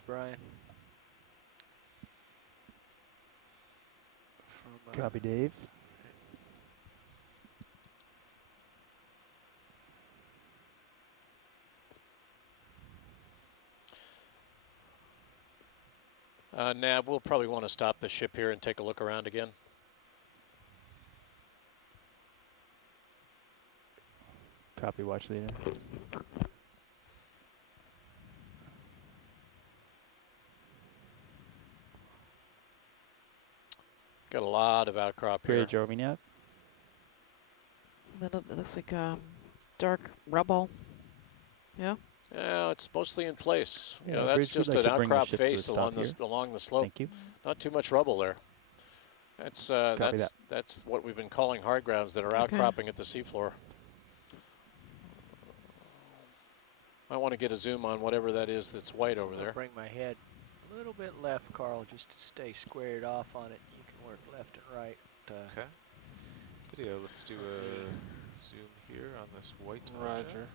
Brian. Copy, Dave. Nav, we'll probably want to stop the ship here and take a look around again. Copy, watch leader. Got a lot of outcrop here. Bridge, are we up? It looks like dark rubble. Yeah. Yeah, it's mostly in place. You Yeah, know, that's Bridge, we'd just like an to bring the outcrop ship to a face stop along here. the slope. Thank you. Not too much rubble there. That's Copy that's what we've been calling hard grounds that are outcropping at the seafloor. I want to get a zoom on whatever that is that's white over there. Bring my head a little bit left, Carl, just to stay squared off on it. You can work left and right. Okay. Video, let's do a zoom here on this white object. Roger.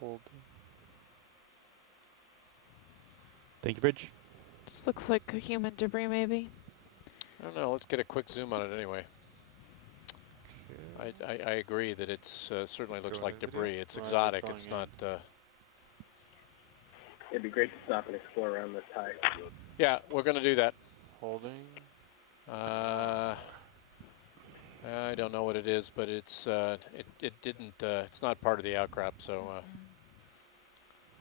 Holding. Thank you, Bridge. This looks like human debris, maybe. I don't know. Let's get a quick zoom on it anyway. Okay. I agree that it's certainly looks Go like ahead, debris. video. It's Roger, exotic. going It's in. not. It'd be great to stop and explore around this high. Yeah, we're going to do that. Holding. I don't know what it is, but it's it didn't. It's not part of the outcrop, so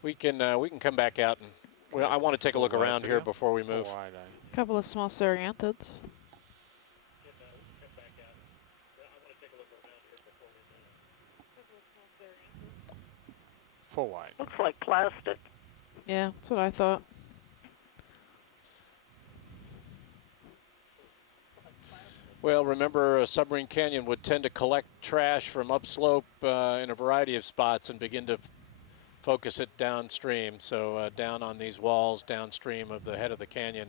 we can come back out and. Well, I want to take a look Full wide around here video? before we Full move. wide eye. Couple of small serianthids. Full wide. Looks like plastic. Yeah, that's what I thought. Well, remember, a submarine canyon would tend to collect trash from upslope in a variety of spots and begin to focus it downstream. So down on these walls, downstream of the head of the canyon,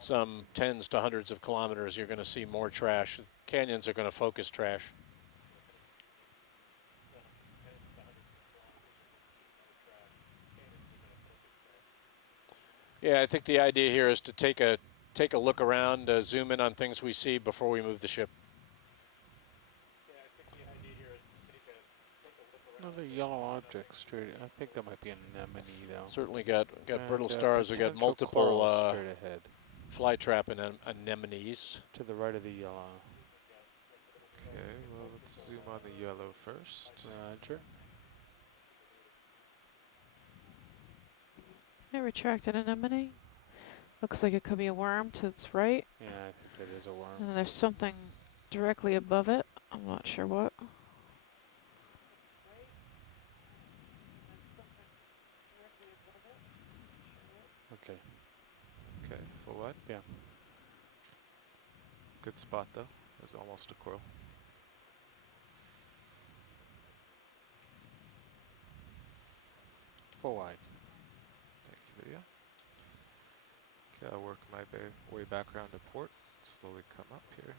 some tens to hundreds of kilometers, you're going to see more trash. Canyons are going to focus trash. Yeah, I think the idea here is to take a look around, zoom in on things we see before we move the ship. Another yellow object straight. I think that might be an anemone, though. Certainly got And, brittle stars. We got potential multiple coral straight ahead, fly trap anemones. to the right of the yellow. Okay, well, let's zoom on the yellow first. Roger. A retracted anemone. Looks like it could be a worm to its right. Yeah, I think that is a worm. And then there's something directly above it. I'm not sure what. Okay. Okay, full wide. Yeah. Good spot though. It was almost a coral. Full wide. Thank you, video. Okay, I'll work my way back around to port. Slowly come up here.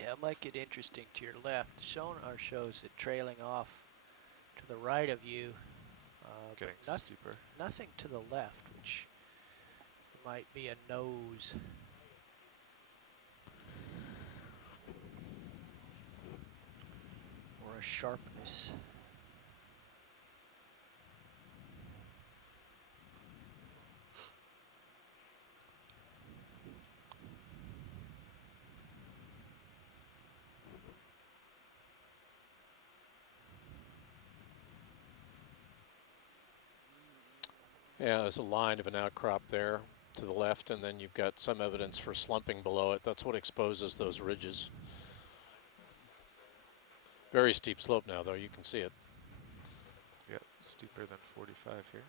Yeah, it might get interesting to your left. Sonar shows it trailing off to the right of you. Getting but steeper. nothing to the left, which might be a nose. Or a sharpness. Yeah, there's a line of an outcrop there to the left, and then you've got some evidence for slumping below it. That's what exposes those ridges. Very steep slope now, though. You can see it. Yep, steeper than 45 here.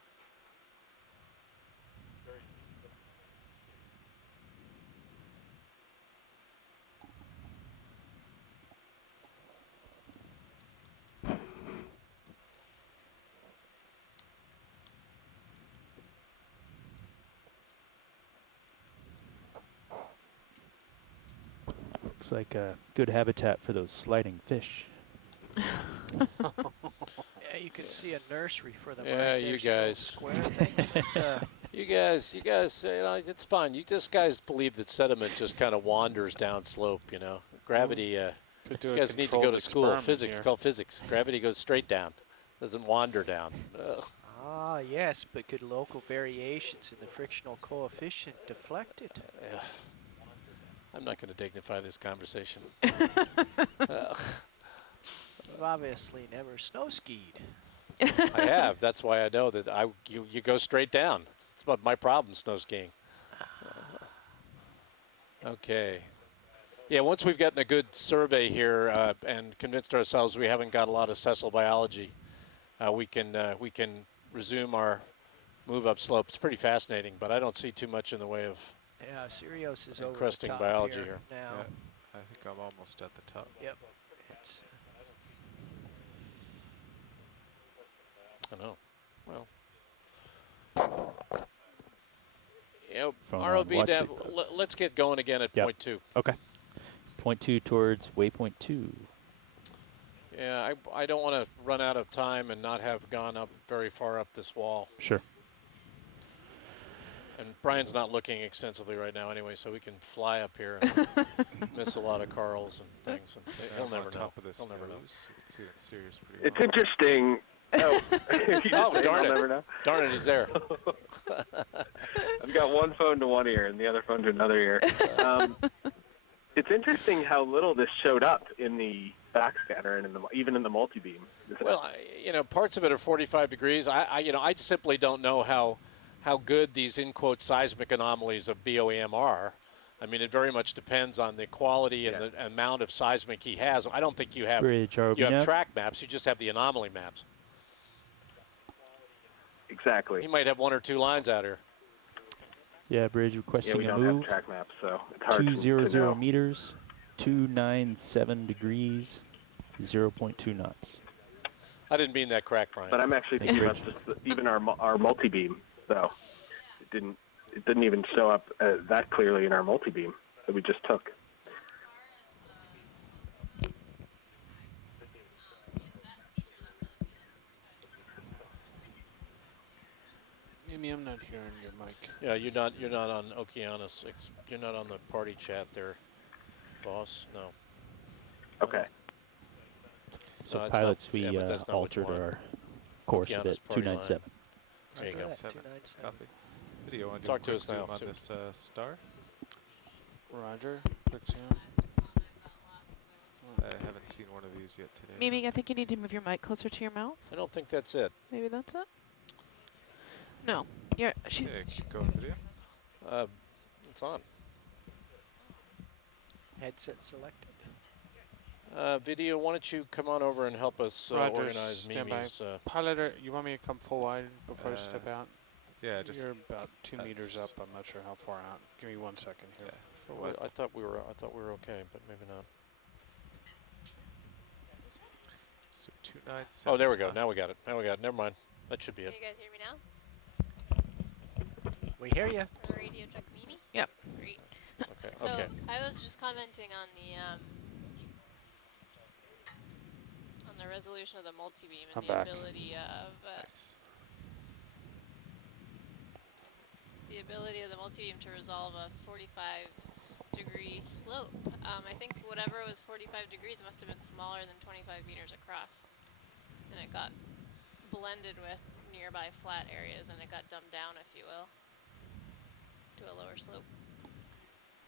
Looks like a good habitat for those sliding fish. Yeah, you can see a nursery for them. Yeah, right there. you See those guys. square things. It's, You guys, it's fine. You just guys believe that sediment just kind of wanders down slope, you know. Gravity, Could do you a guys need to go controlled to school. experiment Physics, here. called physics. Gravity goes straight down, doesn't wander down. yes, but could local variations in the frictional coefficient deflect it? Yeah. I'm not going to dignify this conversation. You've obviously never snow skied. I have. That's why I know that you go straight down. It's about my problem, snow skiing. Okay. Yeah, once we've gotten a good survey here and convinced ourselves we haven't got a lot of sessile biology, we can resume our move up slope. It's pretty fascinating, but I don't see too much in the way of Yeah, Sirius is over the encrusting top biology here, here. now. Yeah, I think I'm almost at the top. Yep. It's, I know. Well. Yep. From, ROV watch down. it. Let's get going again at Yep. point 2. Okay. Point 2 towards waypoint 2. Yeah, I don't want to run out of time and not have gone up very far up this wall. Sure. And Brian's not looking extensively right now anyway, so we can fly up here and miss a lot of Carls and things. And he'll I'm never on know. top of this He'll never know. nose. You can see it in Sirius pretty It's well. interesting. Oh, you just Oh, saying darn I'll it. never know. Darn it, he's there. I've got one phone to one ear and the other phone to another ear. It's interesting how little this showed up in the back scanner and even in the multi-beam. Well, parts of it are 45 degrees. I simply don't know how good these in quote seismic anomalies of BOEM are. I mean, it very much depends on the quality and the amount of seismic he has. I don't think you have Bridge ROV track maps. You just have the anomaly maps. Exactly. He might have 1 or 2 lines out here. Yeah, Bridge Yeah, requesting we a don't move. have track maps, so it's hard to 200 know. meters, 297 degrees, 0.2 knots. I didn't mean that crack, Brian. But I'm actually Thank thinking you, about just even our multi-beam, though. It didn't even show up that clearly in our multi-beam that we just took. Maybe I'm not hearing your mic. Yeah, you're not on Okeanos. You're not on the party chat there, boss. No. Okay. So No, it's not- pilots, yeah, we but that's not what you altered want. our course a Okeanos bit, party 297. There you go. 297. Copy. Video on Talk to us zoom now, on Sue. this star. Roger. Quick zoom. I haven't seen one of these yet today. Mimi, I think you need to move your mic closer to your mouth. I don't think that's it. Maybe that's it? No. Yeah, she's... Okay, keep going video. It's on. Headset selected. Video, why don't you come on over and help us Roger, organize stand by. Mimi's. Piloter, you want me to come full wide before I step out? Yeah, just You're about 2 meters up. that's- I'm not sure how far out. Give me 1 second here. yeah. For Well, what? I thought we were okay, but maybe not. So 297. Oh, there we go. Now we got it. Never mind. That should be Can it. you guys hear me now? We hear you. Radio check Mimi? Yep. Great. Okay. So Okay. I was just commenting on the resolution of the multi-beam and I'm the back. ability of Nice. the multi-beam to resolve a 45-degree slope. I think whatever was 45 degrees must have been smaller than 25 meters across, and it got blended with nearby flat areas, and it got dumbed down, if you will, to a lower slope.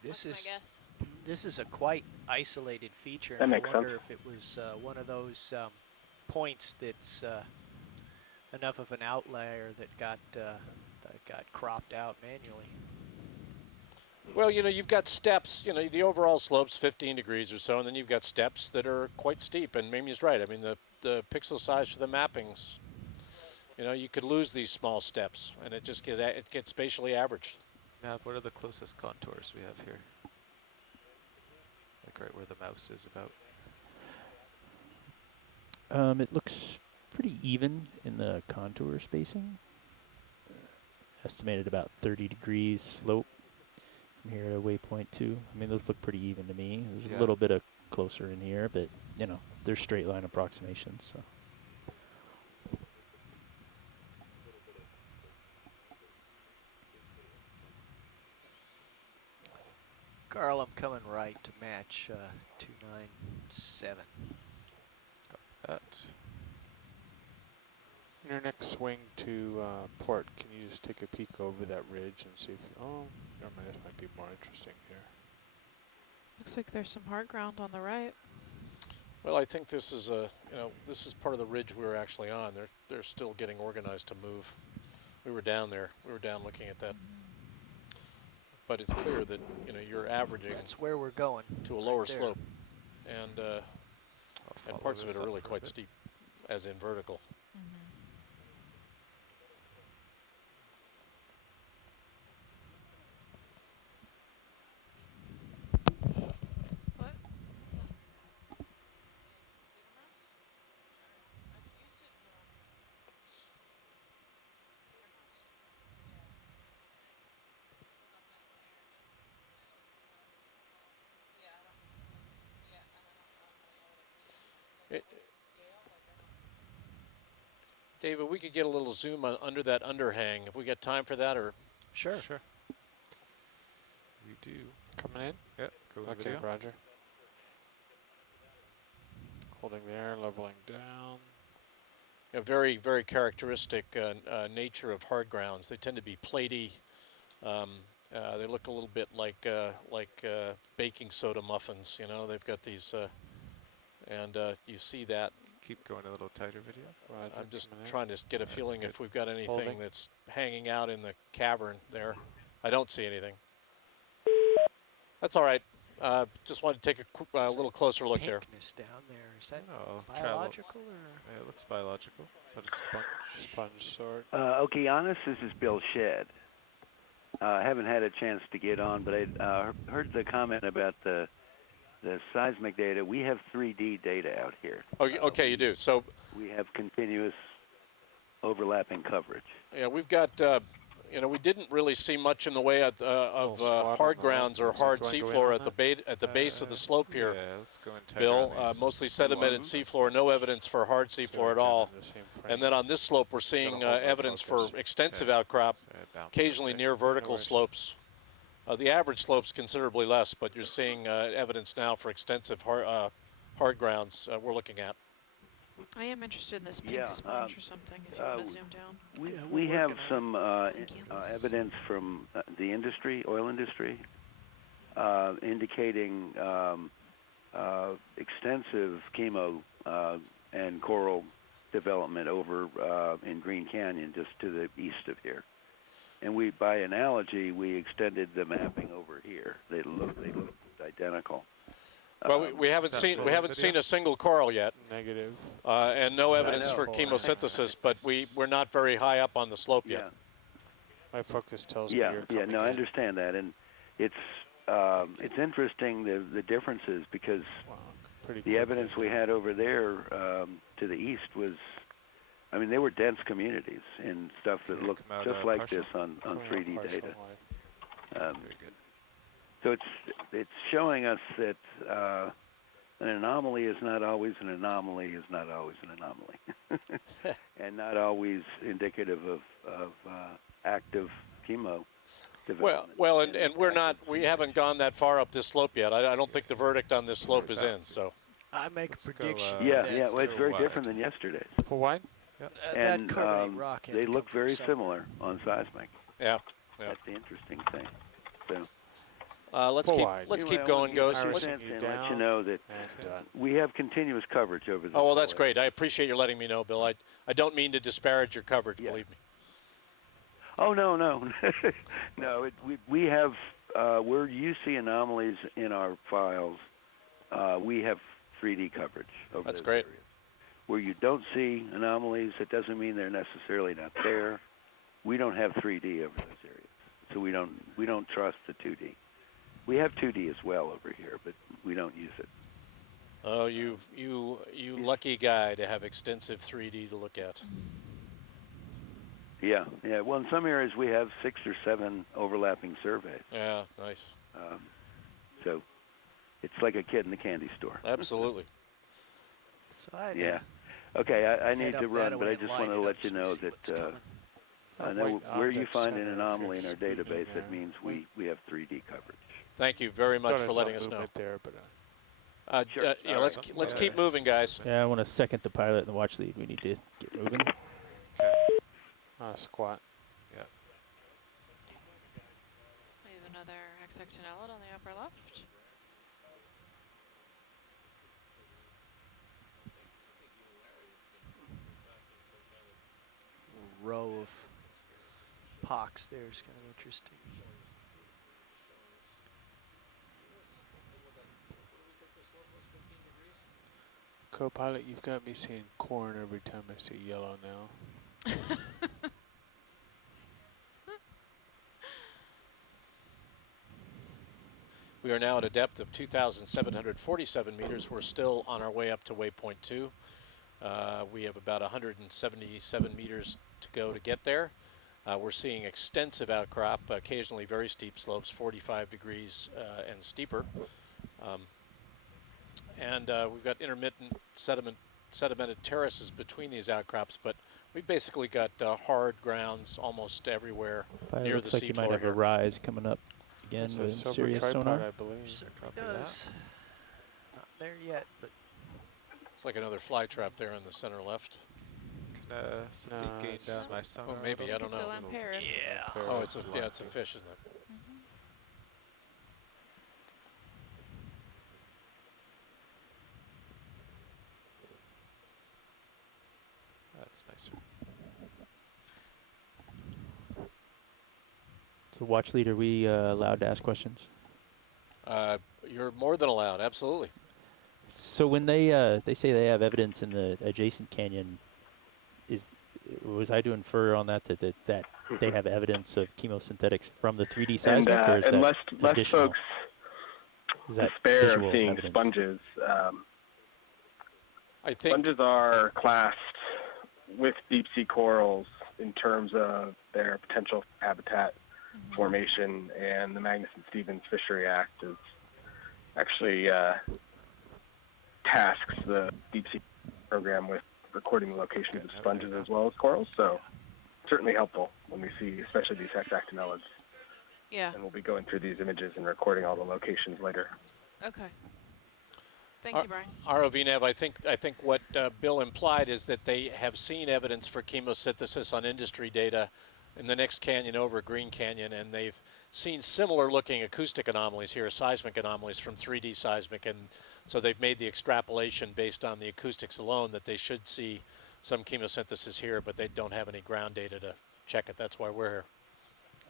This That's is my guess. this is a quite isolated feature. That and makes I sense. wonder if it was one of those points that's enough of an outlier that got cropped out manually. Well, you've got steps. The overall slope's 15 degrees or so, and then you've got steps that are quite steep. And Mimi's right. I mean, the pixel size for the mappings. You could lose these small steps, and it just gets spatially averaged. Now, what are the closest contours we have here? Like right where the mouse is about. It looks pretty even in the contour spacing. Estimated about 30 degrees slope from here to waypoint 2. I mean, those look pretty even to me. There's Yeah. a little bit of closer in here, but, you know, they're straight line approximations, so. Carl, I'm coming right to match 297. That. Your next swing to port, can you just take a peek over that ridge and see if, oh, never mind, this might be more interesting here. Looks like there's some hard ground on the right. Well, I think this is this is part of the ridge we were actually on. They're still getting organized to move. We were down there. We were down looking at that. But it's clear that, you know, you're averaging That's where we're going. to a lower right there. slope, and I'll follow parts of it this are up really for a quite bit. steep, as in vertical. What? David, we could get a little zoom on under that underhang if we got time for that, or Sure. Sure. We do. Coming in? Yeah, go in Okay, video. roger. Holding there, leveling down. a very, very characteristic nature of hard grounds. They tend to be platy. They look a little bit like baking soda muffins. You know, they've got these, and you see that. Keep going a little tighter video. Roger, I'm just coming in. trying to get a That's feeling good. if we've got anything Holding. that's hanging out in the cavern there. I don't see anything. That's all right. Just wanted to take a little closer look there. Pinkness down there. Is that Oh, biological or? Yeah, it looks biological. Is that a sponge? Sponge sort. Okeanos, this is Bill Shedd. I haven't had a chance to get on, but I heard the comment about the seismic data. We have 3D data out here. Okay, you do. So We have continuous overlapping coverage. yeah, we've got. We didn't really see much in the way of squat hard on the grounds or left. Is it hard going to seafloor in at on the base of the slope here. Yeah, let's go in tighter Bill, on these. mostly sedimented seafloor, no evidence for hard seafloor at all. And then on this slope, we're seeing hold my evidence for focus. extensive Okay. outcrop, Sorry, I bounced occasionally right near vertical worries. slopes. The average slope's considerably less, but you're seeing evidence now for extensive hard grounds we're looking at. I am interested in this pink Yeah, sponge or something, if you want to zoom down. We we're have working on some Thank you. evidence from the industry, oil industry, indicating extensive chemo and coral development over in Green Canyon, just to the east of here. And we, by analogy, we extended the mapping over here. They look identical. Well, we haven't is that seen full we haven't video? seen a single coral yet, Negative. and no evidence know. for chemosynthesis. But we're not very high up on the slope Yeah. yet. My focus tells me Yeah, you're yeah, coming no, I in. understand that, and it's interesting the differences, because Wow, pretty the quick evidence in we there. had over there to the east was, I mean, they were dense communities and stuff that Yeah, looked come out, just like partial. this on Coming up 3D partial data. line. Very good. So it's showing us that an anomaly is not always an anomaly is not always an anomaly, and not always indicative of active chemo development. Well, and we haven't gone that far up this slope yet. I don't think the verdict on this slope is in. So I make Let's a go, prediction. Yeah, that yeah, well, it's very wide. different than yesterday's, Full wide? that and carbonate rock had they to look come from very somewhere. similar on seismic. yeah, That's the interesting thing. So let's Full keep wide. let's anyway, keep I going, wanted to Ghost. give you a Let's- sense you and let you down. know that And done. we have continuous coverage over the. Oh well, that's great. I appreciate you letting me know, Bill. I don't mean to disparage your coverage. Yeah. Believe me. Oh no, no, we have where you see anomalies in our files, we have 3D coverage over That's those great. areas. Where you don't see anomalies, it doesn't mean they're necessarily not there. We don't have 3D over those areas, so we don't trust the 2D. We have 2D as well over here, but we don't use it. Oh, you lucky guy to have extensive 3D to look at. Yeah, yeah. Well, in some areas we have 6 or 7 overlapping surveys. Yeah, nice. So it's like a kid in the candy store. Absolutely. So I'd Yeah. Okay, I head need up to that run, but way I and just line wanted to it let up you so we know see what's that coming. I know White where you object find an center, if anomaly you're in our scooting in database, there. that means we have 3D coverage. Thank you very much Thought I for saw letting us know. movement there, but Sure. Yeah, All let's right. let's Yeah, keep moving, guys. Yeah, I want to second the pilot and the watch lead. We need to get moving. squat. Yeah. We have another EX1402L3 on the upper left. Row of pox there is kind of interesting. Co-pilot, you've got me seeing corn every time I see yellow now. We are now at a depth of 2,747 meters. We're still on our way up to waypoint 2. We have about 177 meters to go to get there. We're seeing extensive outcrop, occasionally very steep slopes, 45 degrees and steeper. We've got intermittent sedimented terraces between these outcrops, but we've basically got hard grounds almost everywhere Pilot near looks the like you might seafloor have a here. rise coming up again It's a with silver Sirius tripod, sonar. I believe. Certainly Copy does. Not there yet, but It's like another fly trap there in the center left. Can somebody No, gain it's- down my sonar? a maybe, little? I don't It's a know. lamperid. yeah. Oh, it's a fish, isn't it? That's nicer. So watch lead, are we allowed to ask questions? You're more than allowed, absolutely. So when they say they have evidence in the adjacent canyon, was I to infer on that that they have evidence of chemosynthetics from the 3D And, seismic, or is and that less additional? folks Is that despair of visual seeing evidence? sponges. I think Sponges are classed with deep sea corals in terms of their potential habitat formation, and the Magnuson-Stevens Fishery Act is actually tasks the deep sea program with recording the location of the sponges as well as corals. So certainly helpful when we see, especially these hexactinellids. Yeah. And we'll be going through these images and recording all the locations later. Okay. Thank you, Brian. ROVNAV, I think what Bill implied is that they have seen evidence for chemosynthesis on industry data in the next canyon over, Green Canyon, and they've seen similar looking acoustic anomalies here, seismic anomalies from 3D seismic, and so they've made the extrapolation based on the acoustics alone that they should see some chemosynthesis here, but they don't have any ground data to check it. That's why we're here.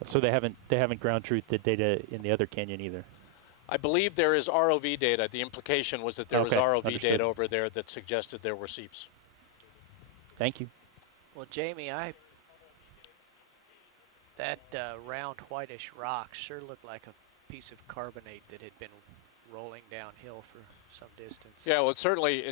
So they haven't ground truthed the data in the other canyon either. I believe there is ROV data. The implication was that there was Okay, ROV understood. data over there that suggested there were seeps. Thank you. Well, Jamie, that round whitish rock sure looked like a piece of carbonate that had been rolling downhill for some distance. Yeah, well, it certainly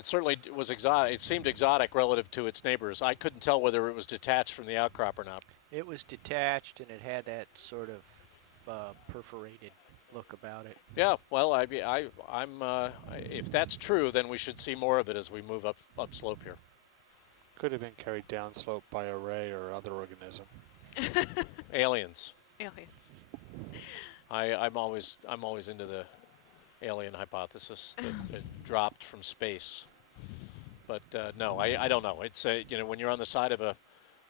was exotic. It seemed exotic relative to its neighbors. I couldn't tell whether it was detached from the outcrop or not. It was detached, and it had that sort of perforated look about it. Yeah, well, if that's true, then we should see more of it as we move upslope here. Could have been carried downslope by a ray or other organism. Aliens. Aliens. I'm always into the alien hypothesis that it dropped from space. But no, I don't know. It's when you're on the side of a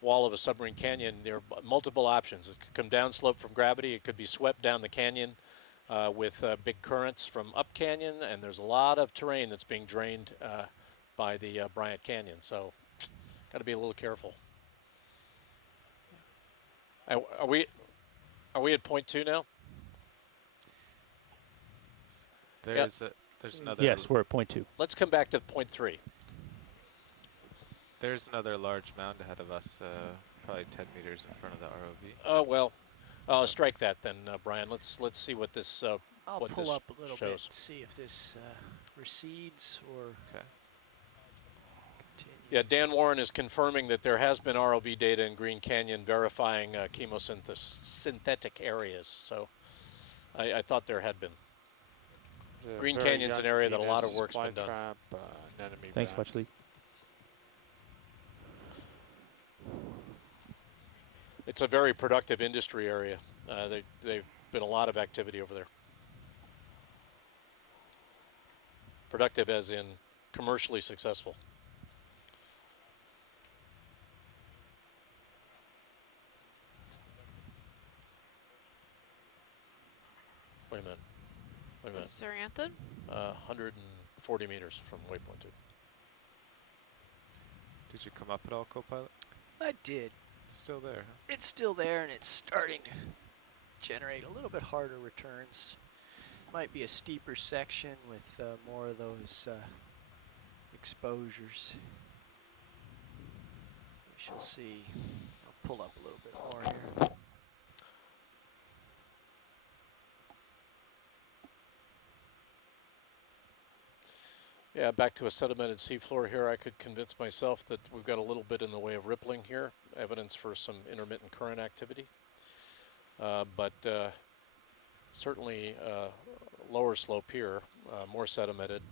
wall of a submarine canyon, there are multiple options. It could come downslope from gravity. It could be swept down the canyon with big currents from up canyon, and there's a lot of terrain that's being drained by the Bryant Canyon. So, got to be a little careful. Are we at point 2 now? There's another. Yes, we're at point 2. Let's come back to point 3. There's another large mound ahead of us, probably 10 meters in front of the ROV. Oh well, strike that then, Brian. Let's see what this I'll what pull this up a little bit shows. and see if this recedes or Okay. continues. Yeah, Dan Warren is confirming that there has been ROV data in Green Canyon verifying chemosynthetic areas. So I thought there had been. There's a Green very Canyon's an young area that a lot of Venus work's been done. flytrap, anemone Thanks, back. Watchley. It's a very productive industry area. They've been a lot of activity over there. Productive as in commercially successful. Wait a minute. Wait a minute. Saranthan? 140 meters from waypoint 2. Did you come up at all, co-pilot? I did. It's still there, huh? It's still there, and it's starting to generate a little bit harder returns. Might be a steeper section with more of those exposures. We shall see. I'll pull up a little bit more here. Yeah, back to a sedimented seafloor here. I could convince myself that we've got a little bit in the way of rippling here, evidence for some intermittent current activity. But certainly lower slope here, more sedimented. It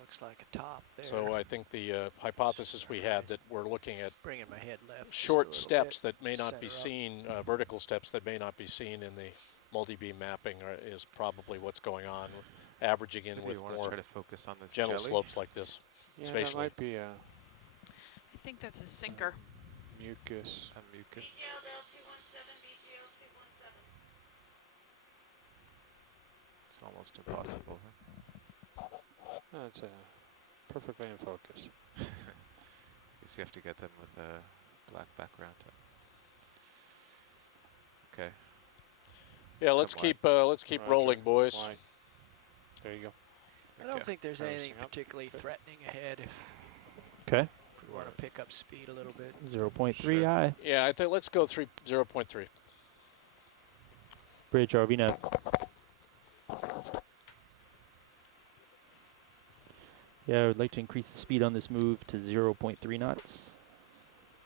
looks like a top there. So I think the hypothesis we had that we're looking at bringing my head left. short steps that may not center be up. seen, vertical steps that may not be seen in the multi-beam mapping is probably what's going on, averaging in Do with you want to more try to focus on this gentle jelly? slopes like this. Yeah, that spatially. might be a I think that's a sinker. mucus. A mucus. It's almost impossible, huh? No, it's perfectly in focus. Guess you have to get them with a black background. Okay. Yeah, let's Come keep Roger. rolling, boys. Why? There you go. I don't think there's anything Closing up. particularly threatening ahead if Okay. we want to pick up speed a little bit. 0.3 Sure. I. Yeah, I think let's go 0.3. Bridge RV nav. Yeah, I would like to increase the speed on this move to 0.3 knots.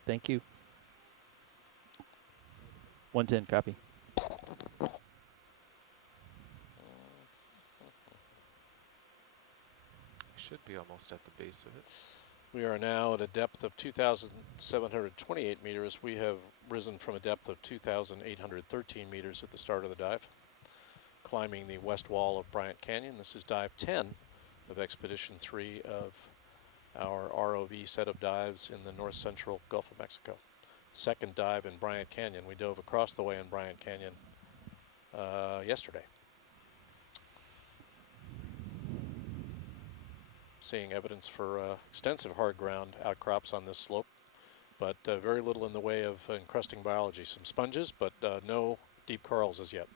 Thank you. 110, copy. Should be almost at the base of it. We are now at a depth of 2,728 meters. We have risen from a depth of 2,813 meters at the start of the dive, climbing the west wall of Bryant Canyon. This is dive 10 of Expedition 3 of our ROV set of dives in the north central Gulf of Mexico. Second dive in Bryant Canyon. We dove across the way in Bryant Canyon yesterday. Seeing evidence for extensive hard ground outcrops on this slope, but very little in the way of encrusting biology. Some sponges, but no deep corals as yet.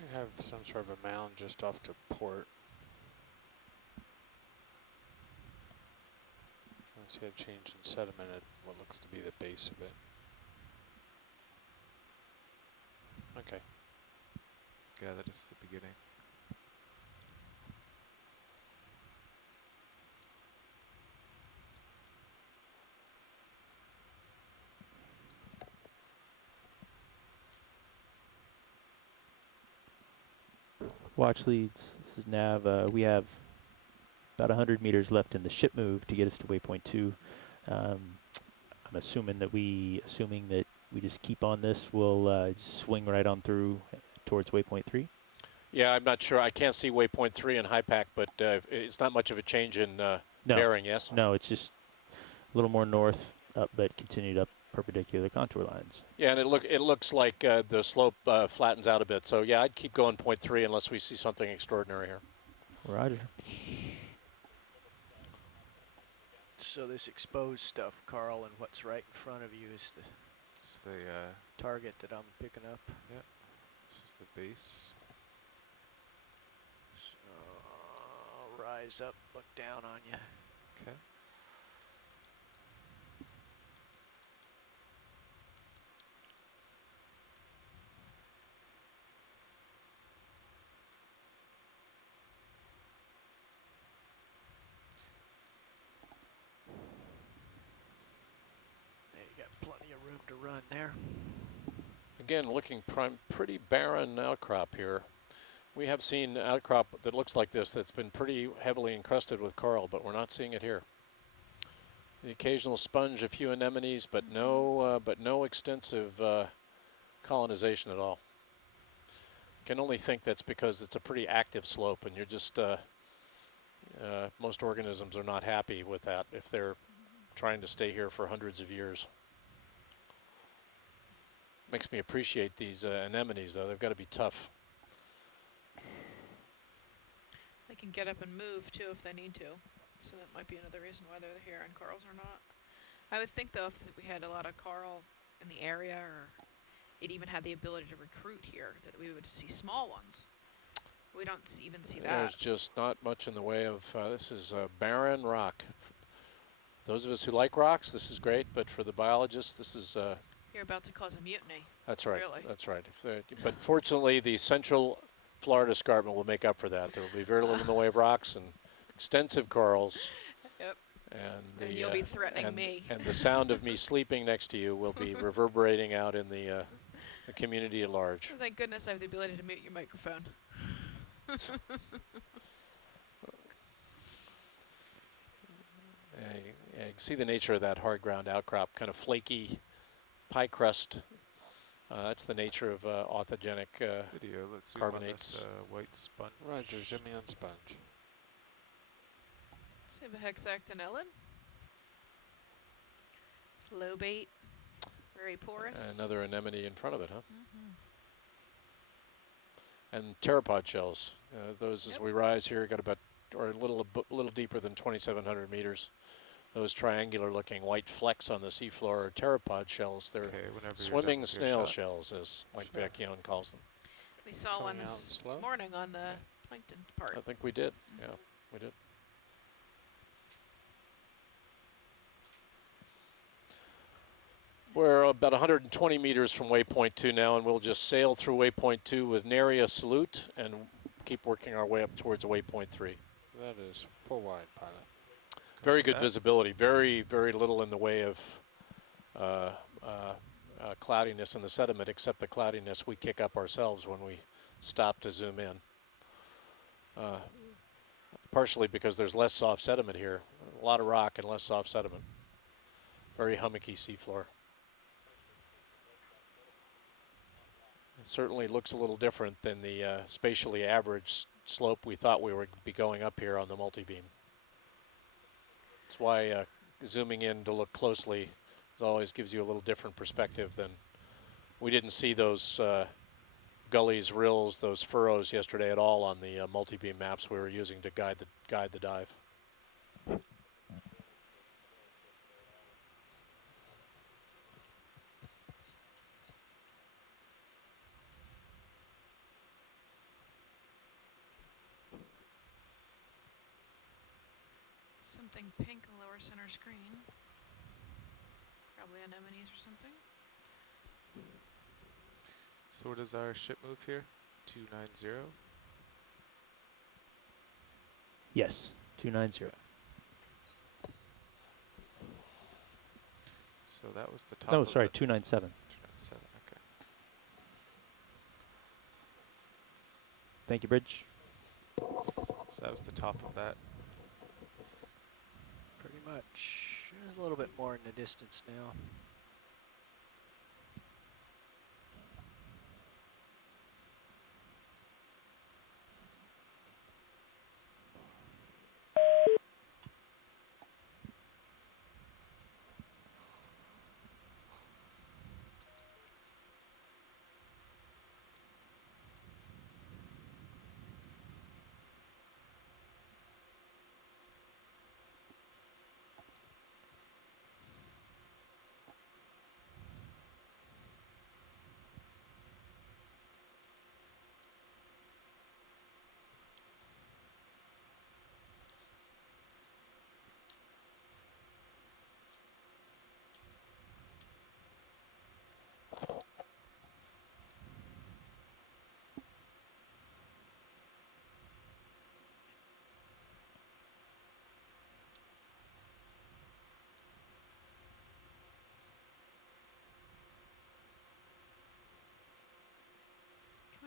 We have some sort of a mound just off to port. I see a change in sediment at what looks to be the base of it. Okay. Yeah, that is the beginning. Watch leads. This is nav. We have about 100 meters left in the ship move to get us to waypoint 2. I'm assuming that we just keep on this, we'll swing right on through towards waypoint 3. Yeah, I'm not sure. I can't see waypoint 3 in HIPAC, but it's not much of a change in No. bearing, yes? No, it's just a little more north up, but continued up perpendicular contour lines. Yeah, and it looks like the slope flattens out a bit. So yeah, I'd keep going 0.3 unless we see something extraordinary here. Roger. So this exposed stuff, Carl, and what's right in front of you is the It's the target that I'm picking up. this is the base. So I'll rise up, look down on you. Okay. run there. Again, looking pretty barren outcrop here. We have seen outcrop that looks like this that's been pretty heavily encrusted with coral, but we're not seeing it here. The occasional sponge, a few anemones, but no extensive colonization at all. Can only think that's because it's a pretty active slope, and you're just most organisms are not happy with that if they're trying to stay here for hundreds of years. Makes me appreciate these anemones, though. They've got to be tough. They can get up and move too if they need to. So that might be another reason why they're here and corals are not. I would think though if we had a lot of coral in the area, or it even had the ability to recruit here, that we would see small ones. We don't even see that. There's just not much in the way of, this is barren rock. Those of us who like rocks, this is great, but for the biologists, this is... You're about to cause a mutiny. That's right, Really. that's right. But fortunately, the central Florida escarpment will make up for that. There will be very little in the way of rocks and extensive corals. Yep. And you'll be threatening me. And the sound of me sleeping next to you will be reverberating out in the community at large. Oh, thank goodness I have the ability to mute your microphone. You can see the nature of that hard ground outcrop, kind of flaky pie crust. That's the nature of orthogenic Video. Let's zoom carbonates. on this white sponge. Roger, zoom me on sponge. So we have a hexactinellid. Lobate. Very porous. Another anemone in front of it, huh? Mm-hmm. And pteropod shells. Those, as we rise here, got about, or a little deeper than 2,700 meters. Those triangular-looking white flecks on the seafloor are pteropod shells. They're swimming snail shells, as Mike Vecchione calls them. We saw one Coming out this slow. morning on the plankton part. I think we did. Yeah, we did. We're about 120 meters from waypoint 2 now, and we'll just sail through waypoint 2 with nary a salute and keep working our way up towards waypoint 3. That is full wide, pilot. Very good visibility. Very, very little in the way of cloudiness in the sediment, except the cloudiness we kick up ourselves when we stop to zoom in. Partially because there's less soft sediment here. A lot of rock and less soft sediment. Very hummocky seafloor. It certainly looks a little different than the spatially average slope we thought we would be going up here on the multi-beam. That's why zooming in to look closely always gives you a little different perspective than we didn't see those gullies, rills, those furrows yesterday at all on the multi-beam maps we were using to guide the dive. Something pink in the lower center screen. Probably anemones or something. So what is our ship move here? 290. Yes, 290. So that was the top. Oh, sorry, 297. 297. Okay. Thank you, Bridge. So that was the top of that. Pretty much. There's a little bit more in the distance now.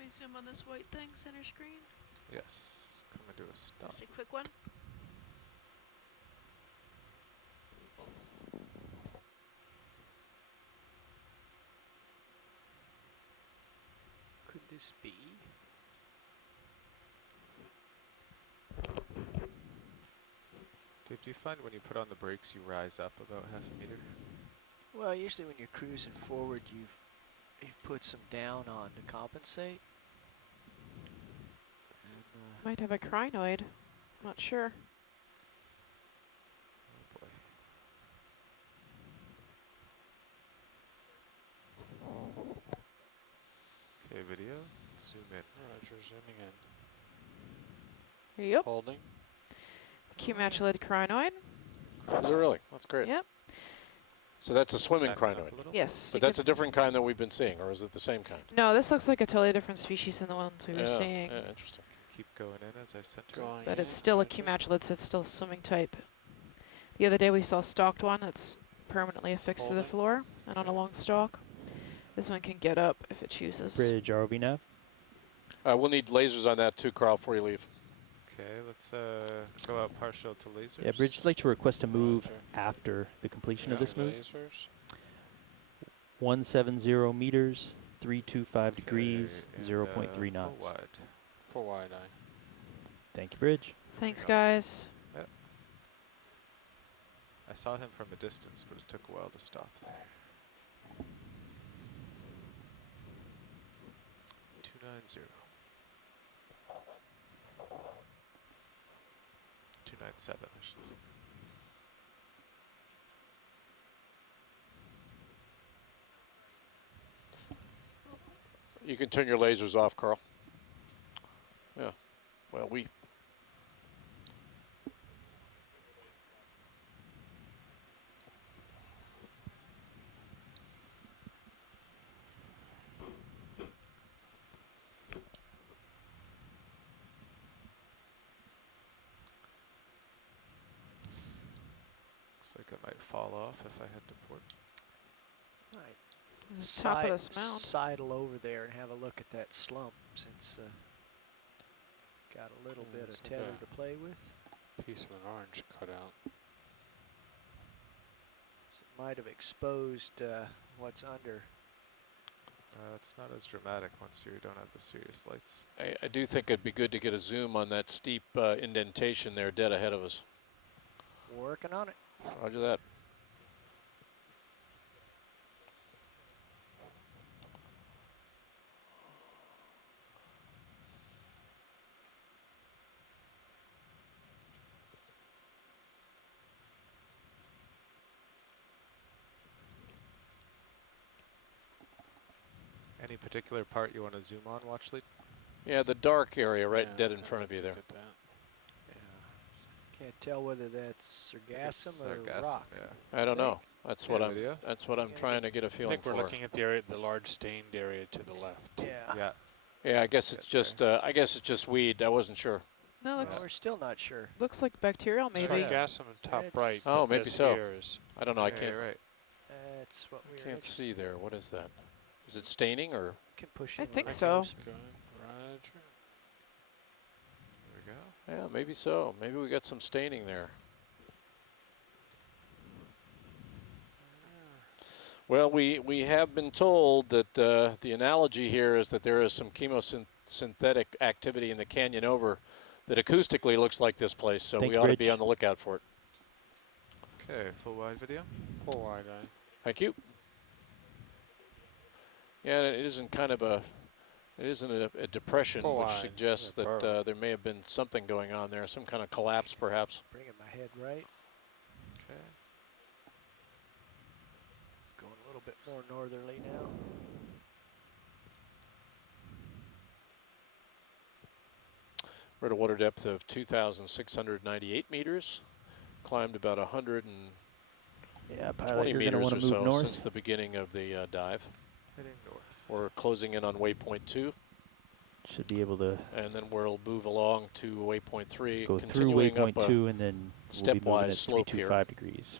me zoom on this white thing, center screen? Yes. Coming to a stop. Just a quick one. Could this be? Dave, do you find when you put on the brakes, you rise up about half a meter? Well, usually when you're cruising forward, you've put some down on to compensate. And, Might have a crinoid. Not sure. Oh boy. Okay, video. Zoom in. Roger, zooming in. Yep. Holding. Q-matulid crinoid. Is it really? That's great. Yep. So that's a swimming Back it up crinoid. a little. Yes. But you that's a different kind than we've been seeing, or is it the same kind? no, this looks like a totally different species than the ones we were seeing. Yeah, interesting. Keep going in as I center. Going But in, it's still a roger. Q-matulid, so it's still a swimming type. The other day we saw a stalked one that's permanently affixed to the Holding. floor and on a long stalk. This one can get up if it chooses. Bridge, ROV nav. We'll need lasers on that too, Carl, before you leave. Okay, let's go out partial to lasers. Yeah, Bridge, I'd like to request a move Roger. after the completion of Yeah, this move. lasers. 170 meters, 325 degrees, and, 0.3 full knots. wide. Full wide eye. Thank you, Bridge. Thanks, guys. I saw him from a distance, but it took a while to stop there. 290. 297, I should say. You can turn your lasers off, Carl. Yeah. Well, we... Looks like it might fall off if I head to port. Right. The top of this mound. Sidle over there and have a look at that slump since got a little bit of it's tether okay. to play with. Piece of an orange cut out. So it might have exposed what's under. It's not as dramatic once you don't have the serious lights. I do think it'd be good to get a zoom on that steep indentation there dead ahead of us. Working on it. Roger that. Any particular part you want to zoom on, watch lead? Yeah, the dark area right Yeah, dead in I'd front of like you to there. get that. Can't tell whether that's sargassum or Sargassum, rock. yeah. I don't know. think. That's Okay, what I'm. video. That's what I'm Yeah. trying to get a I feeling think we're for. looking at the area, the large stained area to the left. Yeah. Yeah. Yeah, I guess Get it's just. I guess it's just weed. I wasn't sure. No, Well, looks we're still not sure. looks like bacterial maybe. Sorry. Sargassum in top It's- right. Oh, but maybe this so. here is I don't know. I Yeah, can't. you're right. That's what we Can't see there. What is that? Is it staining or? Can push I it a think little so. closer. good. Roger. There we go. Yeah, maybe so. Maybe we got some staining there. Well, we have been told that the analogy here is that there is some chemosynthetic activity in the canyon over that acoustically looks like this place, so Thank we you, ought to be Rich. on the lookout for it. Okay, full wide video. Full wide eye. Thank you. Yeah, it isn't kind of a, it isn't a depression, Full which eye, suggests yeah, that burrow. there may have been something going on there, some kind of collapse perhaps. Bringing my head right. Okay. Going a little bit more northerly now. We're at a water depth of 2,698 meters. Climbed about 120 Yeah, pilot, you're going to meters want or to move so north. since the beginning of the dive. Heading north. We're closing in on waypoint 2, Should be able to and then we'll move along to waypoint 3, go through continuing up waypoint 2 and then we'll be moving stepwise at slope here. 325 degrees.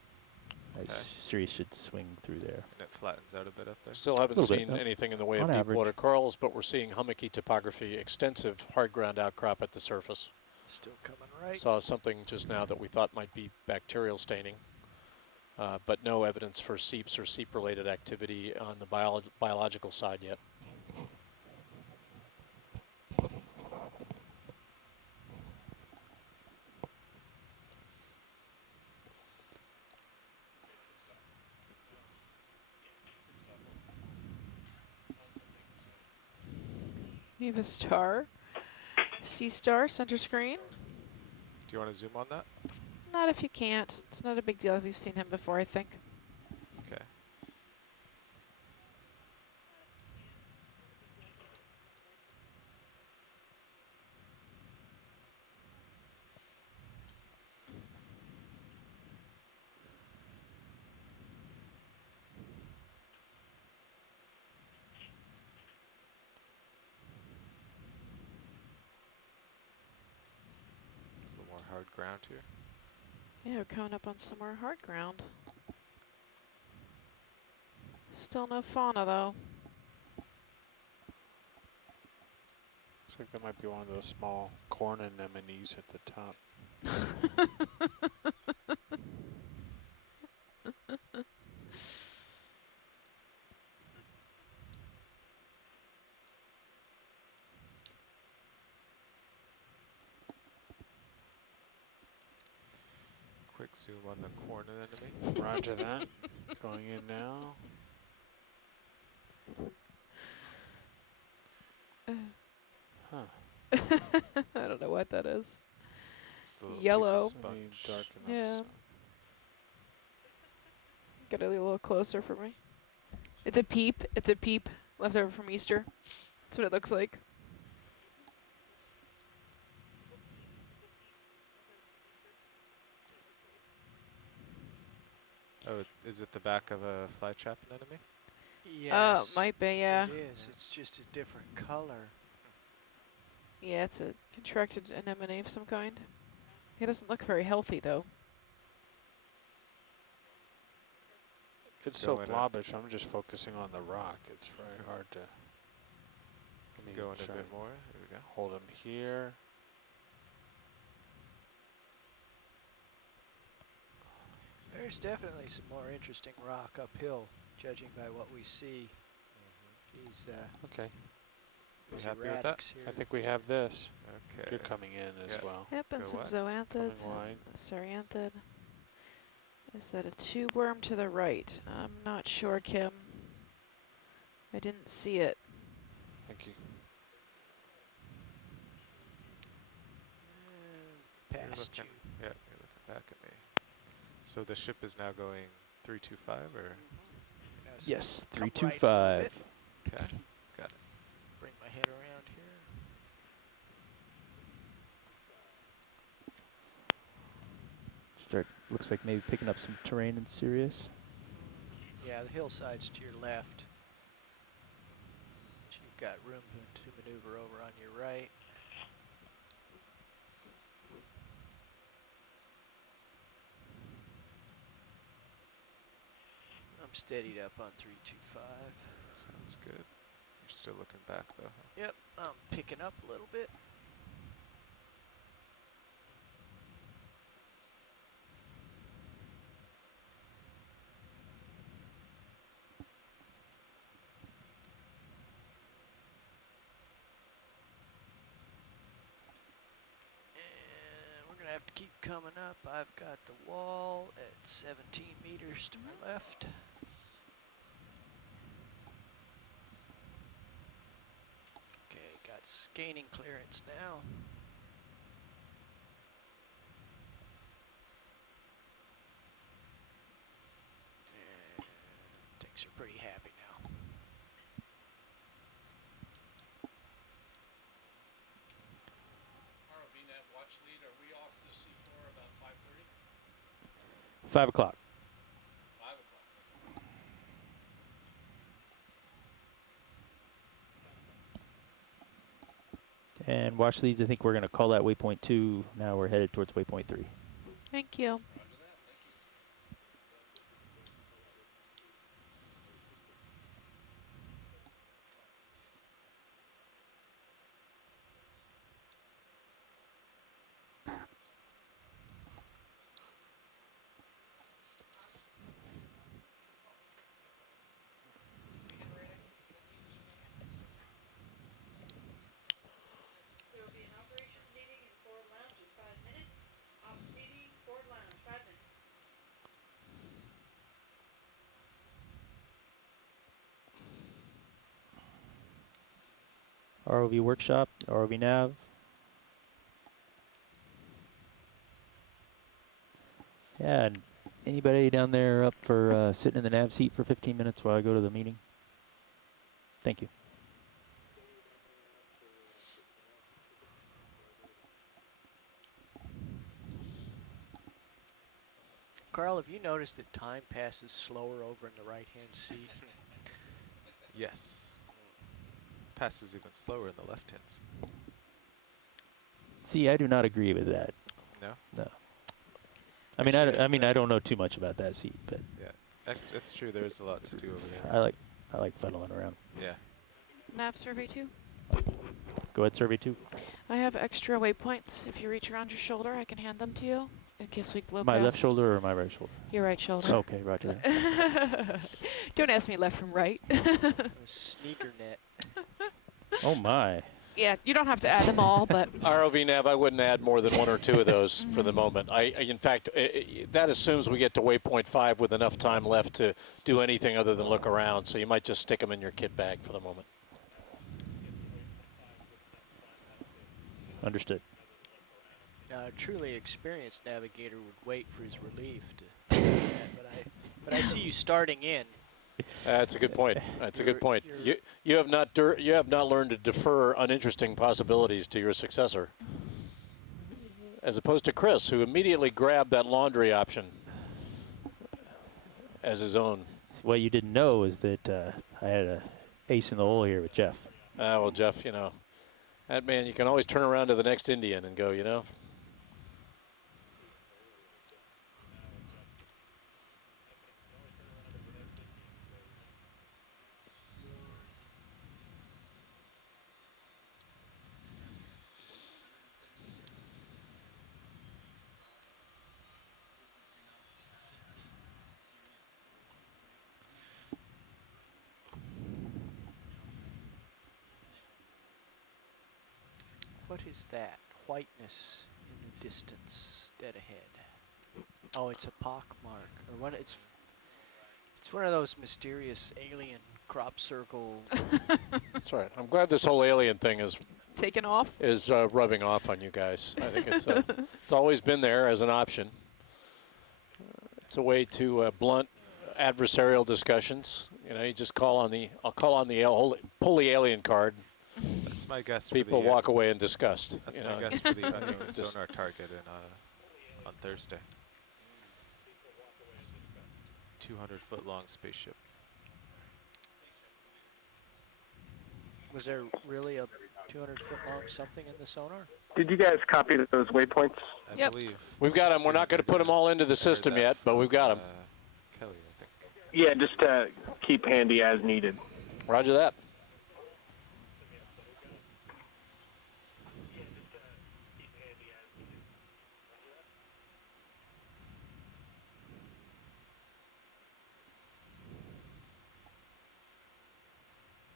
Okay. Sirius should swing through there. And it flattens out a bit up there. Still haven't Little bit, seen yep. anything in the way On of deep average. water corals, but we're seeing hummocky topography, extensive hard ground outcrop at the surface. Still coming right. Saw something just now that we thought might be bacterial staining, but no evidence for seeps or seep-related activity on the biological side yet. You have a star. Sea star, center screen. Do you want to zoom on that? Not if you can't. It's not a big deal if you've seen him before, I think. Okay. A little more hard ground here. Yeah, we're coming up on some more hard ground. Still no fauna, though. Looks like there might be one of those small corn anemones at the top. Quick zoom on the corn anemone. Roger that. Going in now. Huh. I don't know what that is. Just a little Yellow. piece of Let me sponge. darken up Yeah. some. Get it a little closer for me. It's a peep. It's a peep left over from Easter. That's what it looks like. Oh, is it the back of a fly trap anemone? Yes. Oh, might be, yeah. It is. It's just a different color. Yeah, it's a contracted anemone of some kind. He doesn't look very healthy, though. It's so Go in blobbish, I'm just focusing on the rock. It's very hard to Can you go in a try bit and more? There we go. hold him here. There's definitely some more interesting rock uphill, judging by what we see. These, Okay, You these happy with that? erratics here. I think we have this. Okay. You're coming in as Yeah. well. Yep, and Go some what? zoanthids. Coming wide. And a Saranthid. Is that a tube worm to the right? I'm not sure, Kim. I didn't see it. Thank you. You're Past you. looking, yeah, you're looking back at me. So the ship is now going 325 or? Now, so Yes, come right a 325. little bit. Okay, got it. Bring my head around here. Looks like maybe picking up some terrain in Sirius. Yeah, the hillside's to your left. But you've got room to maneuver over on your right. I'm steadied up on 325. Sounds good. You're still looking back though, huh? Yep, I'm picking up a little bit. And we're gonna have to keep coming up. I've got the wall at 17 meters to my left. Okay, got gaining clearance now. And things are pretty happy now. ROVNet watch lead, are we off the seafloor about 5:30? 5 o'clock. 5 o'clock. And watch leads, I think we're going to call that waypoint 2. Now we're headed towards waypoint 3. Thank you. ROV workshop, ROV nav. Yeah, and anybody down there up for sitting in the nav seat for 15 minutes while I go to the meeting? Thank you. Carl, have you noticed that time passes slower over in the right-hand seat? Yes. Passes even slower in the left hands. See, I do not agree with that. No? No. I mean, I don't know too much about that seat, but Yeah, it's true. There is a lot to do over there. I like fuddling around. Yeah. Nav survey 2. Go ahead, survey 2. I have extra waypoints. If you reach around your shoulder, I can hand them to you in case we blow My past. left shoulder or my right shoulder? Your right shoulder. Okay, roger that. Don't ask me left from right. Sneaker net. Oh my. Yeah, you don't have to add them all, but ROV nav, I wouldn't add more than 1 or 2 of those for the moment. In fact, that assumes we get to waypoint 5 with enough time left to do anything other than look around. So you might just stick them in your kit bag for the moment. Understood. A truly experienced navigator would wait for his relief to do that, but I see you starting in. That's a good point. That's a good point. You're You have not learned to defer uninteresting possibilities to your successor, as opposed to Chris, who immediately grabbed that laundry option as his own. What you didn't know is that I had a ace in the hole here with Jeff. Well, Jeff, you know, that man, you can always turn around to the next Indian and go, you know. What is that? Whiteness in the distance, dead ahead. Oh, it's a pock mark, or one. It's one of those mysterious alien crop circles. That's right. I'm glad this whole alien thing is taken off. Rubbing off on you guys. I think it's it's always been there as an option. It's a way to blunt adversarial discussions. You know, you just pull the alien card. That's my guess. People for the, walk away in disgust. That's you my know. guess for the unknown sonar target on Thursday. 200-foot long spaceship. Was there really a 200-foot long something in the sonar? Did you guys copy those waypoints? I believe. We've got them. We're not going to put them all into the system yet, but we've got them. Kelly, I think. Yeah, just to keep handy as needed. Roger that.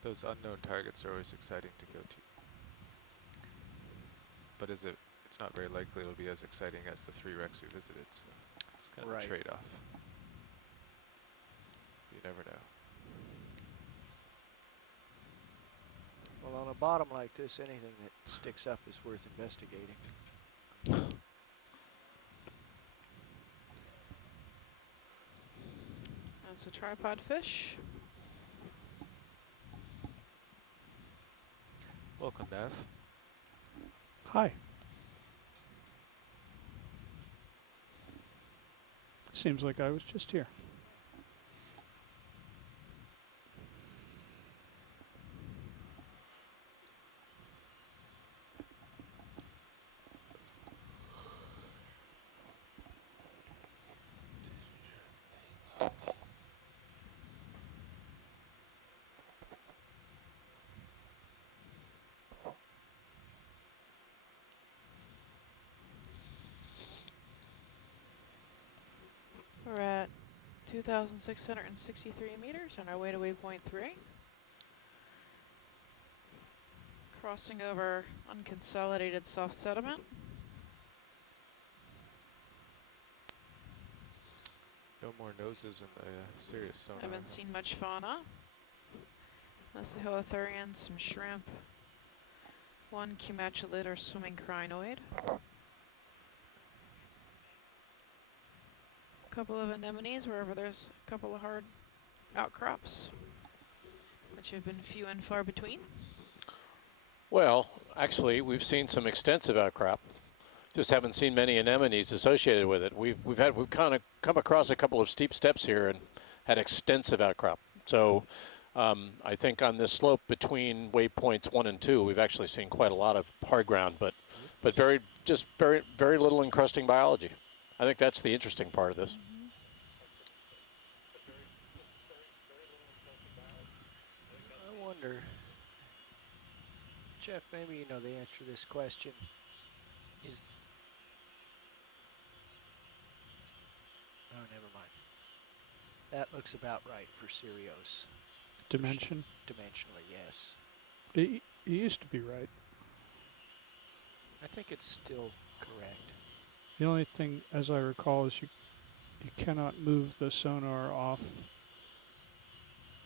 Those unknown targets are always exciting to go to. But it's not very likely it'll be as exciting as the 3 wrecks we visited, so it's kind of a trade-off. You never know. Well, on a bottom like this, anything that sticks up is worth investigating. That's a tripod fish. Welcome, Nav. Hi. Seems like I was just here. We're at 2,663 meters on our way to waypoint 3. Crossing over unconsolidated soft sediment. No more noses in the Sirius sonar. Haven't seen much fauna. That's the Holothurian, some shrimp. One cumatulate or swimming crinoid. A couple of anemones wherever there's a couple of hard outcrops, which have been few and far between. Well, actually, we've seen some extensive outcrop. Just haven't seen many anemones associated with it. We've kind of come across a couple of steep steps here and had extensive outcrop. So I think on this slope between waypoints 1 and 2, we've actually seen quite a lot of hard ground, but very little encrusting biology. I think that's the interesting part of this. I wonder, Jeff, maybe you know the answer to this question. Oh, never mind. That looks about right for Cereos. Dimension. Dimensionally, yes. It used to be right. I think it's still correct. The only thing, as I recall, is you cannot move the sonar off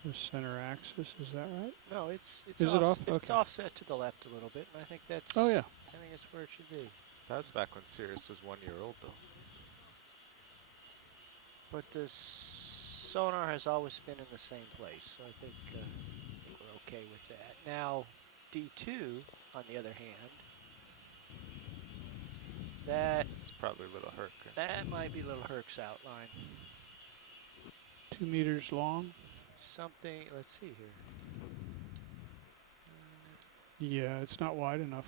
the center axis. Is that right? No, it's Is it off? It's Okay. offset to the left a little bit, and I think that's. Oh yeah. I think it's where it should be. That was back when Sirius was 1 year old, though. But the sonar has always been in the same place, so I think we're okay with that. Now, D2, on the other hand, It's probably a little Herc. that might be Little Herc's outline. 2 meters long. Something. Let's see here. Yeah, it's not wide enough.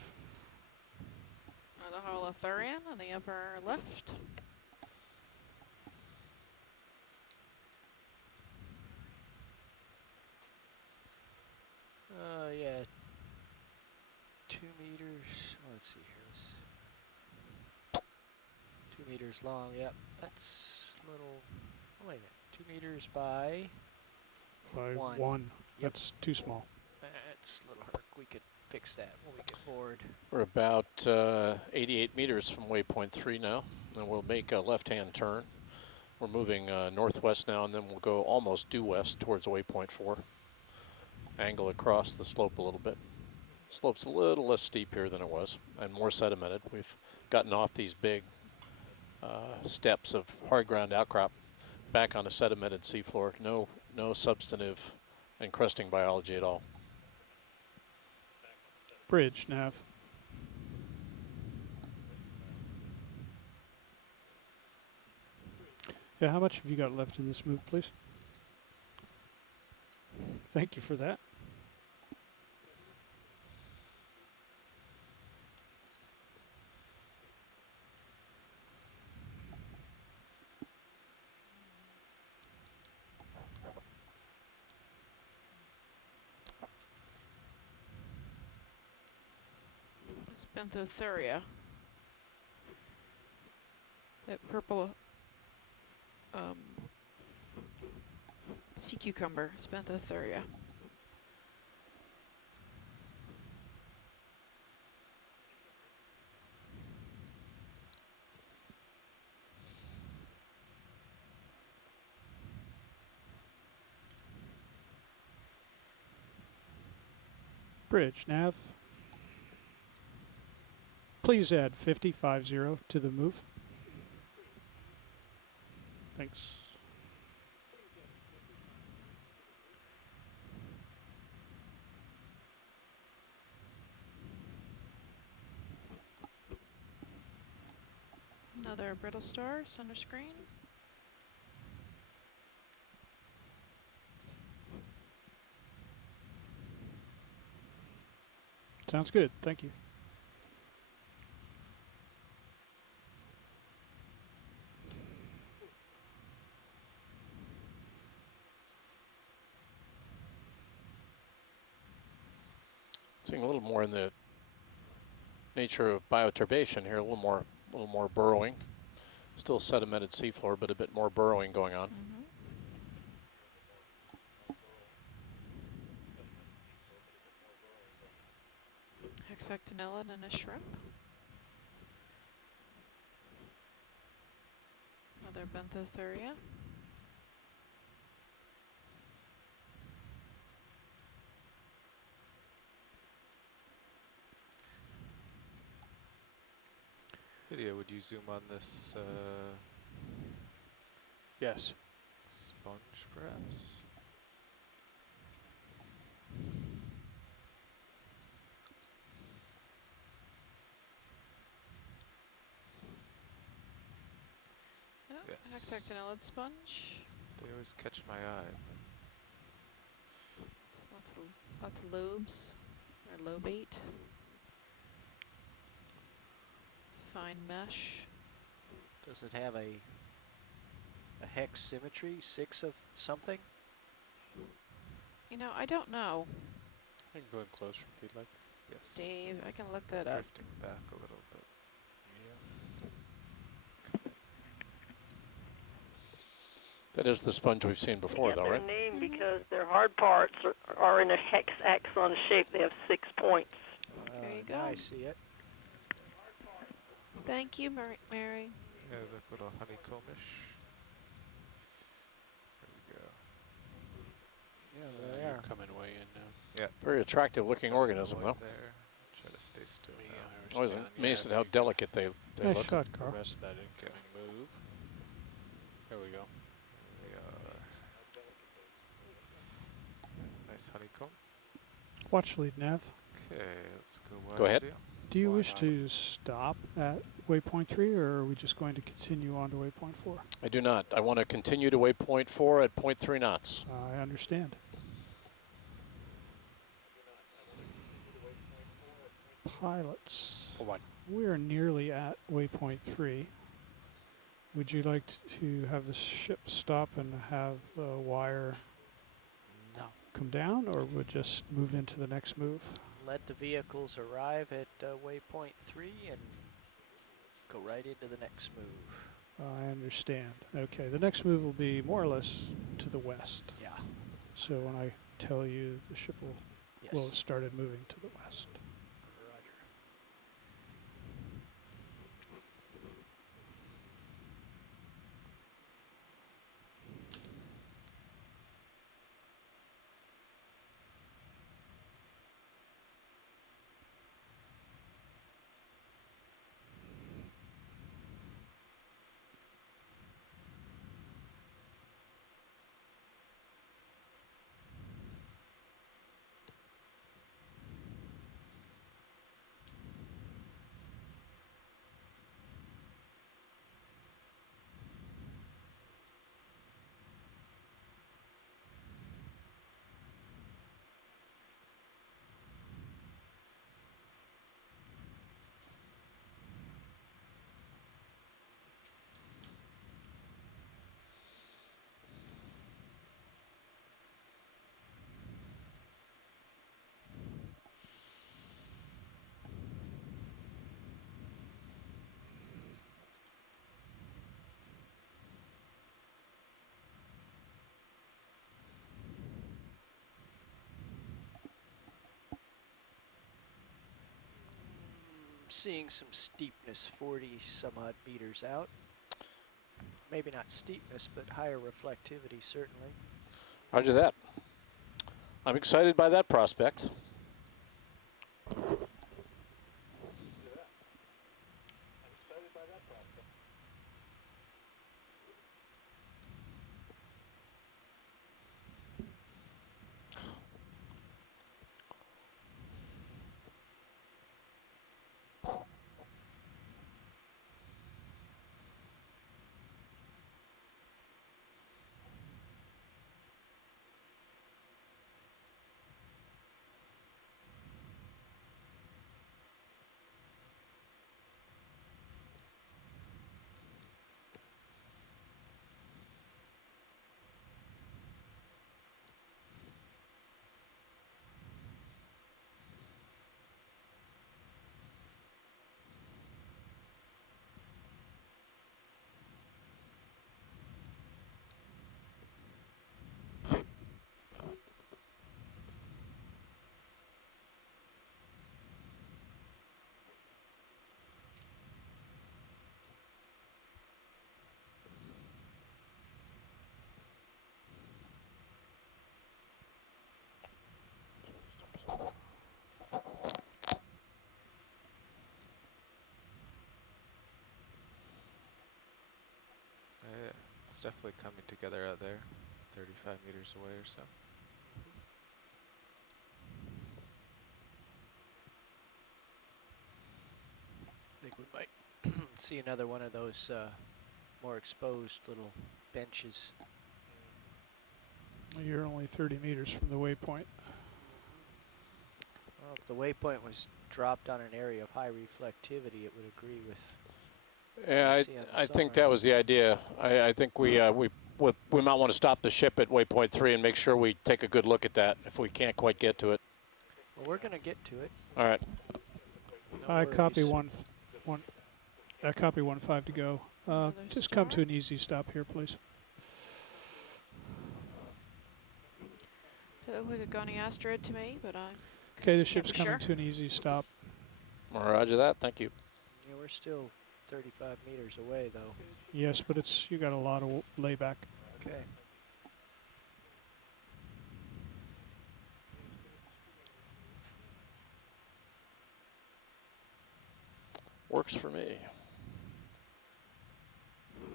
The holothurian on the upper left. Yeah. 2 meters. Let's see here. 2 meters long. Yep. That's little. Oh, wait a minute. 2 meters by. By One. one. Yep. That's too small. That's Little Herc. We could fix that when we get bored. We're about 88 meters from waypoint 3 now, and we'll make a left-hand turn. We're moving northwest now, and then we'll go almost due west towards waypoint 4. Angle across the slope a little bit. Slope's a little less steep here than it was, and more sedimented. We've gotten off these big steps of hard ground outcrop back on a sedimented seafloor. No substantive encrusting biology at all. Bridge, nav. Yeah, how much have you got left in this move, please? Thank you for that. Benthotheria. That purple sea cucumber, Benthotheria. Bridge, nav. Please add 50 to the move. Thanks. Another brittle star, center screen. Sounds good. Thank you. Seeing a little more in the nature of bioturbation here, a little more burrowing. Still sedimented seafloor, but a bit more burrowing going on. Hexactinella and a shrimp. Another Benthotheria. would you zoom on this Yes. sponge, perhaps? Oh, Yes. hexactinellid sponge. They always catch my eye. It's lots of lobes, or lobate. Fine mesh. Does it have a hex symmetry, 6 of something? You know, I don't know, I can go in closer if you'd like. Yes. Dave. I can look that up. Drifting back a little bit. That is the sponge we've seen before, though, they're right? named because their hard parts are in a hexagon shape. They have 6 points. There you Now go. I see it. Thank you, Mary. Yeah, they look a little honeycombish. There we go. Yeah, there they You're are. coming way in now. Yeah. Very attractive looking organism, Avoid though. there. Try to stay still now. I was amazed at how delicate they Nice look. shot, The Carl. rest of that incoming move. There we go. We are. Nice honeycomb. Watch lead nav. Okay, let's go wide. Go ahead. Deal. Do you Why wish not? to stop at waypoint 3, or are we just going to continue on to waypoint 4? I do not. I want to continue to waypoint 4 at 0.3 knots. I understand. Pilots. For what? We're nearly at waypoint 3. Would you like to have the ship stop and have the wire No. come down, or would just move into the next move? Let the vehicles arrive at waypoint 3 and go right into the next move. I understand. Okay, the next move will be more or less to the west. Yeah. So when I tell you, the ship Yes. will have started moving to the west. Roger. Seeing some steepness 40 some odd meters out. Maybe not steepness, but higher reflectivity certainly. Roger that. I'm excited by that prospect. It's definitely coming together out there. 35 meters away or so. I think we might see another one of those more exposed little benches. You're only 30 meters from the waypoint. Well, if the waypoint was dropped on an area of high reflectivity, it would agree with. Yeah, I think that was the idea. I think we might want to stop the ship at waypoint 3 and make sure we take a good look at that if we can't quite get to it. Well, we're going to get to it. All right. No I copy worries. I copy 1-5 to go. Just come to an easy stop here, please. It looked like a gunny asteroid to me, but I. Okay, the ship's be coming sure. to an easy stop. Roger that. Thank you. Yeah, we're still 35 meters away, though. Yes, but you got a lot of layback. Okay. Works for me.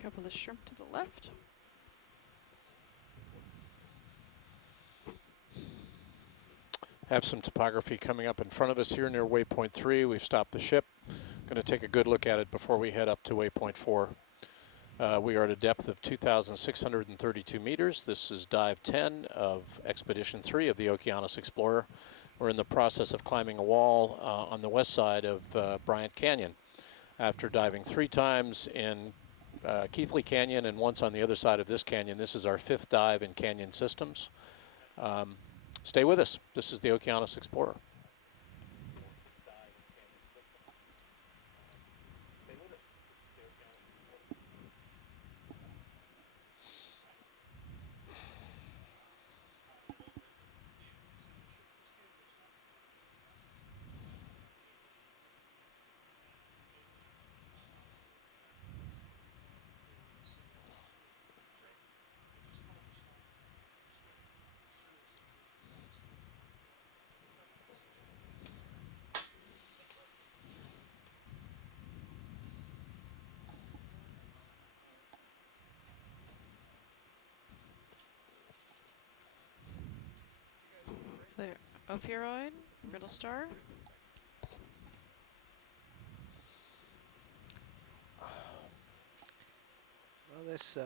Couple of the shrimp to the left. Have some topography coming up in front of us here near waypoint 3. We've stopped the ship. Going to take a good look at it before we head up to waypoint 4. We are at a depth of 2,632 meters. This is dive 10 of Expedition 3 of the Okeanos Explorer. We're in the process of climbing a wall on the west side of Bryant Canyon. After diving 3 times in Keithley Canyon and once on the other side of this canyon, this is our 5th dive in canyon systems. Stay with us. This is the Okeanos Explorer. There. Ophiuroid, Brittle Star. Well, this,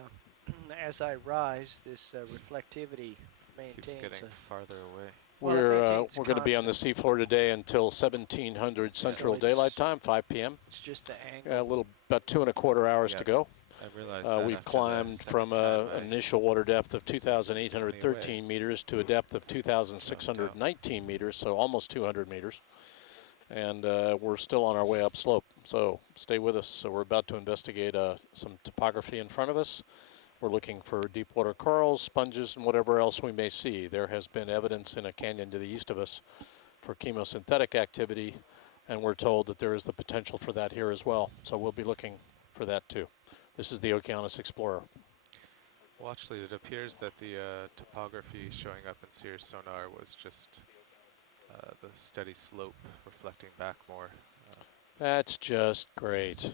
as I rise, this reflectivity maintains. Keeps getting farther away. Well, We're going to be on the seafloor today until 1700 Central So Daylight Time, 5 p.m. It's just the angle. About 2¼ hours Yeah. to go. I realized that We've after the climbed second from time an initial water depth of 2,813 Anyway. meters to a depth of 2,619 meters, so almost 200 meters. And we're still on our way up slope, so stay with us. So we're about to investigate some topography in front of us. We're looking for deep water corals, sponges, and whatever else we may see. There has been evidence in a canyon to the east of us for chemosynthetic activity, and we're told that there is the potential for that here as well. So we'll be looking for that too. This is the Okeanos Explorer. Well, actually, it appears that the topography showing up in Sears sonar was just the steady slope reflecting back more. That's just great.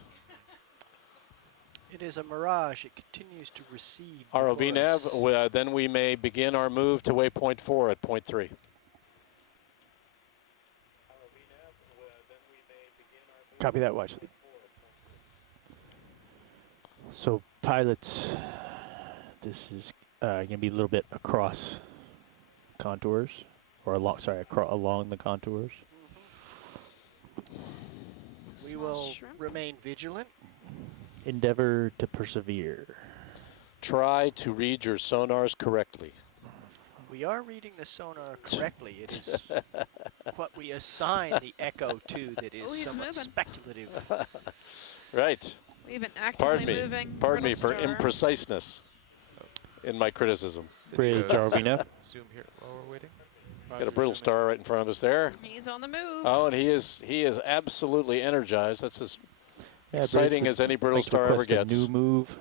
It is a mirage. It continues to recede. ROV before nav, us. then we may begin our move to waypoint 4 at point 3. Copy that, watch lead. So pilots, this is going to be a little bit across contours, or along, sorry, along the contours. We Small will shrimp. remain vigilant. Endeavor to persevere. Try to read your sonars correctly. We are reading the sonar correctly. It is what we assign the echo to that is Oh, he's somewhat moving. speculative. Right. We've been actively moving. Pardon me Brittle for Star. impreciseness in my criticism. Bridge, ROV nav. Zoom here while we're waiting. Got a brittle star right in front of us there. He's on the move. Oh, and he is absolutely energized. That's as Yeah, exciting Bridge as any would brittle like to star ever request a gets. New move.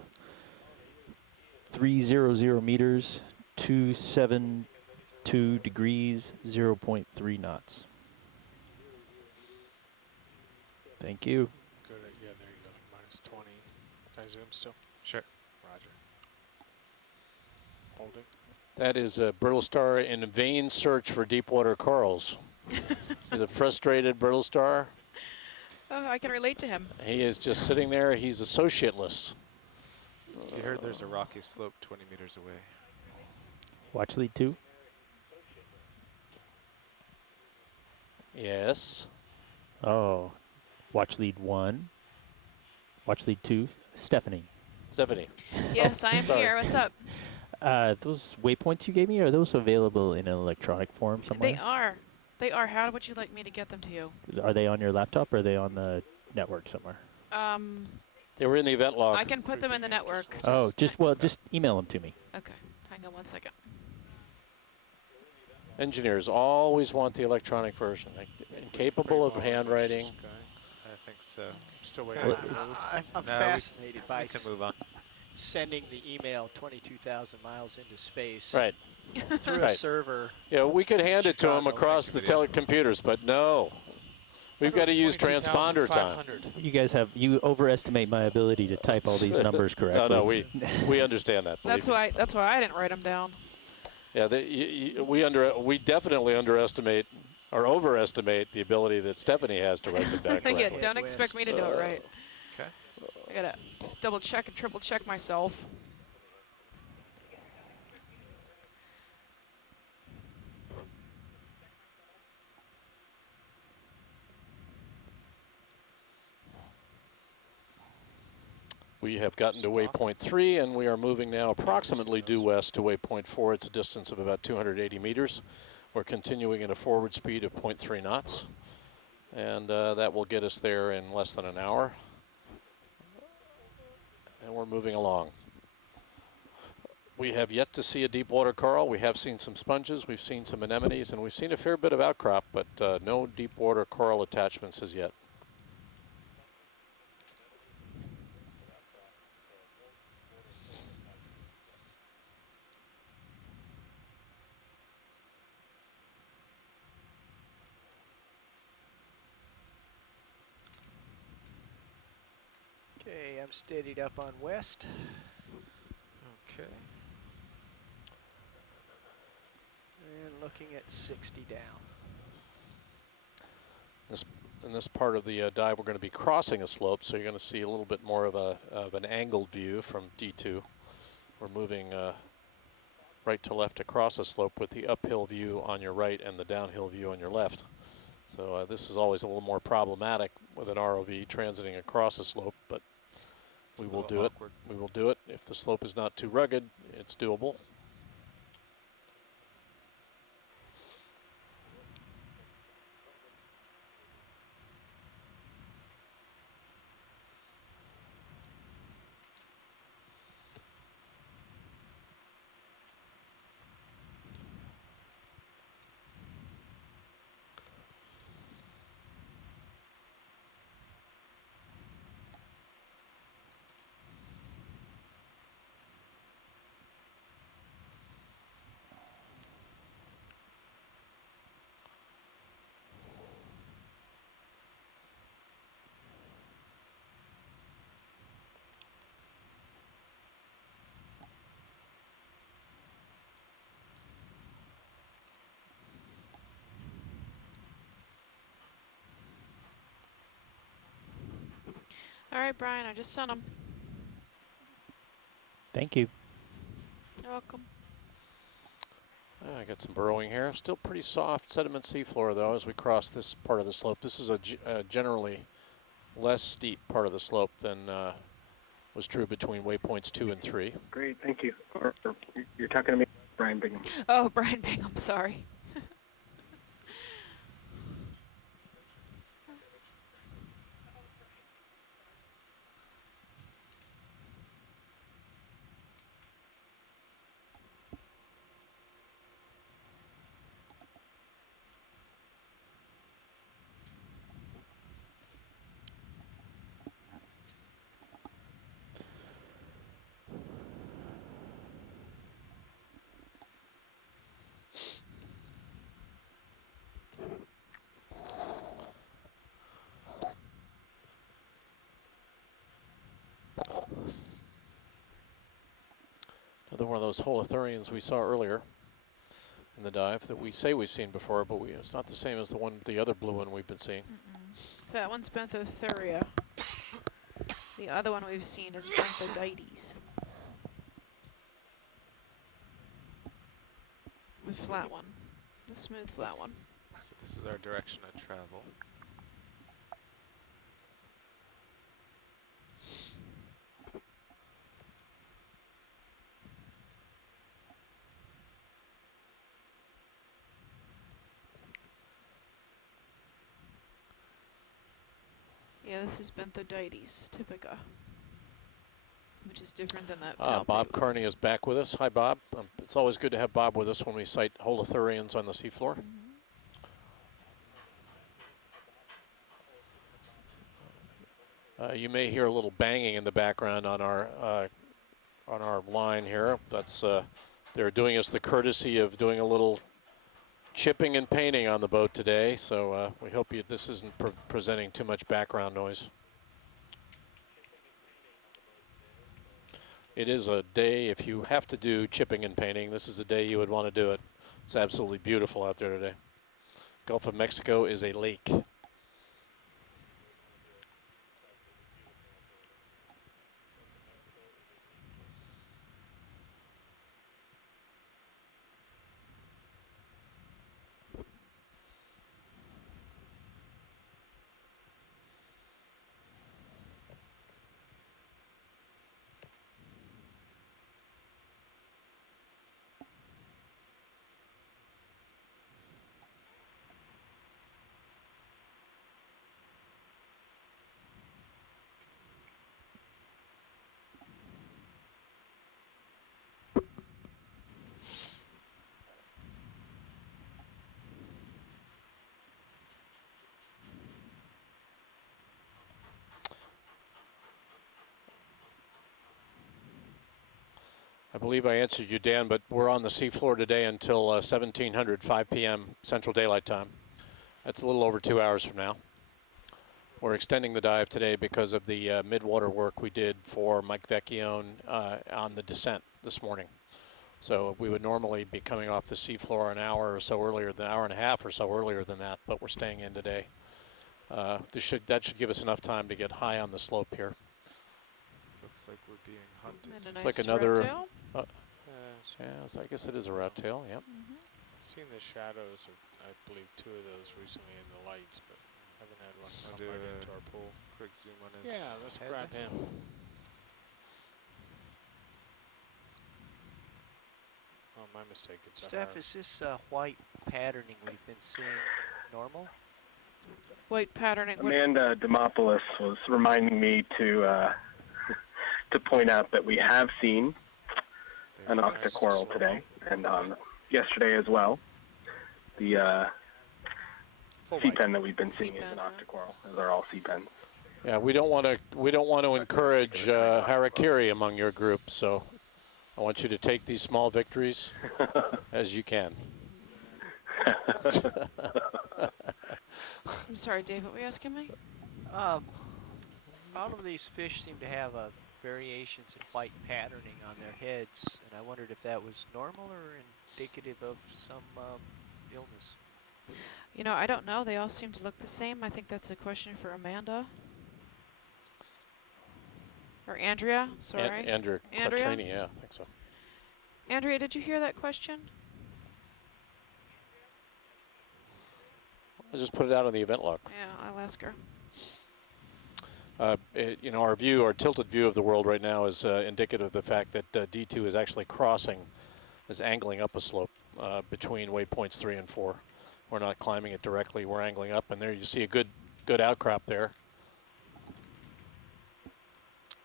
300 meters, 272 degrees, 0.3 knots. Thank you. Good. Yeah, there you go. -20. Can I zoom still? Sure. Roger. Holding. That is a brittle star in a vain search for deep water corals. The frustrated brittle star. Oh, I can relate to him. He is just sitting there. He's associateless. You heard there's a rocky slope 20 meters away. Watch lead 2. Yes. Oh, watch lead 1. Watch lead 2. Stephanie. Stephanie. Yes, I am sorry. here. What's up? Those waypoints you gave me, are those available in an electronic form somewhere? They are. They are. How would you like me to get them to you? Are they on your laptop or are they on the network somewhere? They were in the event log. I can put them in the network. Just email them to me. Okay. Hang on one second. Engineers always want the electronic version. Incapable of handwriting. I think so. Still waiting. I'm No, fascinated by we can move on. sending the email 22,000 miles into space Right. through a Right. server. Yeah, we could hand it to them Chicago, across the video. telecomputers, but no. We've got to use transponder time. You overestimate my ability to type all these numbers correctly. No, we understand that. That's why I didn't write them down. Yeah, we definitely underestimate or overestimate the ability that Stephanie has to write them down correctly. Yeah, don't expect me to do it right. Okay. I gotta double check and triple check myself. We have gotten to waypoint 3, and we are moving now approximately due west to waypoint 4. It's a distance of about 280 meters. We're continuing at a forward speed of 0.3 knots, and that will get us there in less than an hour. And we're moving along. We have yet to see a deep water coral. We have seen some sponges, we've seen some anemones, and we've seen a fair bit of outcrop, but no deep water coral attachments as yet. Okay, I'm steadied up on west. Okay. And looking at 60 down. In this part of the dive, we're going to be crossing a slope, so you're going to see a little bit more of an angled view from D2. We're moving right to left across a slope with the uphill view on your right and the downhill view on your left. So this is always a little more problematic with an ROV transiting across a slope, but we will do it. We will do it. If the slope is not too rugged, it's doable. All right, Brian, I just sent them. Thank you. You're welcome. I got some burrowing here. Still pretty soft sediment seafloor, though, as we cross this part of the slope. This is a generally less steep part of the slope than was true between waypoints 2 and 3. Great, thank you. Or you're talking to me, Brian Bingham. Oh, Brian Bingham, sorry. one of those holothurians we saw earlier in the dive that we say we've seen before, but it's not the same as the other blue one we've been seeing. That one's Benthothuria. The other one we've seen is Benthodites. The flat one. The smooth flat one. So this is our direction of travel. Yeah, this is Benthodites typica, which is different than that. Bob Carney is back with us. Hi, Bob. It's always good to have Bob with us when we sight holothurians on the seafloor. You may hear a little banging in the background on our line here. That's they're doing us the courtesy of doing a little chipping and painting on the boat today. So we hope this isn't presenting too much background noise. It is a day, if you have to do chipping and painting, this is a day you would want to do it. It's absolutely beautiful out there today. Gulf of Mexico is a lake. I believe I answered you, Dan, but we're on the seafloor today until 1700, 5 p.m. Central Daylight Time. That's a little over 2 hours from now. We're extending the dive today because of the mid-water work we did for Mike Vecchione on the descent this morning. So we would normally be coming off the seafloor an hour or so earlier, an hour and a half or so earlier than that, but we're staying in today. That should give us enough time to get high on the slope here. Looks like we're being hunted. And a It's nice like another. rat tail. I guess it is a rat tail. Yep. Seen the shadows of, I believe, 2 of those recently in the lights, but haven't had one I'll come do right a into our pool. quick zoom on his Yeah, let's head. grab him. Oh, my mistake. It's a Steph, her. is this white patterning we've been seeing normal? White patterning. Amanda Demopoulos was reminding me to point out that we have seen an octocoral today, and yesterday as well. The sea pen that we've been seeing is an octocoral, as are all sea pens. Yeah, we don't want to encourage harakiri among your group, so I want you to take these small victories as you can. I'm sorry, Dave, what were you asking me? All of these fish seem to have variations in white patterning on their heads, and I wondered if that was normal or indicative of some illness. You know, I don't know. They all seem to look the same. I think that's a question for Amanda. Or Andrea, sorry. Andrea Quattrini, yeah, I think so. Andrea, did you hear that question? I'll just put it out on the event log. Yeah, I'll ask her. Our tilted view of the world right now is indicative of the fact that D2 is actually is angling up a slope between waypoints 3 and 4. We're not climbing it directly, we're angling up, and there you see a good outcrop there.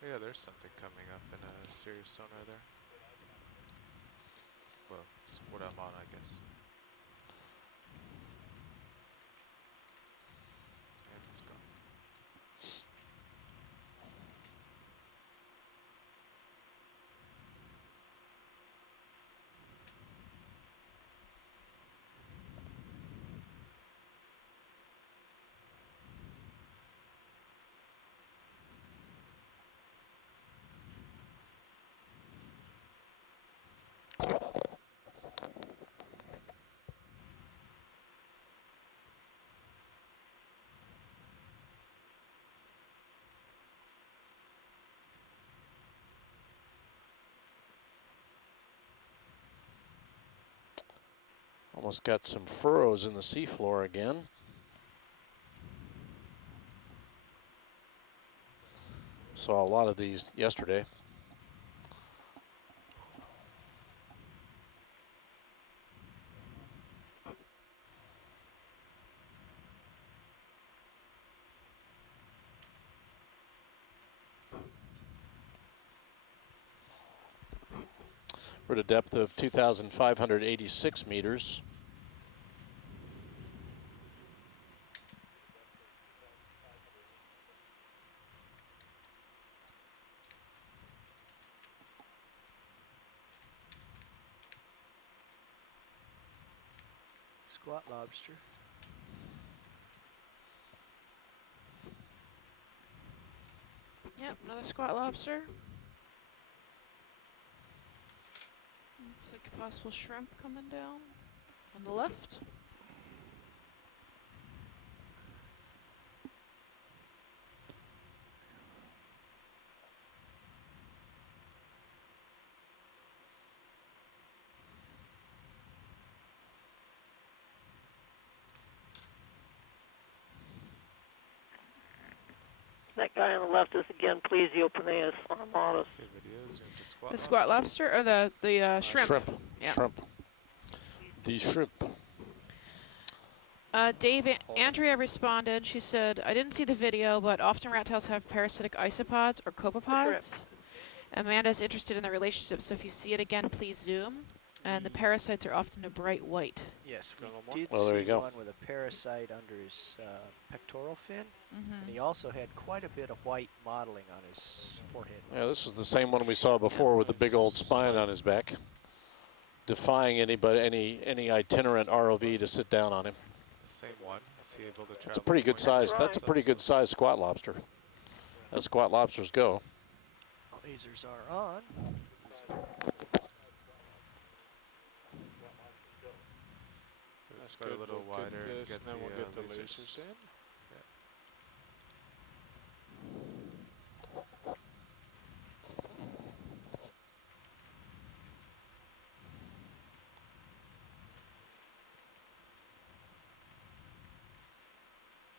Yeah, there's something coming up in a Sirius sonar there. Well, it's what I'm on, I guess. And it's gone. Almost got some furrows in the seafloor again. Saw a lot of these yesterday. We're at a depth of 2,586 meters. Squat lobster. Yep, another squat lobster. Looks like a possible shrimp coming down on the left. That guy on the left is again pleased open as Armadas. Okay, video, zoom to squat The squat lobster or the shrimp? Shrimp. Yeah. Shrimp. The shrimp. Dave, Andrea responded. She said, I didn't see the video, but often rat tails have parasitic isopods or copepods. Amanda's interested in the relationship, so if you see it again, please zoom. And the parasites are often a bright white. Yes, we Got a did Well, there you see go. one with a parasite under his pectoral fin, Mm-hmm. and he also had quite a bit of white mottling on his forehead. Yeah, this is the same one we saw before with the big old spine on his back, defying any itinerant ROV to sit down on him. Same one. Is he able to travel? It's a pretty good size. That's a pretty good size squat lobster. As squat lobsters go. Lasers are on. Let's That's go good. a little We'll wider and this, get and then the, we'll get the lasers. lasers in.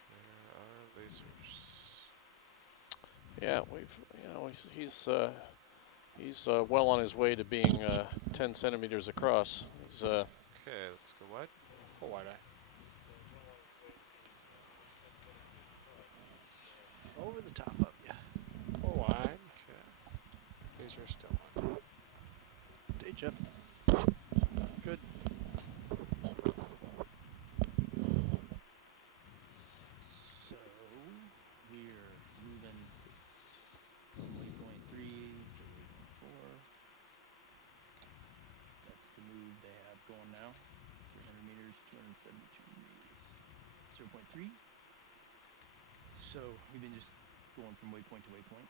There are lasers. Yeah, he's well on his way to being 10 centimeters across. He's, Okay, let's go wide. Oh, wide eye. Over the top of you. Oh, wide. Okay. Laser still on. Hey, Jeff. Good. So we're moving from waypoint 3 to waypoint 4. That's the move they have going now. 300 meters, 272 degrees. 0.3. So we've been just going from waypoint to waypoint.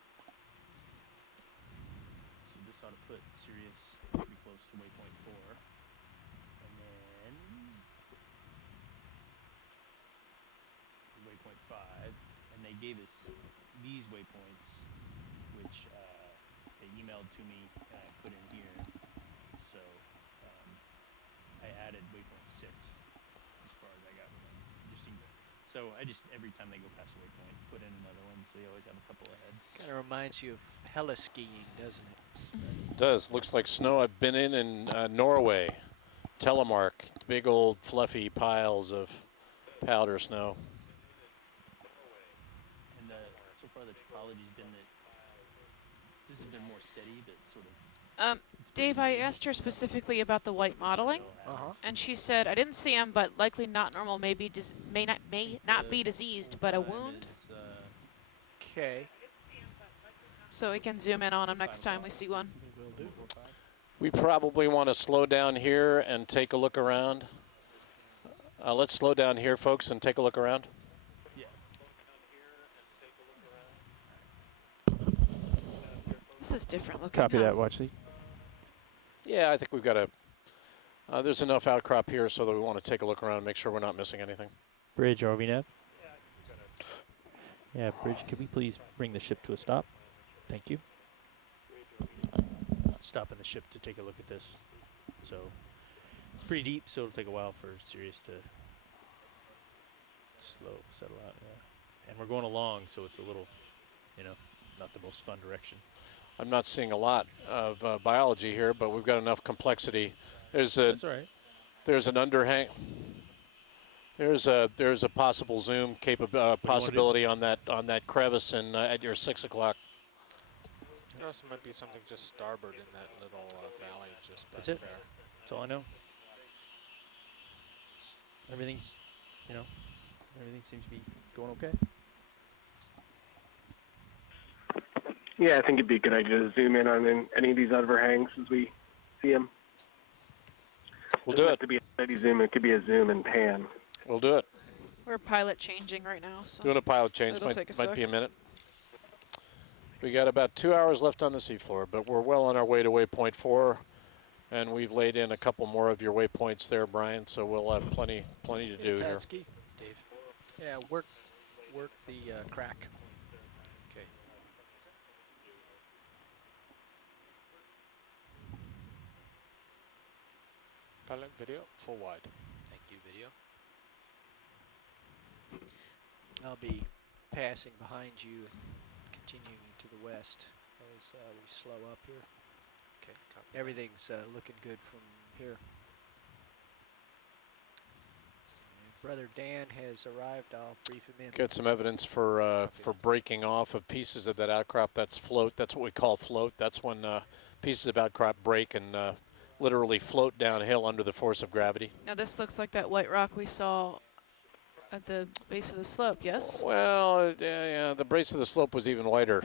So this ought to put Sirius pretty close to waypoint 4. And then waypoint 5, and they gave us these waypoints, which they emailed to me and I put in here. So I added waypoint 6 as far as I got from them. So I just, every time they go past a waypoint, put in another one, so you always have a couple ahead. Kind of reminds you of heli-skiing, doesn't it? It does. Looks like snow I've been in Norway. Telemark. Big old fluffy piles of powder snow. And so far the topology's been that this has been more steady, but sort of. Dave, I asked her specifically about the white modeling, and she said, I didn't see him, but likely not normal, may not be diseased, but a wound. Okay. So we can zoom in on him next time we see one. Will do. We probably want to slow down here and take a look around. Let's slow down here, folks, and take a look around. This is different looking. Copy huh? that, watch lead. Yeah, I think we've got there's enough outcrop here so that we want to take a look around and make sure we're not missing anything. Bridge, RV nav. Yeah, Bridge, can we please bring the ship to a stop? Thank you. Stopping the ship to take a look at this. So It's pretty deep, so it'll take a while for Sirius to settle out. Yeah. And we're going along, so it's a little, not the most fun direction. I'm not seeing a lot of biology here, but we've got enough complexity. That's all right. There's an underhang. There's a possible zoom possibility on that crevice and at your 6 o'clock. There also might be something just starboard in that little valley just back That's it. there. That's all I know. Everything's, everything seems to be going okay. Yeah, I think it'd be a good idea to zoom in on any of these overhangs as we see them. We'll do it. It could be a steady zoom. It could be a zoom and pan. We'll do it. We're pilot changing right now. So Doing a pilot change it'll take might be a sec. minute. We got about 2 hours left on the seafloor, but we're well on our way to waypoint 4, and we've laid in a couple more of your waypoints there, Brian. So we'll have plenty to do here. Tatsky. Dave. Yeah, work the crack. Okay. Pilot video, full wide. Thank you, video. I'll be passing behind you and continuing to the west as we slow up here. Okay, copy. Everything's looking good from here. Brother Dan has arrived. I'll brief him in. Get some evidence for breaking off of pieces of that outcrop. That's float. That's what we call float. That's when pieces of outcrop break and literally float downhill under the force of gravity. Now this looks like that white rock we saw at the base of the slope, yes? Well, yeah, the base of the slope was even whiter.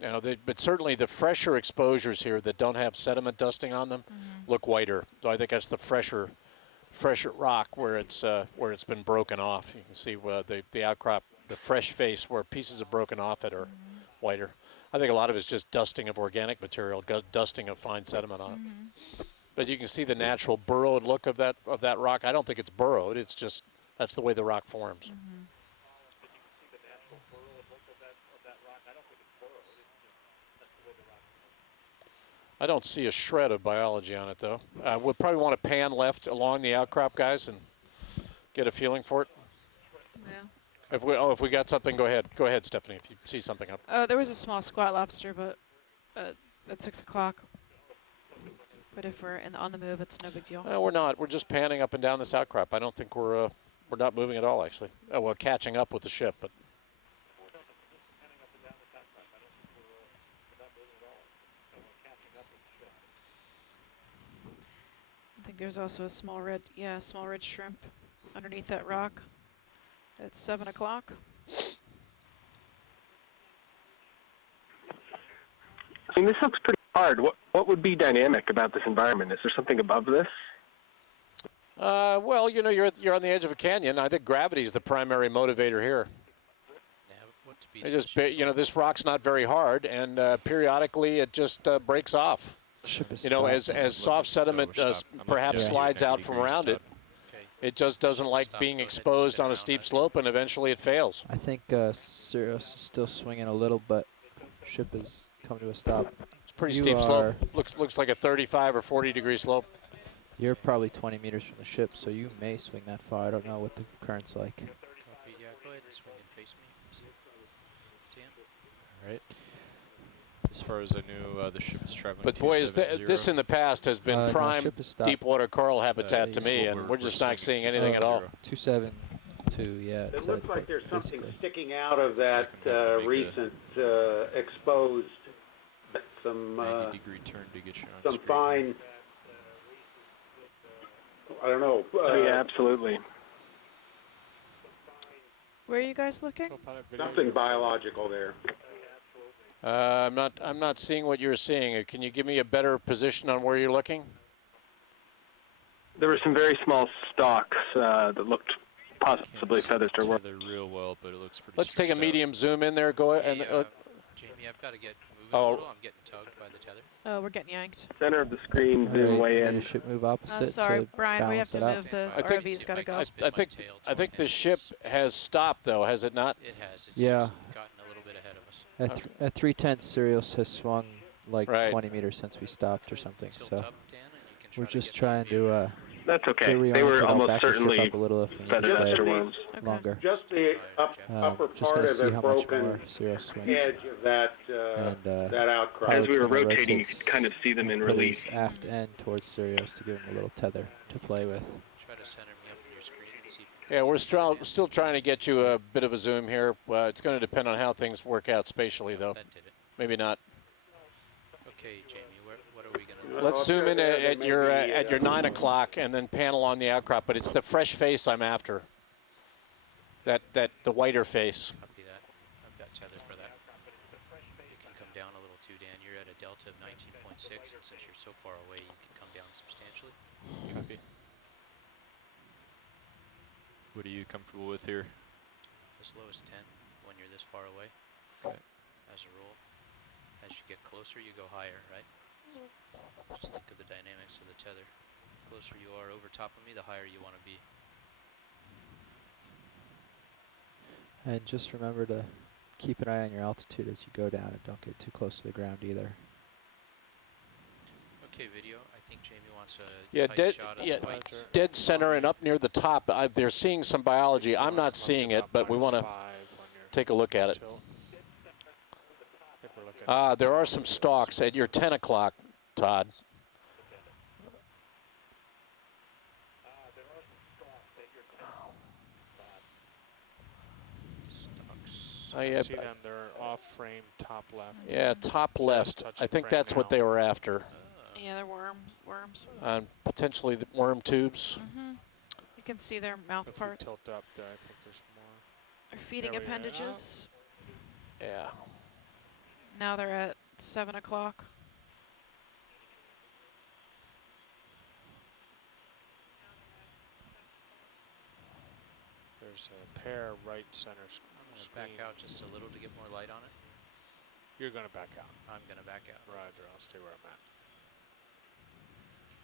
But certainly the fresher exposures here that don't have sediment dusting on them look whiter. So I think that's the fresher rock where it's been broken off. You can see the outcrop, the fresh face where pieces have broken off it are whiter. I think a lot of it's just dusting of organic material, dusting of fine sediment on it. But you can see the natural burrowed look of that rock. I don't think it's burrowed. It's just that's the way the rock forms. I don't see a shred of biology on it, though. We'll probably want to pan left along the outcrop, guys, and get a feeling for it. Yeah. If we got something, go ahead. Go ahead, Stephanie, if you see something up. There was a small squat lobster, but at 6 o'clock. But if we're on the move, it's no big deal. We're not. We're just panning up and down this outcrop. I don't think we're not moving at all, actually. We're catching up with the ship, but. I think there's also a small red shrimp underneath that rock. It's 7 o'clock. I mean, this looks pretty hard. What would be dynamic about this environment? Is there something above this? Well, you're on the edge of a canyon. I think gravity is the primary motivator here. Yeah, what speed? This rock's not very hard, and periodically it just breaks off. As soft sediment perhaps slides out from around it, it just doesn't like being exposed on a steep slope, and eventually it fails. I think Sirius is still swinging a little, but ship is coming to a stop. It's a pretty steep slope. Looks like a 35 or 40 degree slope. You're probably 20 meters from the ship, so you may swing that far. I don't know what the current's like. Copy. Yeah, go ahead and swing and face me. See Dan. All right. As far as I knew, the ship is traveling. But boy, this in the past has been prime deep water coral habitat to me, and we're just not seeing anything at all. 272, yeah. It looks like there's something sticking out of that recent exposed, some 90-degree turn to get you on some fine. I don't know. Yeah, absolutely. Where are you guys looking? Something biological there. I'm not seeing what you're seeing. Can you give me a better position on where you're looking? There were some very small stalks that looked possibly feathers to work. Real well, but it looks pretty. Let's take a medium zoom in there. Go ahead. Jamie, I've got to get moving a little. I'm getting tugged by the tether. Oh, we're getting yanked. Center of the screen, zoom way in. Ship move opposite. Sorry, to Brian, we have to balance move the I think- RV's got to go. I think the ship has stopped, though, has it not? It has. It's Yeah. just gotten a little bit ahead of us. At 310, Sirius has swung like Right. 20 meters since we stopped or something. Tilt So up, Dan, and you can try we're to just get trying to That's okay. To They were reorient it, I'll almost back the ship certainly up a little if we need to feather stay duster worms. longer. Just the upper Just part gonna of see the how much broken more Zero swings. edge of that And that outcrop. As pilot's we were gonna rotating, you rotate could kind of see them in and put relief. his aft end towards Sirius to give him a little tether to play with. Try to center me up on your screen and see if you can Yeah, we're see me. still trying to get you a bit of a zoom here. It's going to depend on how things work out spatially, though. That did it. Maybe not. Okay, Jamie, what are we gonna? Let's zoom in at your 9 o'clock and then panel on the outcrop. But it's the fresh face I'm after. The whiter face. Copy that. I've got tether for that. You can come down a little too, Dan. You're at a delta of 19.6, and since you're so far away, you can come down substantially. Copy. What are you comfortable with here? As low as 10 when you're this far away. Okay. As a rule. As you get closer, you go higher, right? Just think of the dynamics of the tether. The closer you are over top of me, the higher you want to be. And just remember to keep an eye on your altitude as you go down and don't get too close to the ground either. Okay, video. I think Jamie wants a tight shot of the white. Dead center and up near the top. They're seeing some biology. I'm not seeing it, but we want to take a look at it. There are some stalks at your 10 o'clock, Todd. I see them. They're off frame, top left. Yeah, top left. I think that's what they were after. Yeah, they're worms. Potentially the worm tubes. You can see their mouth If parts. we tilt up there, I think there's more. They're feeding There we are. appendages. Yeah. Now they're at 7 o'clock. There's a pair right center I'm going to back out just a little to get more light on it. You're going to back out. I'm going to back out. Roger, I'll stay where I'm at.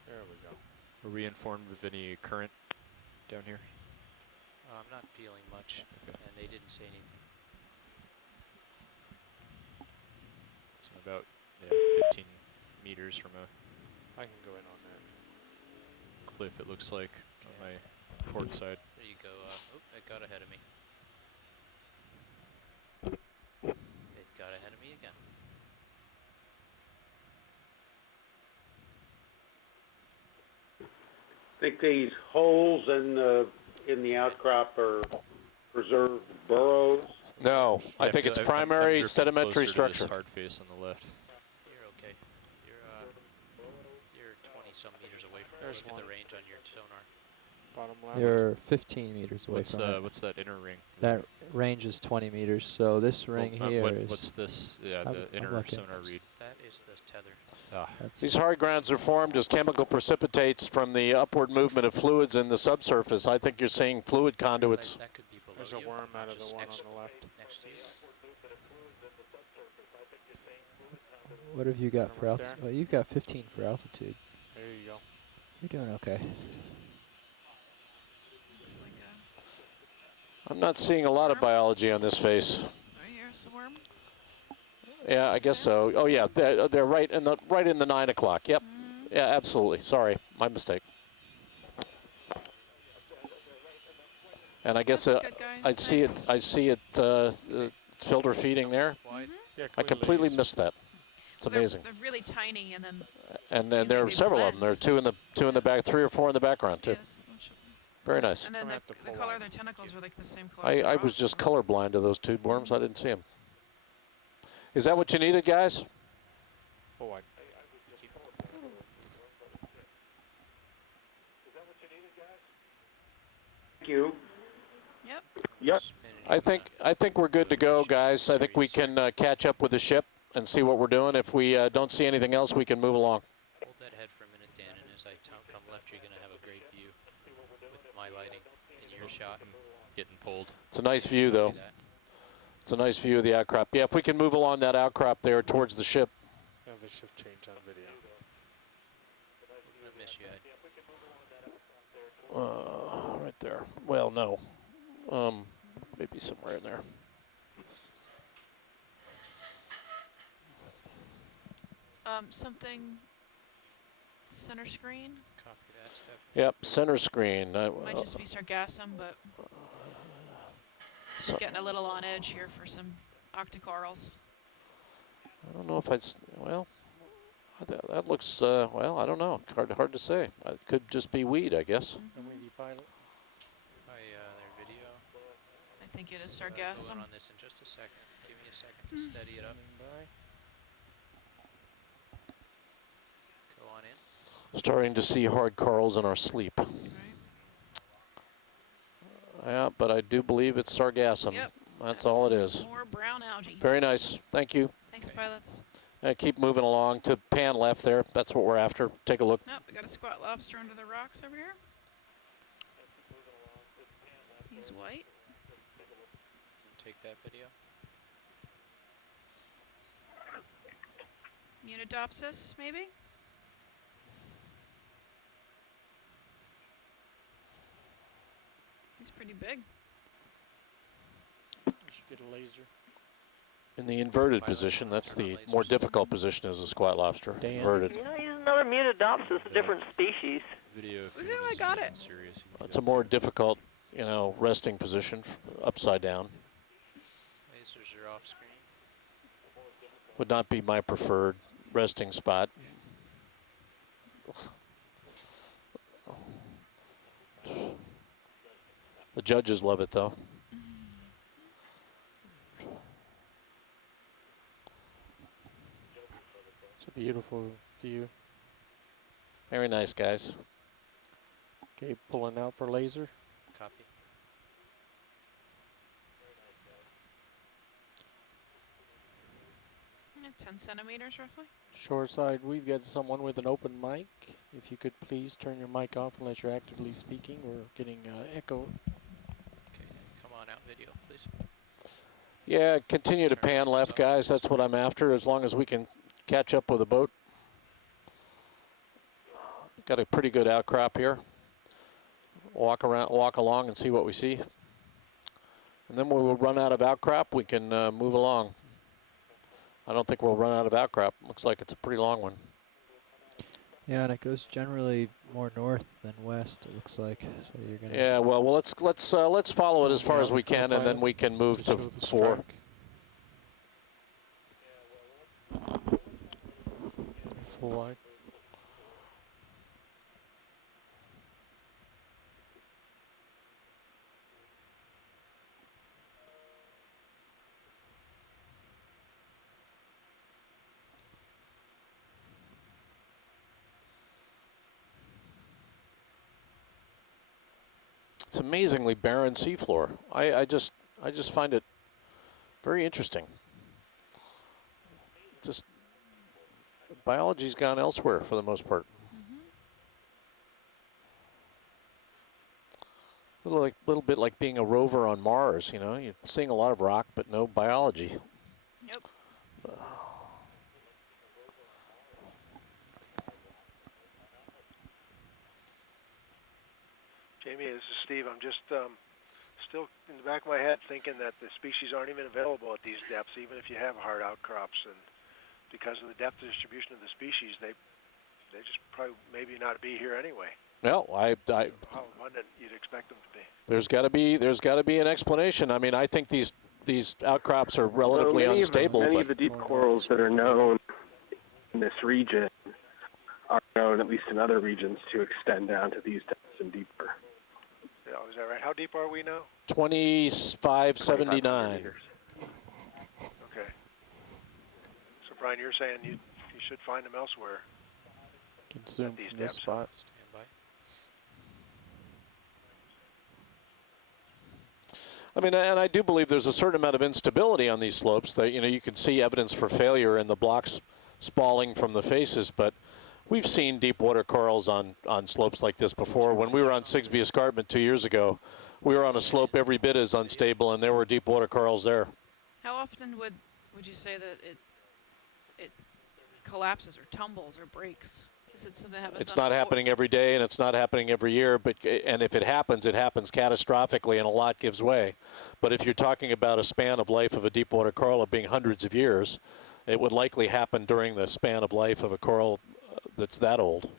There we go. Are we informed of any current down here? I'm not feeling much, and they didn't say anything. It's about 15 meters from a I can go in on that. cliff, it looks like, on my port side. There you go. It got ahead of me. It got ahead of me again. I think these holes in the outcrop are preserved burrows. No, I think it's primary I'm sedimentary closer to structure. this hard face on the left. You're okay. You're 20-some meters away from it. There's Look at one. the range on your sonar. Bottom left. You're 15 meters away from it. What's that inner ring? That range is 20 meters, so this ring here is... What's this? Yeah, I'm the inner looking. sonar read. That is the tether. These hard grounds are formed as chemical precipitates from the upward movement of fluids in the subsurface. I think you're seeing fluid conduits. That could be below There's a you, worm out of the just one on next, the left. next to you. What have you got for Right altitude? there. Well, you've got 15 for altitude. There you go. You're doing okay. Looks like I'm not seeing a lot of biology on this face. right here's the worm. Yeah, I guess so. Oh yeah, they're right in the 9 o'clock. Yep. Yeah, absolutely. Sorry, my mistake. And I guess That's good, guys. I see it filter feeding there. Yeah, I completely missed that. It's amazing. They're really tiny, and then And then there are several of them. There are two in the back, 3 or 4 in the background too. yes, Very nice. and then I'm gonna have to the pull color out. of their tentacles were like the same color. as the I was rocks. just colorblind to those tube worms. I didn't see them. Is that what you needed, guys? Oh, Thank you. Yep. Yep. I think we're good to go, guys. I think we can catch up with the ship and see what we're doing. If we don't see anything else, we can move along. Hold that head for a minute, Dan, and as I come left, you're going to have a great view with my lighting in your shot. Getting pulled. It's a nice view, though. It's a nice view of the outcrop. Yeah, if we can move along that outcrop there towards the ship. have a shift change on video. We're going to miss you, Ed. Right there. Well, no. Maybe somewhere in there. Something center screen. Copy that, Steph. Yep, center screen. Might just be sargassum, but getting a little on edge here for some octocorals. I don't know if well, that looks, well, I don't know. Hard to say. It could just be weed, I guess. pilot. Their video. I think it is Going sargassum. on this in just a second. Give me a second to steady it up. Go on in. Starting to see hard corals in our sleep. Right. Yeah, but I do believe it's sargassum. Yep. That's all it is. More brown algae. Very nice. Thank you. Thanks, pilots. Keep moving along to pan left there. That's what we're after. Take a look. Nope, we got a squat lobster under the rocks over here. He's white. Take that video. Unidopsis, maybe? He's pretty big. You should get a laser. In the inverted position, that's the more difficult position as a squat lobster. Inverted. Yeah, he's another Munidopsis, a different species. Video. Woohoo, I got it. That's a more difficult, resting position, upside down. Lasers are off screen. Would not be my preferred resting spot. The judges love it, though. It's a beautiful view. Very nice, guys. Okay, pulling out for laser. Copy. Yeah, 10 centimeters, roughly. Shore side, we've got someone with an open mic. If you could please turn your mic off unless you're actively speaking. We're getting echo. Okay, come on out video, please. Yeah, continue to pan left, guys. That's what I'm after, as long as we can catch up with the boat. Got a pretty good outcrop here. Walk along and see what we see. And then when we'll run out of outcrop, we can move along. I don't think we'll run out of outcrop. Looks like it's a pretty long one. Yeah, and it goes generally more north than west, it looks like. So you're gonna. Yeah, well, let's follow it as far as we can, and then we can move to 4. Full wide. It's amazingly barren seafloor. I just find it very interesting. Just biology's gone elsewhere for the most part. Little bit like being a rover on Mars. You're seeing a lot of rock, but no biology. Yep. Jamie, this is Steve. I'm just still in the back of my head thinking that the species aren't even available at these depths, even if you have hard outcrops. And because of the depth distribution of the species, they just probably maybe not be here anyway. No, How abundant you'd expect them to be. There's got to be an explanation. I mean, I think these outcrops are relatively unstable. Many of the deep corals that are known in this region are known, at least in other regions, to extend down to these depths and deeper. Yeah, is that right? How deep are we now? 2579. Okay. So, Brian, you're saying you should find them elsewhere. Can zoom these from this depths. spot. Stand by. I mean, and I do believe there's a certain amount of instability on these slopes that, you can see evidence for failure in the blocks spalling from the faces, but we've seen deep water corals on slopes like this before. When we were on Sigsbee Escarpment 2 years ago, we were on a slope every bit as unstable, and there were deep water corals there. How often would you say that it collapses or tumbles or breaks? Is it something that happens? It's not happening every day, and it's not happening every year, and if it happens catastrophically, and a lot gives way. But if you're talking about a span of life of a deep water coral of being hundreds of years, it would likely happen during the span of life of a coral that's that old.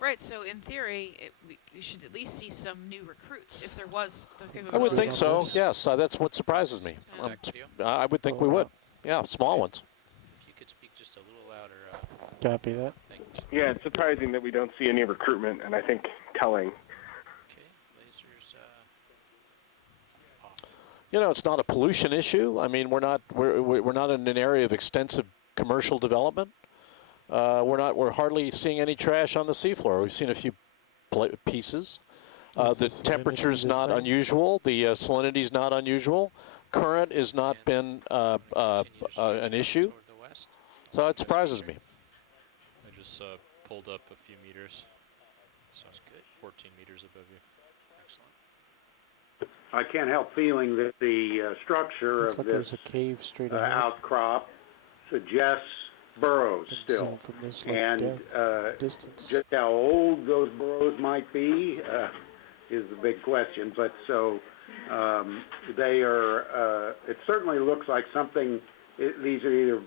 Right, so in theory, we should at least see some new recruits if there was the I capability. would think so, yes. That's what surprises me. I would think we would. Yeah, small ones. If you could speak just a little louder. Copy that. Yeah, it's surprising that we don't see any recruitment, and I think telling. Okay, lasers off. You know, it's not a pollution issue. I mean, we're not in an area of extensive commercial development. We're hardly seeing any trash on the seafloor. We've seen a few pieces. The temperature's not unusual. The salinity's not unusual. Current has not been an issue. So it surprises me. I just pulled up a few meters. Sounds good. 14 meters above you. Excellent. I can't help feeling that the structure Looks of like this there's a cave straight ahead. outcrop suggests burrows still. From this And distance. just how old those burrows might be is the big question. But so they are, it certainly looks like something, these are either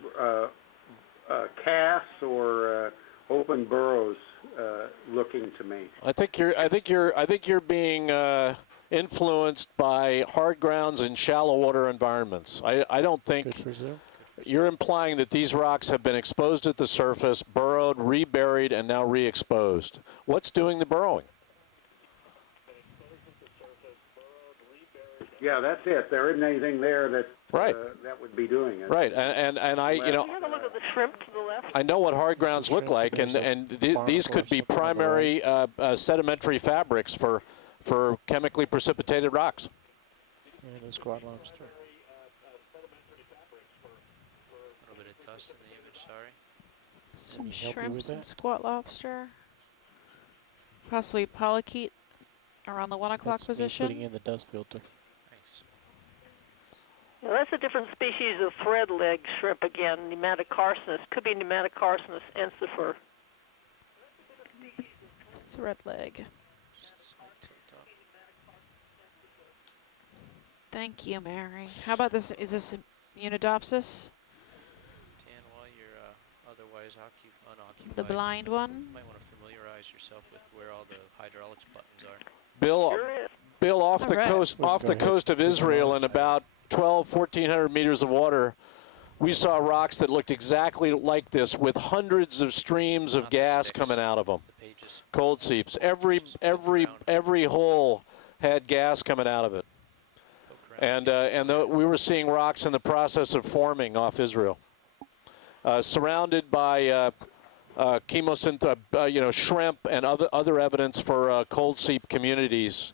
casts or open burrows looking to me. I think you're being influenced by hard grounds and shallow water environments. I don't think you're implying that these rocks have been exposed at the surface, burrowed, reburied, and now re-exposed. What's doing the burrowing? Yeah, that's it. There isn't anything there that right. That would be doing it. Right, and I, you know, Have a look at the shrimp to the left. I know what hard grounds look like, and these could be primary sedimentary fabrics for chemically precipitated rocks. And there's squat lobster. A little bit of dust in the image, sorry. Some shrimps and squat lobster. Possibly polychaete around the 1 o'clock That's position. putting in the dust filter. Thanks. Now, that's a different species of thread leg shrimp again, Nematocarcinus. Could be Nematocarcinus ensifer. Thread leg. Thank you, Mary. How about this? Is this Unidopsis? Dan, while you're otherwise unoccupied, The blind one? You might want to familiarize yourself with where all the hydraulics buttons are. Bill, off the coast of Israel in about 1,400 meters of water, we saw rocks that looked exactly like this with hundreds of streams of gas coming out of them. Cold seeps. Every hole had gas coming out of it. And we were seeing rocks in the process of forming off Israel, surrounded by shrimp and other evidence for cold seep communities,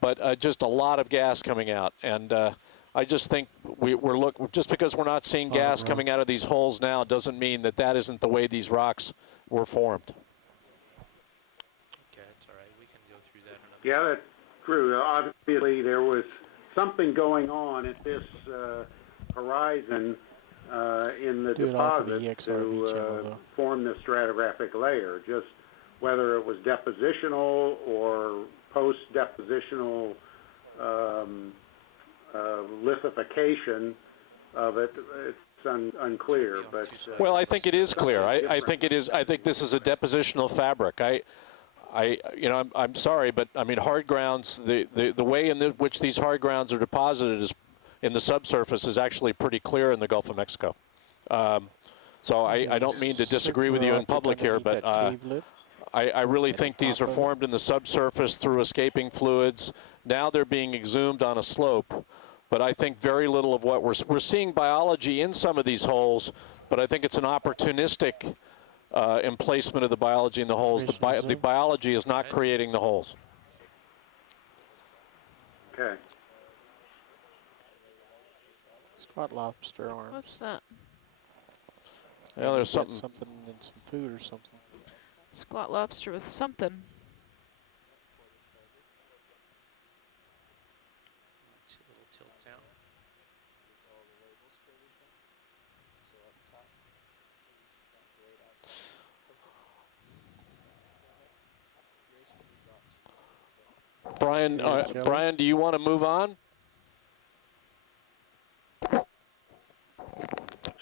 but just a lot of gas coming out. And I just think just because we're not seeing gas coming out of these holes now doesn't mean that isn't the way these rocks were formed. Okay, that's all right. We can go through that another Yeah, that's true. Obviously, there was something going on at this horizon in the deposit to form the stratigraphic layer. Just whether it was depositional or post-depositional lithification of it, it's unclear. But well, I think it is clear. I think it is. I think this is a depositional fabric. I'm sorry, but I mean, hard grounds. The way in which these hard grounds are deposited is in the subsurface is actually pretty clear in the Gulf of Mexico. So I don't mean to disagree with you in public here, but I really think these are formed in the subsurface through escaping fluids. Now they're being exhumed on a slope, but I think very little of what we're seeing biology in some of these holes, but I think it's an opportunistic emplacement of the biology in the holes. The biology is not creating the holes. Okay. Squat lobster arms. What's that? Yeah, there's something in some food or something. Squat lobster with something. Little tilt down. Brian, do you want to move on?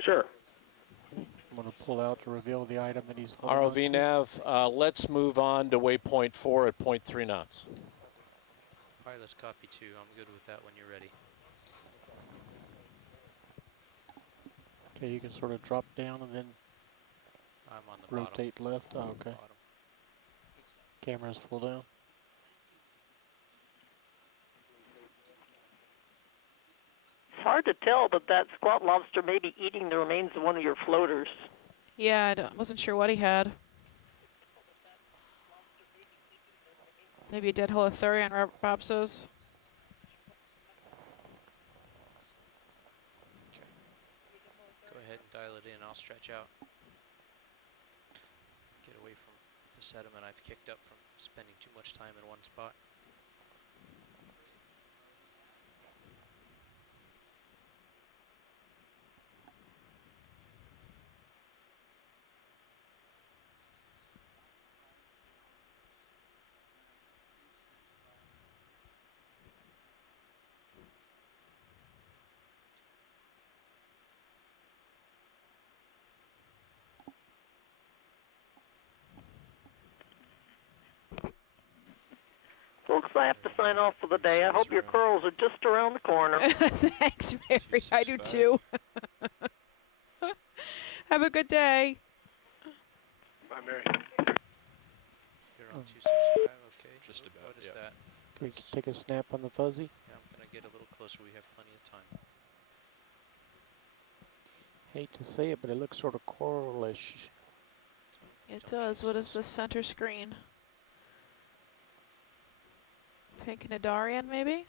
Sure. I'm going to pull pull out to reveal the item that he's holding on ROV to? nav, let's move on to waypoint 4 at 0.3 knots. Alright, let's copy 2. I'm good with that when you're ready. Okay, you can sort of drop down and then I'm on the rotate left. Oh, okay. bottom. Camera's full down. It's hard to tell, but that squat lobster may be eating the remains of one of your floaters. Yeah, wasn't sure what he had. Maybe a dead holothurian, Bob says. Go ahead and dial it in. I'll stretch out. Get away from the sediment I've kicked up from spending too much time in one spot. Folks, I have to sign off for the day. I hope your corals are just around the corner. Thanks, Mary. I do too. Have a good day. Bye, Mary. You're on 265, okay. Just about, What is yeah. that? Can we take a snap on the fuzzy? Yeah, I'm going to get a little closer. We have plenty of time. Hate to say it, but it looks sort of coralish. It does. What is the center screen? Pink Nadarian, maybe?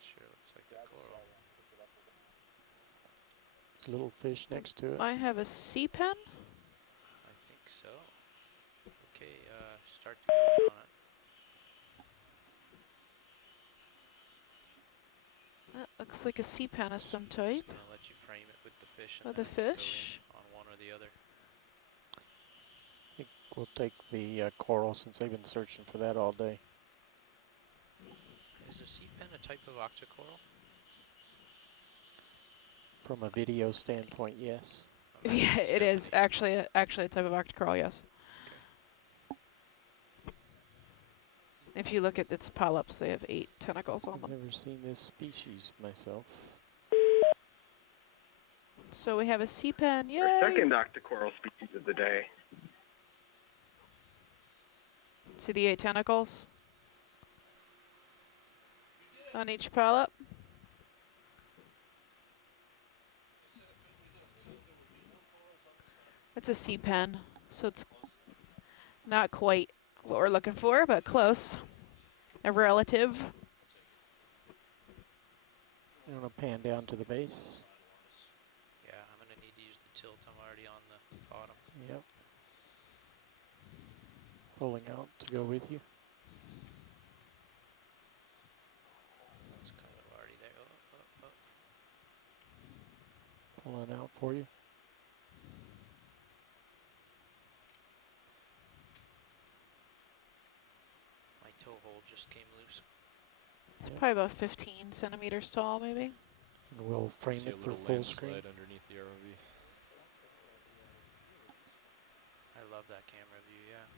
Sure, looks like a coral. There's a little fish next to it. Might have a sea pen? I think so. Okay, start to go in on it. That looks like a sea pen of some Just type. going to let you frame it with the fish. With And the then go fish. in on one or the other. I think we'll take the coral since they've been searching for that all day. Is a sea pen a type of octocoral? From a video standpoint, yes. Okay, Yeah, it's it is definitely- actually a type of octocoral, yes. If you look at its polyps, they have 8 tentacles on I've them. never seen this species myself. So we have a sea pen, Our yay! second octocoral species of the day. See the 8 tentacles on each polyp? It's a sea pen, so it's not quite what we're looking for, but close. A relative. You want to pan down to the base? Yeah, I'm going to need to use the tilt. I'm already on the bottom. Yep. Pulling out to go with you. It's kind of already there. Oh, oh, oh. Pulling out for you. My toe hold just came loose. It's probably about 15 centimeters tall, maybe. And we'll frame See it a for little full screen. landslide underneath the ROV. I love that camera view, yeah.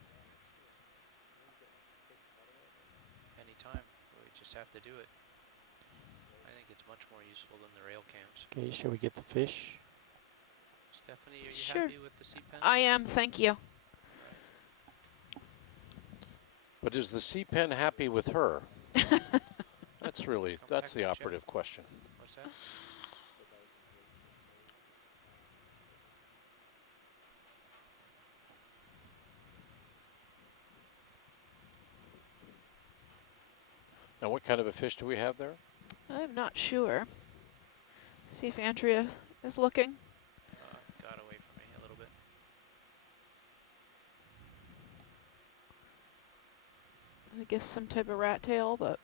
Anytime, we just have to do it. I think it's much more useful than the rail cams. Okay, shall we get the fish? Stephanie, are you Sure. happy with the sea pen? I am, thank you. But is the sea pen happy with her? That's the operative question. What's that? Now, what kind of a fish do we have there? I'm not sure. See if Andrea is looking. Got away from me a little bit. I guess some type of rat tail, but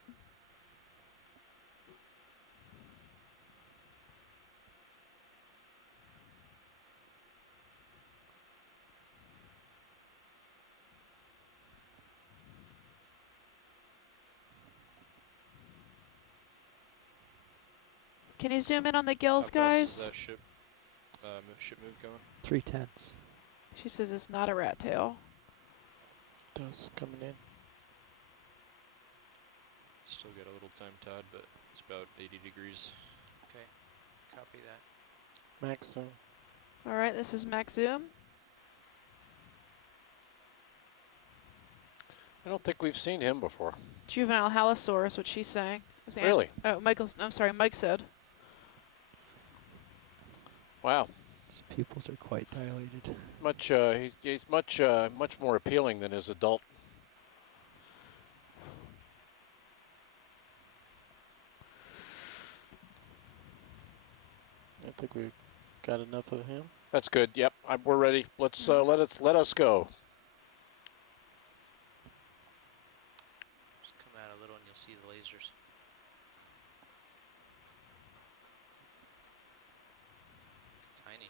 Can you zoom in on the How gills, fast guys? is that ship move going? 3/10. She says it's not a rat tail. Dust coming in. Still got a little time, Todd, but it's about 80 degrees. Okay, copy that. Max zone. All right, this is max zoom. I don't think we've seen him before. Juvenile halosaurus, what she's saying. Really? Oh, I'm sorry, Mike said. Wow. His pupils are quite dilated. He's much more appealing than his adult. I think we've got enough of him. That's good. Yep, we're ready. Let's let us go. Just come out a little and you'll see the lasers. Tiny.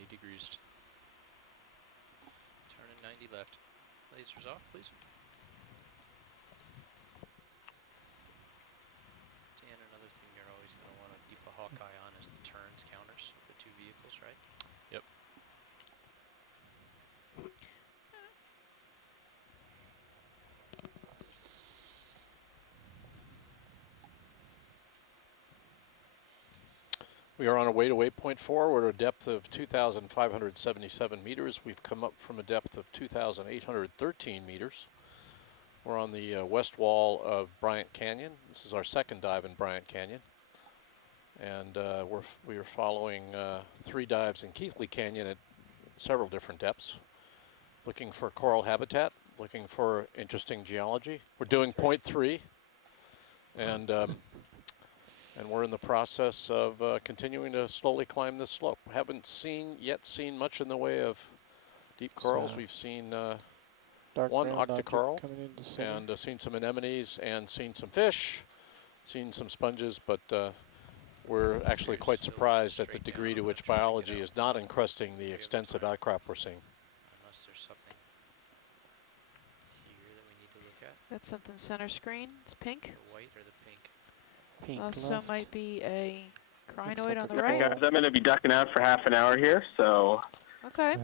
90 degrees. Turning 90 left. Lasers off, please. Dan, another thing you're always going to want to keep a hawk eye on is the turns counters of the two vehicles, right? Yep. We are on our way to waypoint 4. We're at a depth of 2,577 meters. We've come up from a depth of 2,813 meters. We're on the west wall of Bryant Canyon. This is our second dive in Bryant Canyon. And we are following 3 dives in Keithley Canyon at several different depths, looking for coral habitat, looking for interesting geology. We're doing point 3, and we're in the process of continuing to slowly climb this slope. Haven't seen much in the way of deep corals. We've seen one octocoral and seen some anemones and seen some fish, seen some sponges, but we're actually quite surprised at the degree to which biology is not encrusting the extensive outcrop we're seeing. Unless there's something here that we need to look at. That's something center screen. It's pink. The white or the pink? Pink Also left. might be a crinoid like on a the right. Guys, I'm going to be ducking out for half an hour here, so Okay.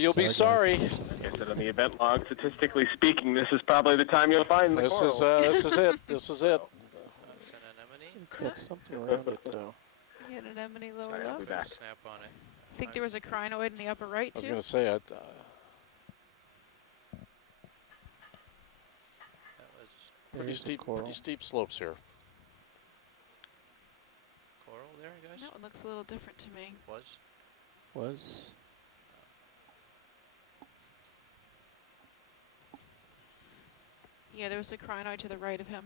You'll be sorry. like I said on the event log, statistically speaking, this is probably the time you'll find the corals. This is it. This is it. That's an anemone. It's got something around it though. You had an anemone lower Sorry, I'll be left. back. Snap on it. I think there was a crinoid in the upper right I was too. going to say, That was pretty steep slopes here. coral there, guys? That one looks a little different to me. Was. Yeah, there was a crinoid to the right of him.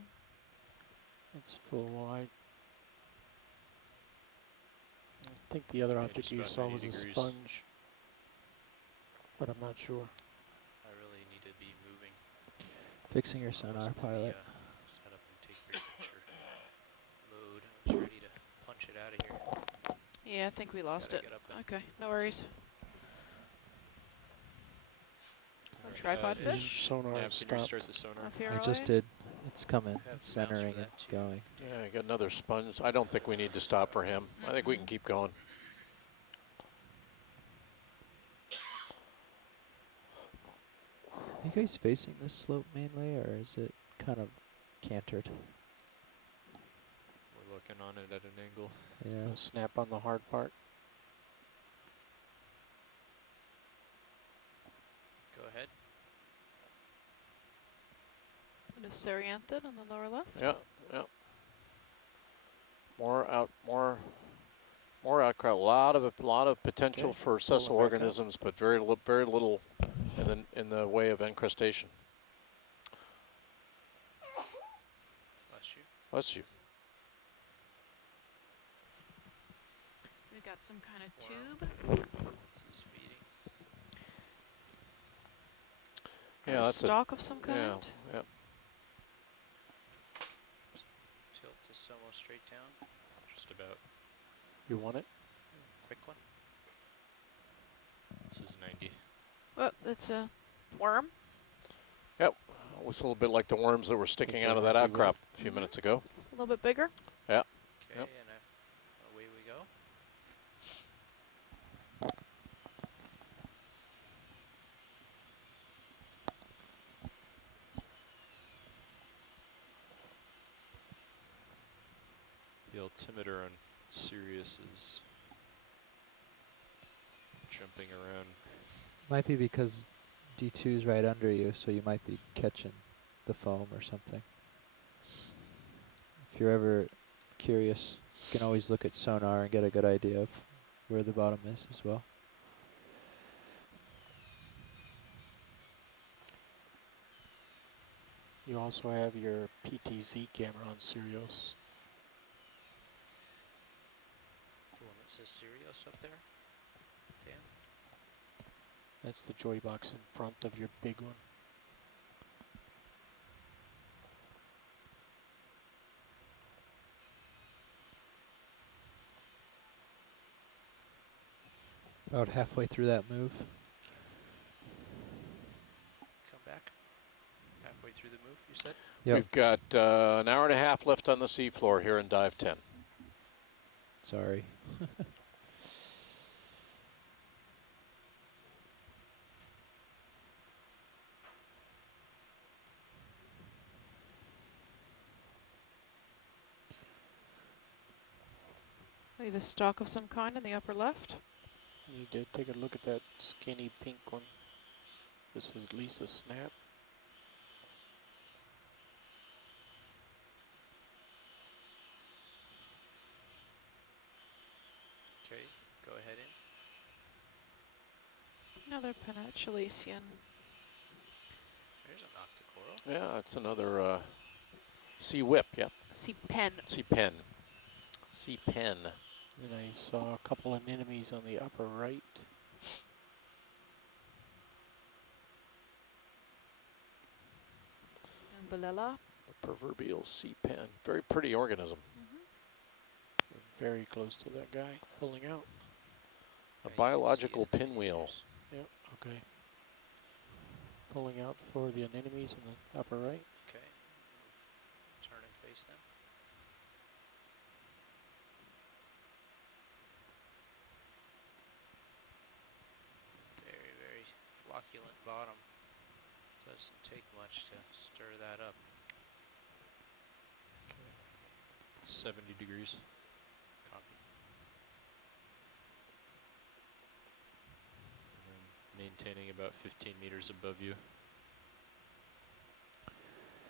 It's full wide. I think the other Yeah, object just you about saw 90 was a degrees. sponge, but I'm not sure. I really need to be moving. Fixing your sonar, pilot. Set up and take big picture mode. I was ready to punch it out of here. Yeah, I think we lost Gotta it. get up and Okay, no worries. Alright, Tripod is fish. Sonar Nav, can you stopped. restart the sonar? Off here I away. just did. It's coming. Have It's mouse for centering and that too. going. Yeah, I got another sponge. I don't think we need to stop for him. I think we can keep going. Are you guys facing this slope mainly, or is it kind of cantered? We're looking on it at an angle. Yeah. Snap on the hard part. Go ahead. And a Cereanthid on the lower left. Yeah, yeah. More outcrop. A lot of potential Okay, for pull sessile it back up. organisms, but very little in the way of encrustation. Bless you. Bless you. We've got some kind of tube. He's feeding. Yeah, a that's a stalk of some kind. yeah. Tilt this almost straight down. Just about. You want it? Quick one. This is 90. Oh, that's a worm. Yep. Looks a little bit like the worms that were sticking out of that outcrop a few minutes ago. little bit bigger. Yeah. Okay, Yep. and away we go. The altimeter on Sirius is jumping around. Might be because D2 is right under you, so you might be catching the foam or something. If you're ever curious, you can always look at sonar and get a good idea of where the bottom is as well. You also have your PTZ camera on Sirius. The one that says Sirius up there. Dan? That's the joy box in front of your big one. About halfway through that move. Come back. Halfway through the move, you said? Yep. We've got an hour and a half left on the seafloor here in dive 10. Sorry. We have a stalk of some kind in the upper left. You did take a look at that skinny pink one. This is at least a snap. Okay, go ahead in. Another Penachilesian. There's an octocoral. Yeah, it's another sea whip, yep. Sea pen. Sea pen. Sea pen. And I saw a couple of anemones on the upper right. And Balella. The proverbial sea pen. Very pretty organism. We're very close to that guy pulling out. A biological pinwheel. Yep, okay. Pulling out for the anemones in the upper right. Okay. Turn and face them. Very, very flocculent bottom. Doesn't take much to stir that up. 70 degrees. Copy. And maintaining about 15 meters above you.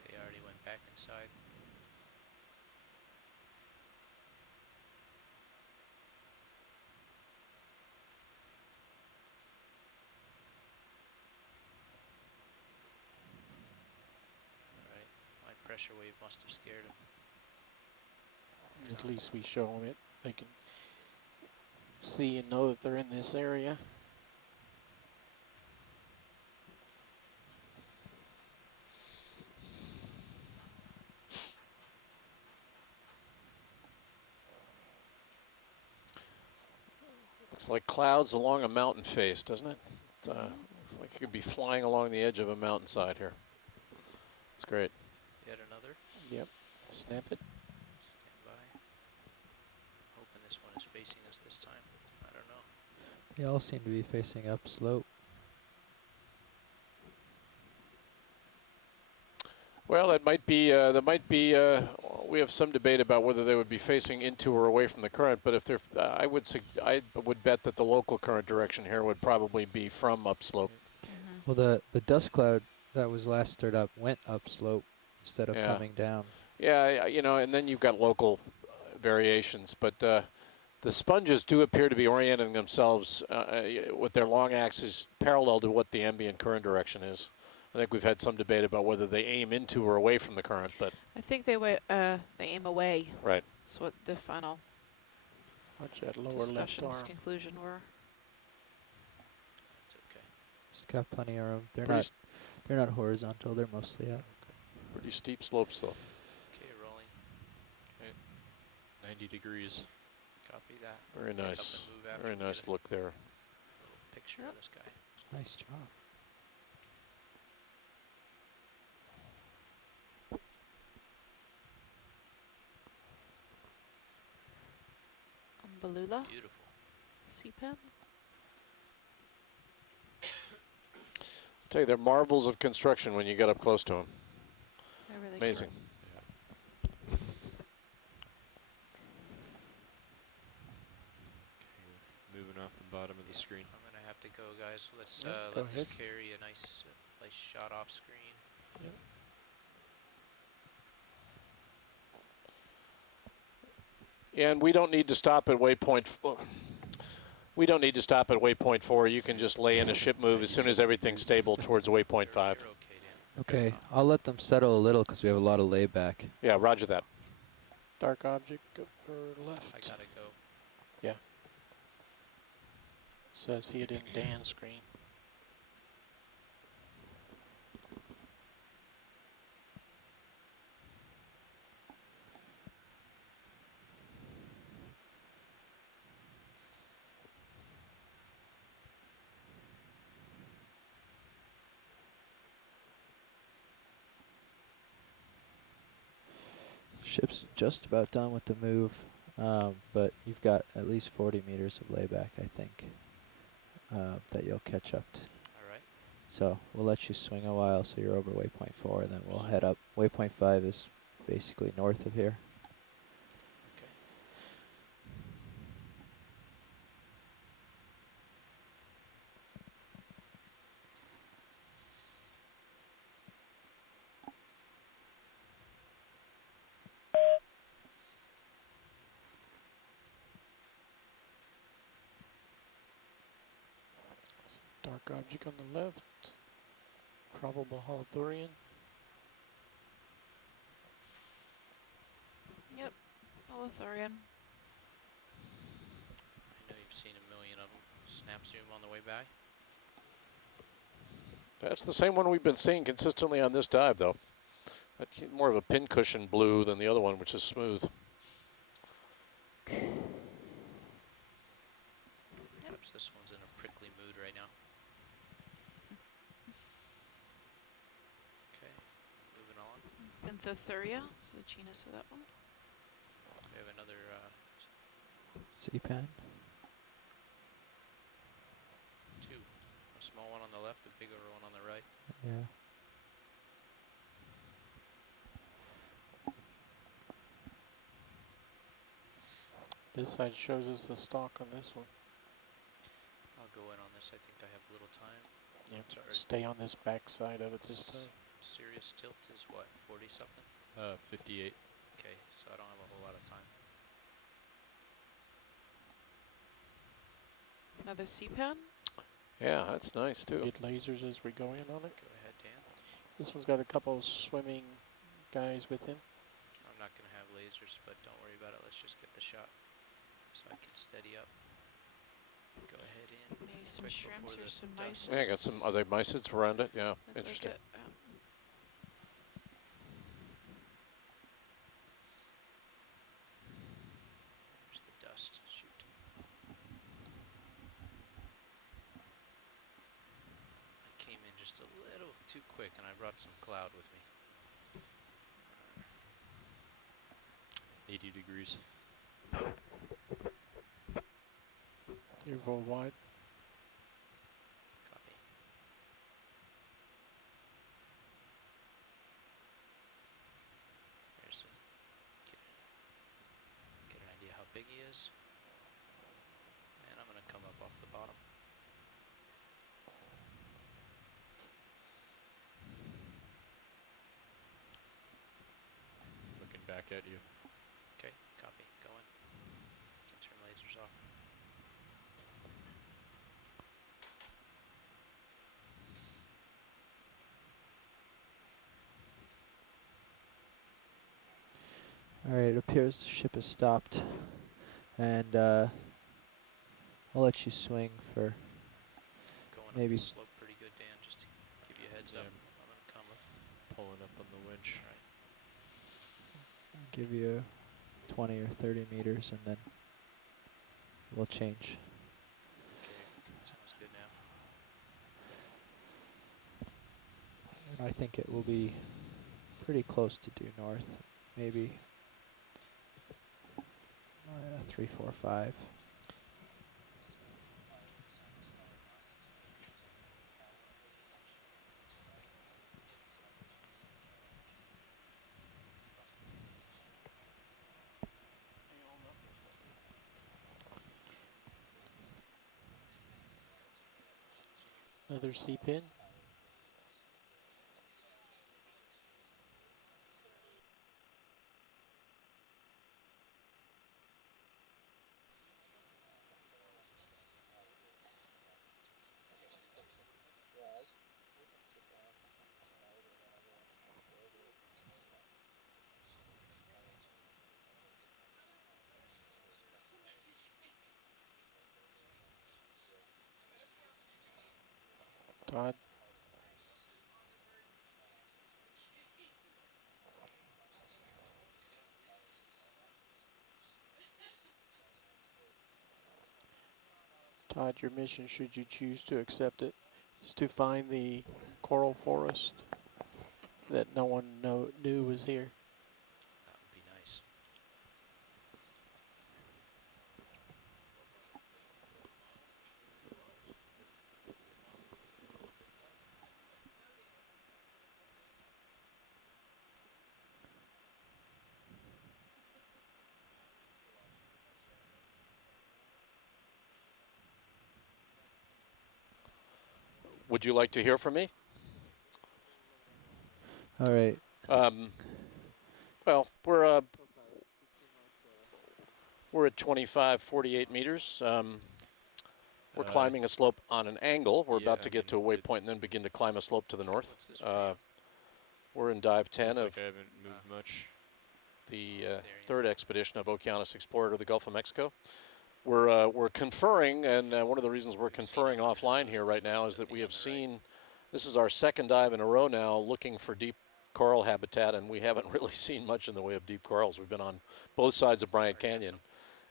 They already went back inside. Alright, my pressure wave must have scared him. At least we show them it. They can see and know that they're in this area. Looks like clouds along a mountain face, doesn't it? Looks like you could be flying along the edge of a mountainside here. It's great. Yet another. Yep. Snap it. Stand by. Hoping this one is facing us this time. I don't know. They all seem to be facing upslope. Well, that might be, we have some debate about whether they would be facing into or away from the current, but if they're, I would bet that the local current direction here would probably be from upslope. Well, the dust cloud that was last stirred up went upslope instead of coming down. Yeah, you know, and then you've got local variations, but the sponges do appear to be orienting themselves with their long axes parallel to what the ambient current direction is. I think we've had some debate about whether they aim into or away from the current, but I think they aim away. Right. That's what the final Watch that lower left discussion's arm. conclusion were. It's okay. It's got plenty of room. They're Pretty not horizontal. They're mostly up. pretty steep slopes, though. Okay, rolling. Okay. 90 degrees. Copy that. Very Pick up nice. and move after Very we nice get a look there. little picture of this guy. Nice job. Balula? Beautiful. CPAN? Tell you, they're marvels of construction when you get up close to them. They're really Amazing. Moving off the bottom of the screen. I'm gonna have to go, guys. Let's Yep, let go this ahead. carry a nice shot off screen. Yep. And we don't need to stop at waypoint. We don't need to stop at waypoint 4. You can just lay in a ship move as soon as everything's stable towards waypoint 5. Okay, I'll let them settle a little because we have a lot of layback. Yeah, roger that. Dark object upper left. I gotta go. Yeah. So I see it in Dan's screen. Ship's just about done with the move, but you've got at least 40 meters of layback, I think, that you'll catch up to. All right. So we'll let you swing a while so you're over waypoint 4, and then we'll head up. Waypoint 5 is basically north of here. Dark object on the left. Probable Holothurian. Yep. Holothurian. I know you've seen a million of them. Snap zoom on the way by. That's the same one we've been seeing consistently on this dive, though. More of a pincushion blue than the other one, which is smooth. Perhaps this one's in a prickly mood right now. Okay, moving on. Benthothuria is the genus of that one. We have another CPAN. 2. A small one on the left, a bigger one on the right. Yeah. This side shows us the stalk on this one. I'll go in on this. I think I have a little time. Yeah, Sorry. stay on this back side of it this time. Serious tilt is what, 40 something? 58. Okay, so I don't have a whole lot of time. Another CPAN? Yeah, that's nice, too. Get lasers as we go in on it. Go ahead, Dan. This one's got a couple of swimming guys with him. I'm not going to have lasers, but don't worry about it. Let's just get the shot so I can steady up. Go ahead in. Maybe some quick shrimps before or the some dust. mysids. Yeah, got some other mysids around it. Yeah, Look interesting. Like it, There's the dust. Shoot. I came in just a little too quick, and I brought some cloud with me. 80 degrees. You're full wide. Copy. There's a get an idea how big he is. And I'm going to come up off the bottom. Looking back at you. Okay, copy. Going. Can turn lasers off. Alright, it appears the ship has stopped. And I'll let you swing for Going maybe up the slope pretty good, Dan. Just to give you a heads up. Yeah. I'm going to come up. Pulling up on the winch. All right. give you 20 or 30 meters, and then we'll change. Okay, sounds good now. And I think it will be pretty close to due north, maybe 3, 4, 5. Another C-pin. Todd. Todd, your mission, should you choose to accept it, is to find the coral forest that no one knew was here. That would be nice. Would you like to hear from me? All right. Well, we're at 2548 meters. We're climbing a slope on an angle. We're about to get to a waypoint and then begin to climb a slope to the north. We're in dive 10 of I haven't moved much. The third expedition of Okeanos Explorer to the Gulf of Mexico. We're conferring, and one of the reasons we're conferring offline here right now is that we have seen, this is our second dive in a row now looking for deep coral habitat, and we haven't really seen much in the way of deep corals. We've been on both sides of Bryant Canyon.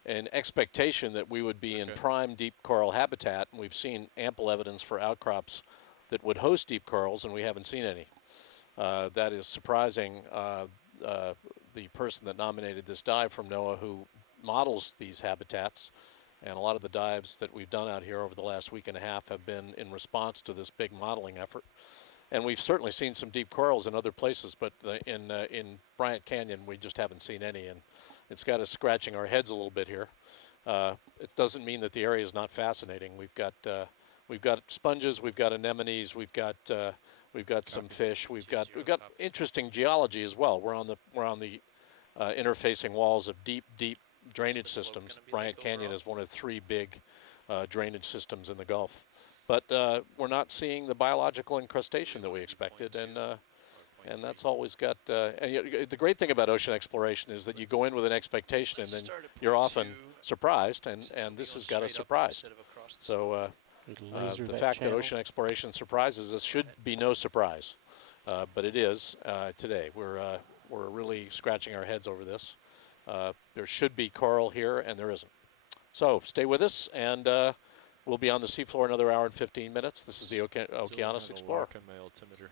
An expectation that we would be in prime deep coral habitat, and we've seen ample evidence for outcrops that would host deep corals, and we haven't seen any. That is surprising. The person that nominated this dive from NOAA, who models these habitats, and a lot of the dives that we've done out here over the last week and a half have been in response to this big modeling effort. And we've certainly seen some deep corals in other places, but in Bryant Canyon, we just haven't seen any, and it's got us scratching our heads a little bit here. It doesn't mean that the area is not fascinating. We've got sponges, we've got anemones, we've got some fish, we've got interesting geology as well. We're on the interfacing walls of deep drainage systems. Bryant Canyon is one of 3 big drainage systems in the Gulf. But we're not seeing the biological incrustation that we expected, and that's always got. And the great thing about ocean exploration is that you go in with an expectation, and then you're often surprised, and this has got us surprised. So the fact that ocean exploration surprises us should be no surprise, but it is today. We're really scratching our heads over this. There should be coral here, and there isn't. So stay with us, and we'll be on the seafloor another hour and 15 minutes. This is the Okeanos Explorer. On my altimeter.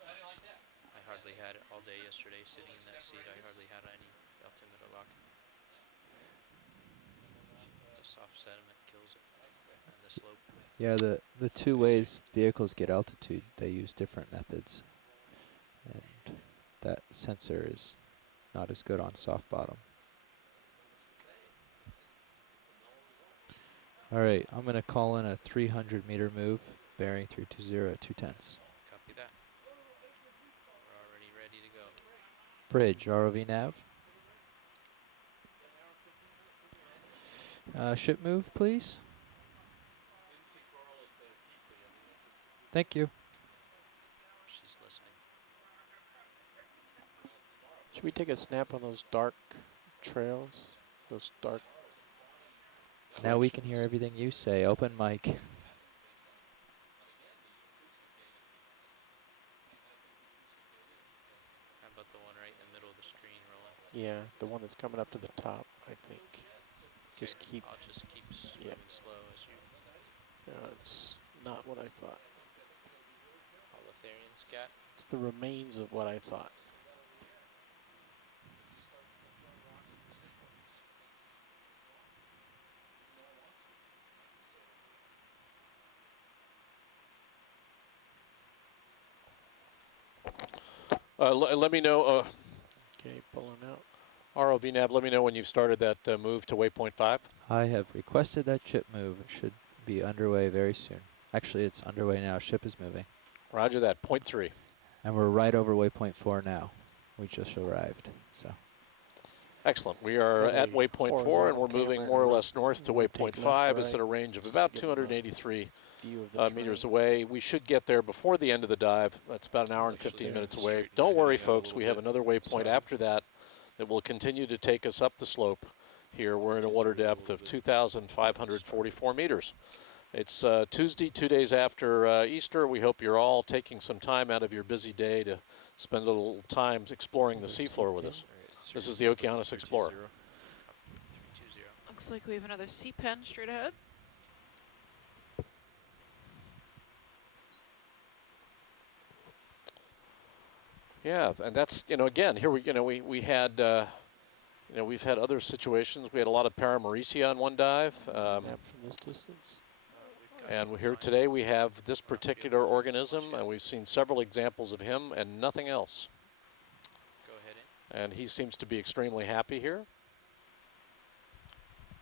I hardly had it all day yesterday sitting in that seat. I hardly had any altimeter lock. The soft sediment kills it, and the slope. Yeah, the 2 ways vehicles get altitude, they use different methods. And that sensor is not as good on soft bottom. All right, I'm going to call in a 300-meter move, bearing 320 at 2 tenths. Copy that. We're already ready to go. Bridge, ROV nav. Ship move, please. Thank you. She's listening. Should we take a snap on those dark trails? Those dark. Now we can hear everything you say. Open mic. How about the one right in the middle of the screen rolling? Yeah, the one that's coming up to the top, I think. Just keep. I'll just keep moving slow as you. It's not what I thought. Holotherian scat. It's the remains of what I thought. Let me know. Okay, pulling out. ROV nav, let me know when you've started that move to waypoint 5. I have requested that chip move. It should Be underway very soon. Actually, it's underway now. Ship is moving. Roger that. Point 3. And we're right over waypoint 4 now. We just arrived. So. Excellent. We are at waypoint 4, and we're moving more or less north to waypoint 5. It's at a range of about 283 meters away. We should get there before the end of the dive. That's about an hour and 15 minutes away. Don't worry, folks. We have another waypoint after that that will continue to take us up the slope here. We're in a water depth of 2,544 meters. It's Tuesday, 2 days after Easter. We hope you're all taking some time out of your busy day to spend a little time exploring the seafloor with us. This is the Okeanos Explorer. Looks like we have another sea pen straight ahead. Yeah, and that's, again, here we had, we've had other situations. We had a lot of Paramaricia on one dive. Snap from this distance. And here today we have this particular organism, and we've seen several examples of him and nothing else. Go ahead in. And he seems to be extremely happy here.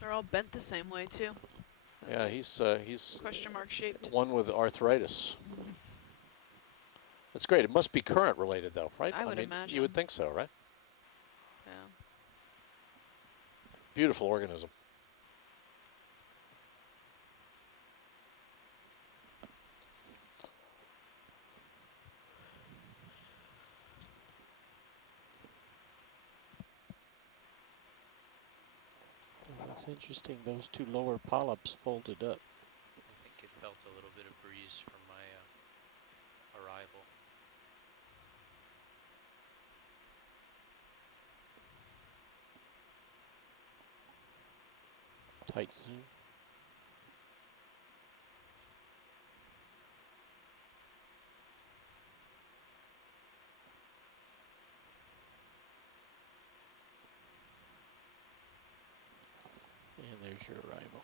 They're all bent the same way too. Yeah, he's question mark shaped. One with arthritis. That's great. It must be current related though, right? I would imagine. You would think so, right? Yeah. Beautiful organism. That's interesting. Those two lower polyps folded up. I think it felt a little bit of breeze from my arrival. Tight zoom. And there's your arrival.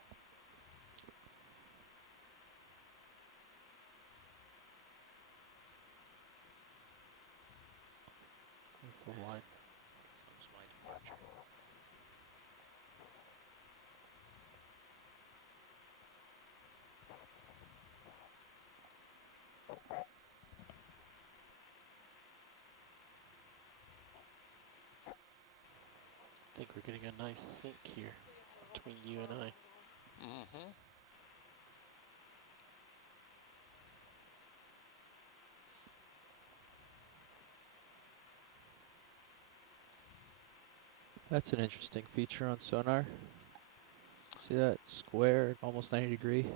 Full line. Comes my departure. I think we're getting a nice sync here between you and I. Mm-hmm. That's an interesting feature on sonar. See that square, almost 90 degree?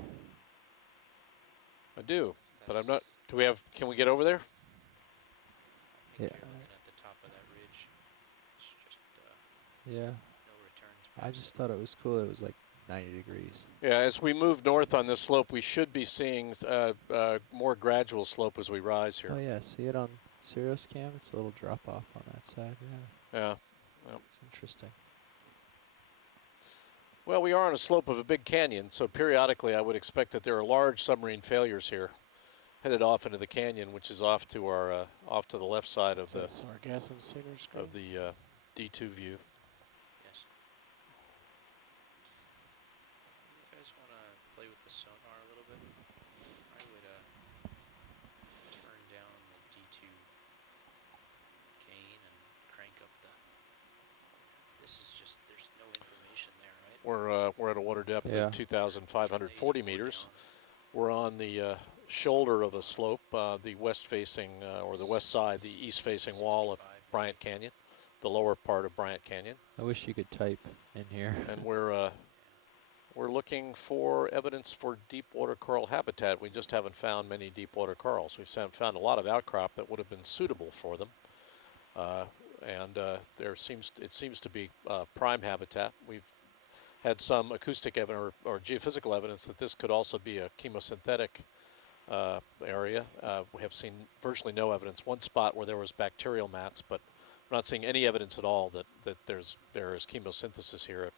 I do, but I'm not. Do we have? Can we get over there? I think you're looking at the top of that ridge. It's just yeah. no returns. I just thought it was cool. It was like 90 degrees. Yeah, as we move north on this slope, we should be seeing more gradual slope as we rise here. Oh yeah, see it on Sirius cam? It's a little drop off on that side. Yeah. Yeah. It's interesting. Well, we are on a slope of a big canyon, so periodically I would expect that there are large submarine failures here, headed off into the canyon, which is off to our off to the left side of the sargassum center screen of the D2 view. Yes. You guys want to play with the sonar a little bit? I would turn down the D2 gain and crank up the. This is just there's no information there, right? We're at a water depth of 2,540 meters. We're on the shoulder of a slope, the west-facing or the west side, the east-facing wall of Bryant Canyon, the lower part of Bryant Canyon. I wish you could type in here. And we're looking for evidence for deep water coral habitat. We just haven't found many deep water corals. We've found a lot of outcrop that would have been suitable for them. It seems to be prime habitat. We've had some acoustic evidence or geophysical evidence that this could also be a chemosynthetic area. We have seen virtually no evidence. One spot where there was bacterial mats, but we're not seeing any evidence at all that there is chemosynthesis here.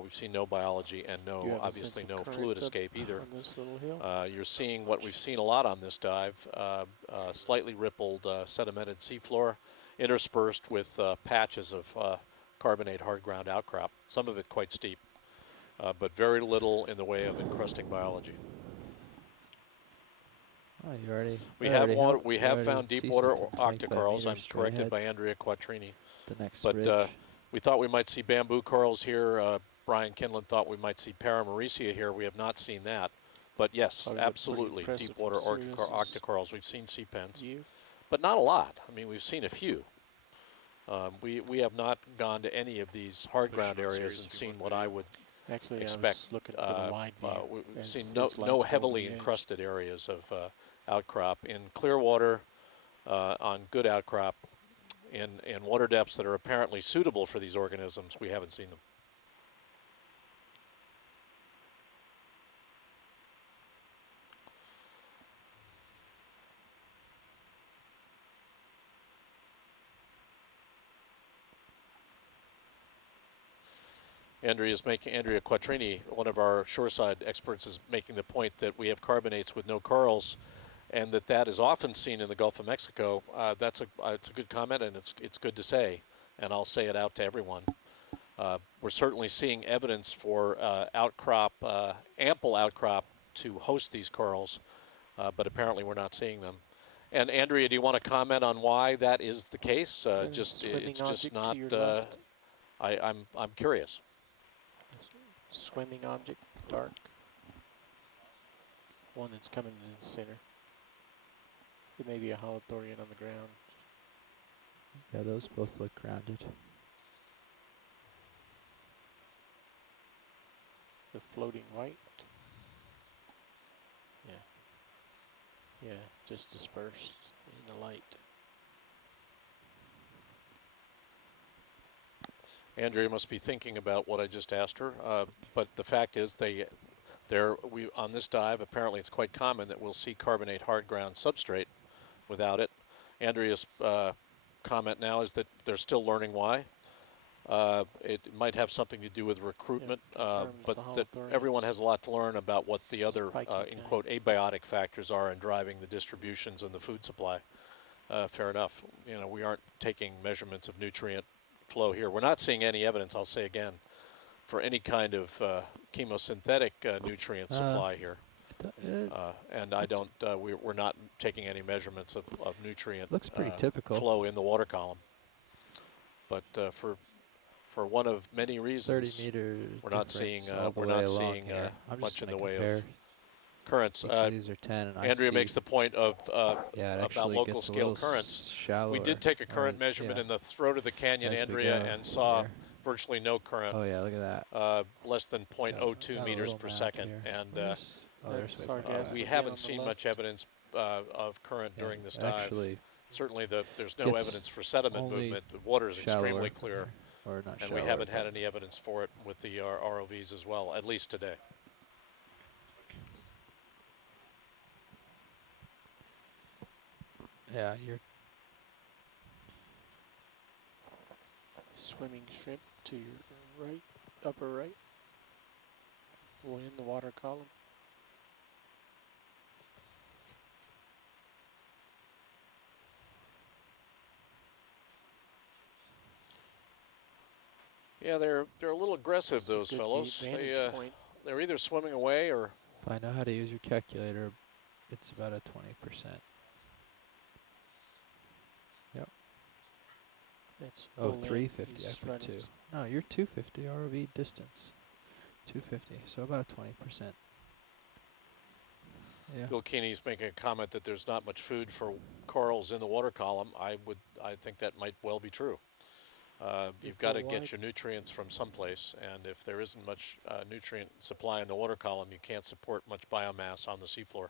We've seen no biology and obviously no fluid escape either. On this little hill? You're seeing what we've seen a lot on this dive, slightly rippled sedimented seafloor interspersed with patches of carbonate hard ground outcrop, some of it quite steep. but very little in the way of encrusting biology. Oh, you already. We you have already water. helped- We you have already found see deep water something 25 octocorals. I'm meters straight corrected ahead. by Andrea Quattrini. The next But ridge. we thought we might see bamboo corals here. Brian Kinlan thought we might see Paramaricia here. We have not seen that. But yes, Probably looked pretty absolutely, impressive deep from water Sirius's octocorals. We've seen sea pens, view. but not a lot. I mean, we've seen a few. We have not gone to any of these hard ground areas and seen what I would Actually, expect. I was looking for the wide view. We've as seen its no lights go over heavily the edge. encrusted areas of outcrop in clear water, on good outcrop, in water depths that are apparently suitable for these organisms. We haven't seen them. Andrea Quattrini, one of our shoreside experts, is making the point that we have carbonates with no corals, and that is often seen in the Gulf of Mexico. It's a good comment, and it's good to say, and I'll say it out to everyone. We're certainly seeing evidence for outcrop, ample outcrop to host these corals, but apparently we're not seeing them. And Andrea, do you want to comment on why that is the case? It's just not. I'm curious. Swimming object, dark. One that's coming in the center. It may be a holothorian on the ground. Yeah, those both look grounded. The floating white. Yeah. Yeah, just dispersed in the light. Andrea must be thinking about what I just asked her, but the fact is we on this dive, apparently it's quite common that we'll see carbonate hard ground substrate without it. Andrea's comment now is that they're still learning why. It might have something to do with recruitment, but that everyone has a lot to learn about what the other, in quote, abiotic factors are in driving the distributions and the food supply. Fair enough. You know, we aren't taking measurements of nutrient flow here. We're not seeing any evidence, I'll say again, for any kind of chemosynthetic nutrient supply here. And we're not taking any measurements of nutrient looks pretty typical flow in the water column. But for one of many reasons, 30 meters we're not seeing much in the way of currents. These are 10, and Andrea makes the point of about local scale currents. Shallower. We did take a current measurement in the throat of the canyon, Andrea, and saw virtually no current. Oh yeah, look at that. Less than 0.02 meters per second, and we haven't seen much evidence of current during this dive. Actually, certainly there's no evidence for sediment movement. The water is extremely clear, and we haven't had any evidence for it with the ROVs as well, at least today. Yeah, you're swimming shrimp to your right, upper right. One in the water column. Yeah, they're a little aggressive, those fellows. They're either swimming away or. If I know how to use your calculator, it's about a 20%. Yep. That's 350. I put 2. No, you're 250 ROV distance. 250. So about 20%. Yeah. Bill Keeney's making a comment that there's not much food for corals in the water column. I think that might well be true. You've got to get your nutrients from someplace, and if there isn't much nutrient supply in the water column, you can't support much biomass on the seafloor.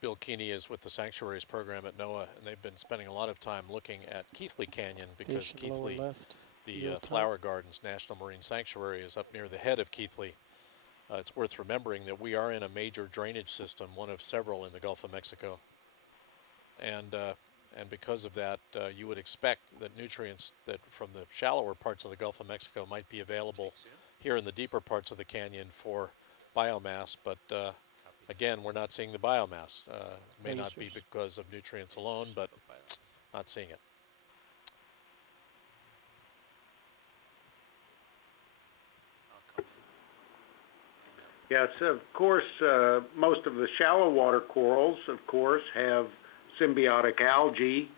Bill Keeney is with the Sanctuaries program at NOAA, and they've been spending a lot of time looking at Keithley Canyon because Keithley, the Flower Gardens National Marine Sanctuary, is up near the head of Keithley. It's worth remembering that we are in a major drainage system, one of several in the Gulf of Mexico. And and because of that, you would expect that nutrients that from the shallower parts of the Gulf of Mexico might be available here in the deeper parts of the canyon for biomass, but again, we're not seeing the biomass. May not be because of nutrients alone, but not seeing it. Yes, of course, most of the shallow water corals, of course, have symbiotic algae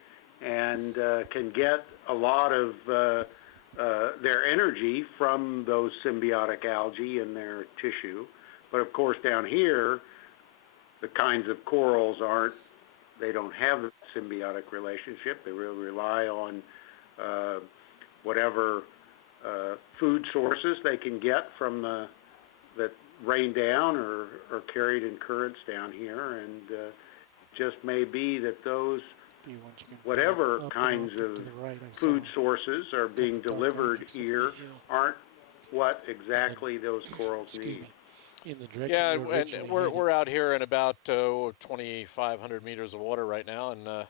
and can get a lot of their energy from those symbiotic algae in their tissue. But of course, down here, the kinds of corals they don't have a symbiotic relationship. They really rely on whatever food sources they can get from that rain down or carried in currents down here, and just may be that those whatever kinds of food sources are being delivered here aren't what exactly those corals need. Yeah, and we're out here in about 2,500 meters of water right now, and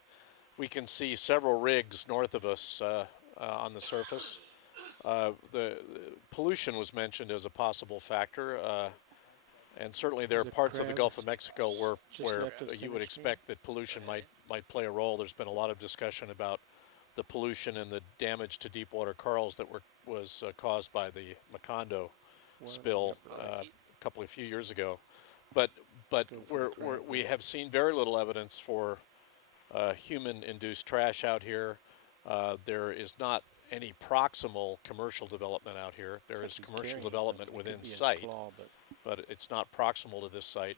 we can see several rigs north of us on the surface. The pollution was mentioned as a possible factor, and certainly there are parts of the Gulf of Mexico where you would expect that pollution might play a role. There's been a lot of discussion about the pollution and the damage to deep water corals that was caused by the Macondo spill a few years ago, but we have seen very little evidence for human-induced trash out here. There is not any proximal commercial development out here. There is commercial development within sight, but it's not proximal to this site.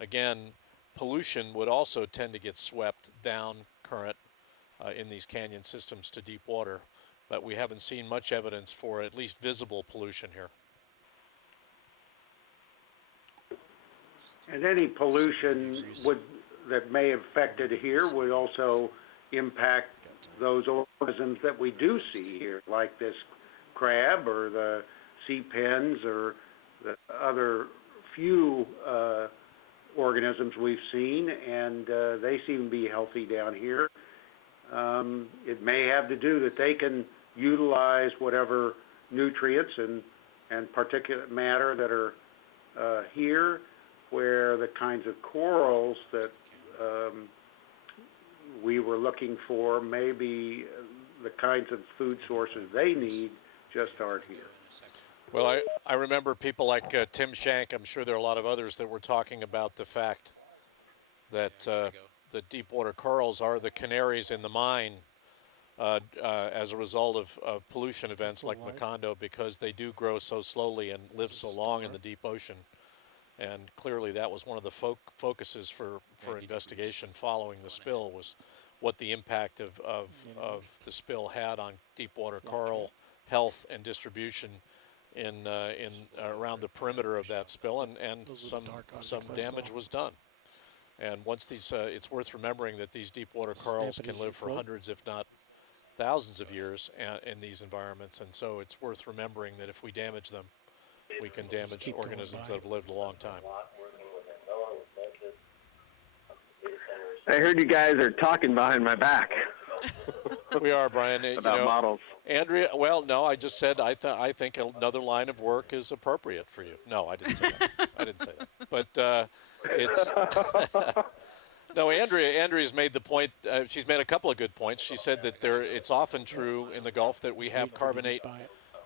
Again, pollution would also tend to get swept down current in these canyon systems to deep water, but we haven't seen much evidence for at least visible pollution here. And any pollution that may have affected here would also impact those organisms that we do see here, like this crab or the sea pens or the other few organisms we've seen, and they seem to be healthy down here. It may have to do that they can utilize whatever nutrients and particulate matter that are here, where the kinds of corals that we were looking for, maybe the kinds of food sources they need just aren't here. Well, I remember people like Tim Shank, I'm sure there are a lot of others that were talking about the fact that the deep water corals are the canaries in the mine as a result of pollution events like Macondo, because they do grow so slowly and live so long in the deep ocean. And clearly that was one of the focuses for investigation following the spill, was what the impact of the spill had on deep water coral health and distribution in around the perimeter of that spill, and some damage was done. And once these, it's worth remembering that these deep water corals can live for hundreds, if not thousands of years in these environments, and so it's worth remembering that if we damage them, we can damage organisms that have lived a long time. I heard you guys are talking behind my back. We are, Brian. About models. Andrea, well, no, I just said I think another line of work is appropriate for you. No, I didn't say that. I didn't say that. But it's... No, Andrea's made the point, she's made a couple of good points. She said that it's often true in the Gulf that we have carbonate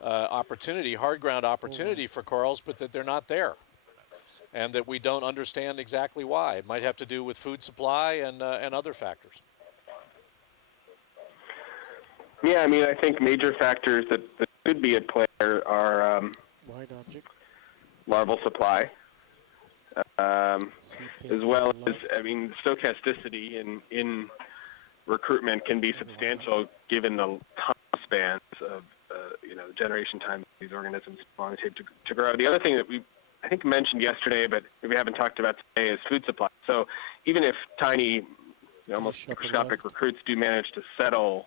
opportunity, hard ground opportunity for corals, but that they're not there, and that we don't understand exactly why. It might have to do with food supply and other factors. Yeah, I mean, I think major factors that could be at play are larval supply, as well as, I mean, stochasticity in recruitment can be substantial given the time spans of generation time these organisms want to take to grow. The other thing that we, I think, mentioned yesterday, but we haven't talked about today, is food supply. So even if tiny, almost microscopic recruits do manage to settle,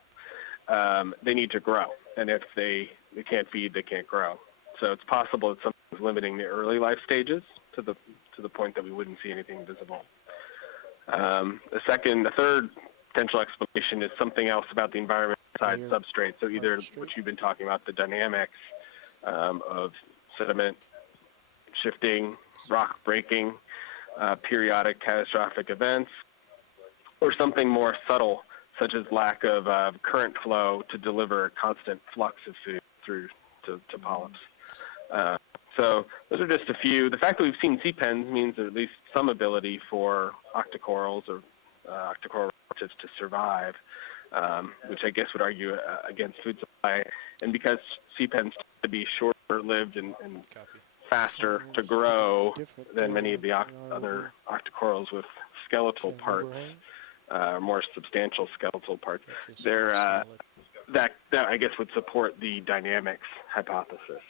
they need to grow. And if they can't feed, they can't grow. So it's possible that something's limiting the early life stages to the point that we wouldn't see anything visible. The third potential explanation is something else about the environment inside substrate. So either what you've been talking about, the dynamics of sediment shifting, rock breaking, periodic catastrophic events, or something more subtle, such as lack of current flow to deliver a constant flux of food through to polyps. So those are just a few. The fact that we've seen sea pens means at least some ability for octocorals or octocoral relatives to survive, which I guess would argue against food supply. And because sea pens tend to be shorter-lived and faster to grow than many of the other octocorals with skeletal parts, more substantial skeletal parts, they're, that I guess would support the dynamics hypothesis.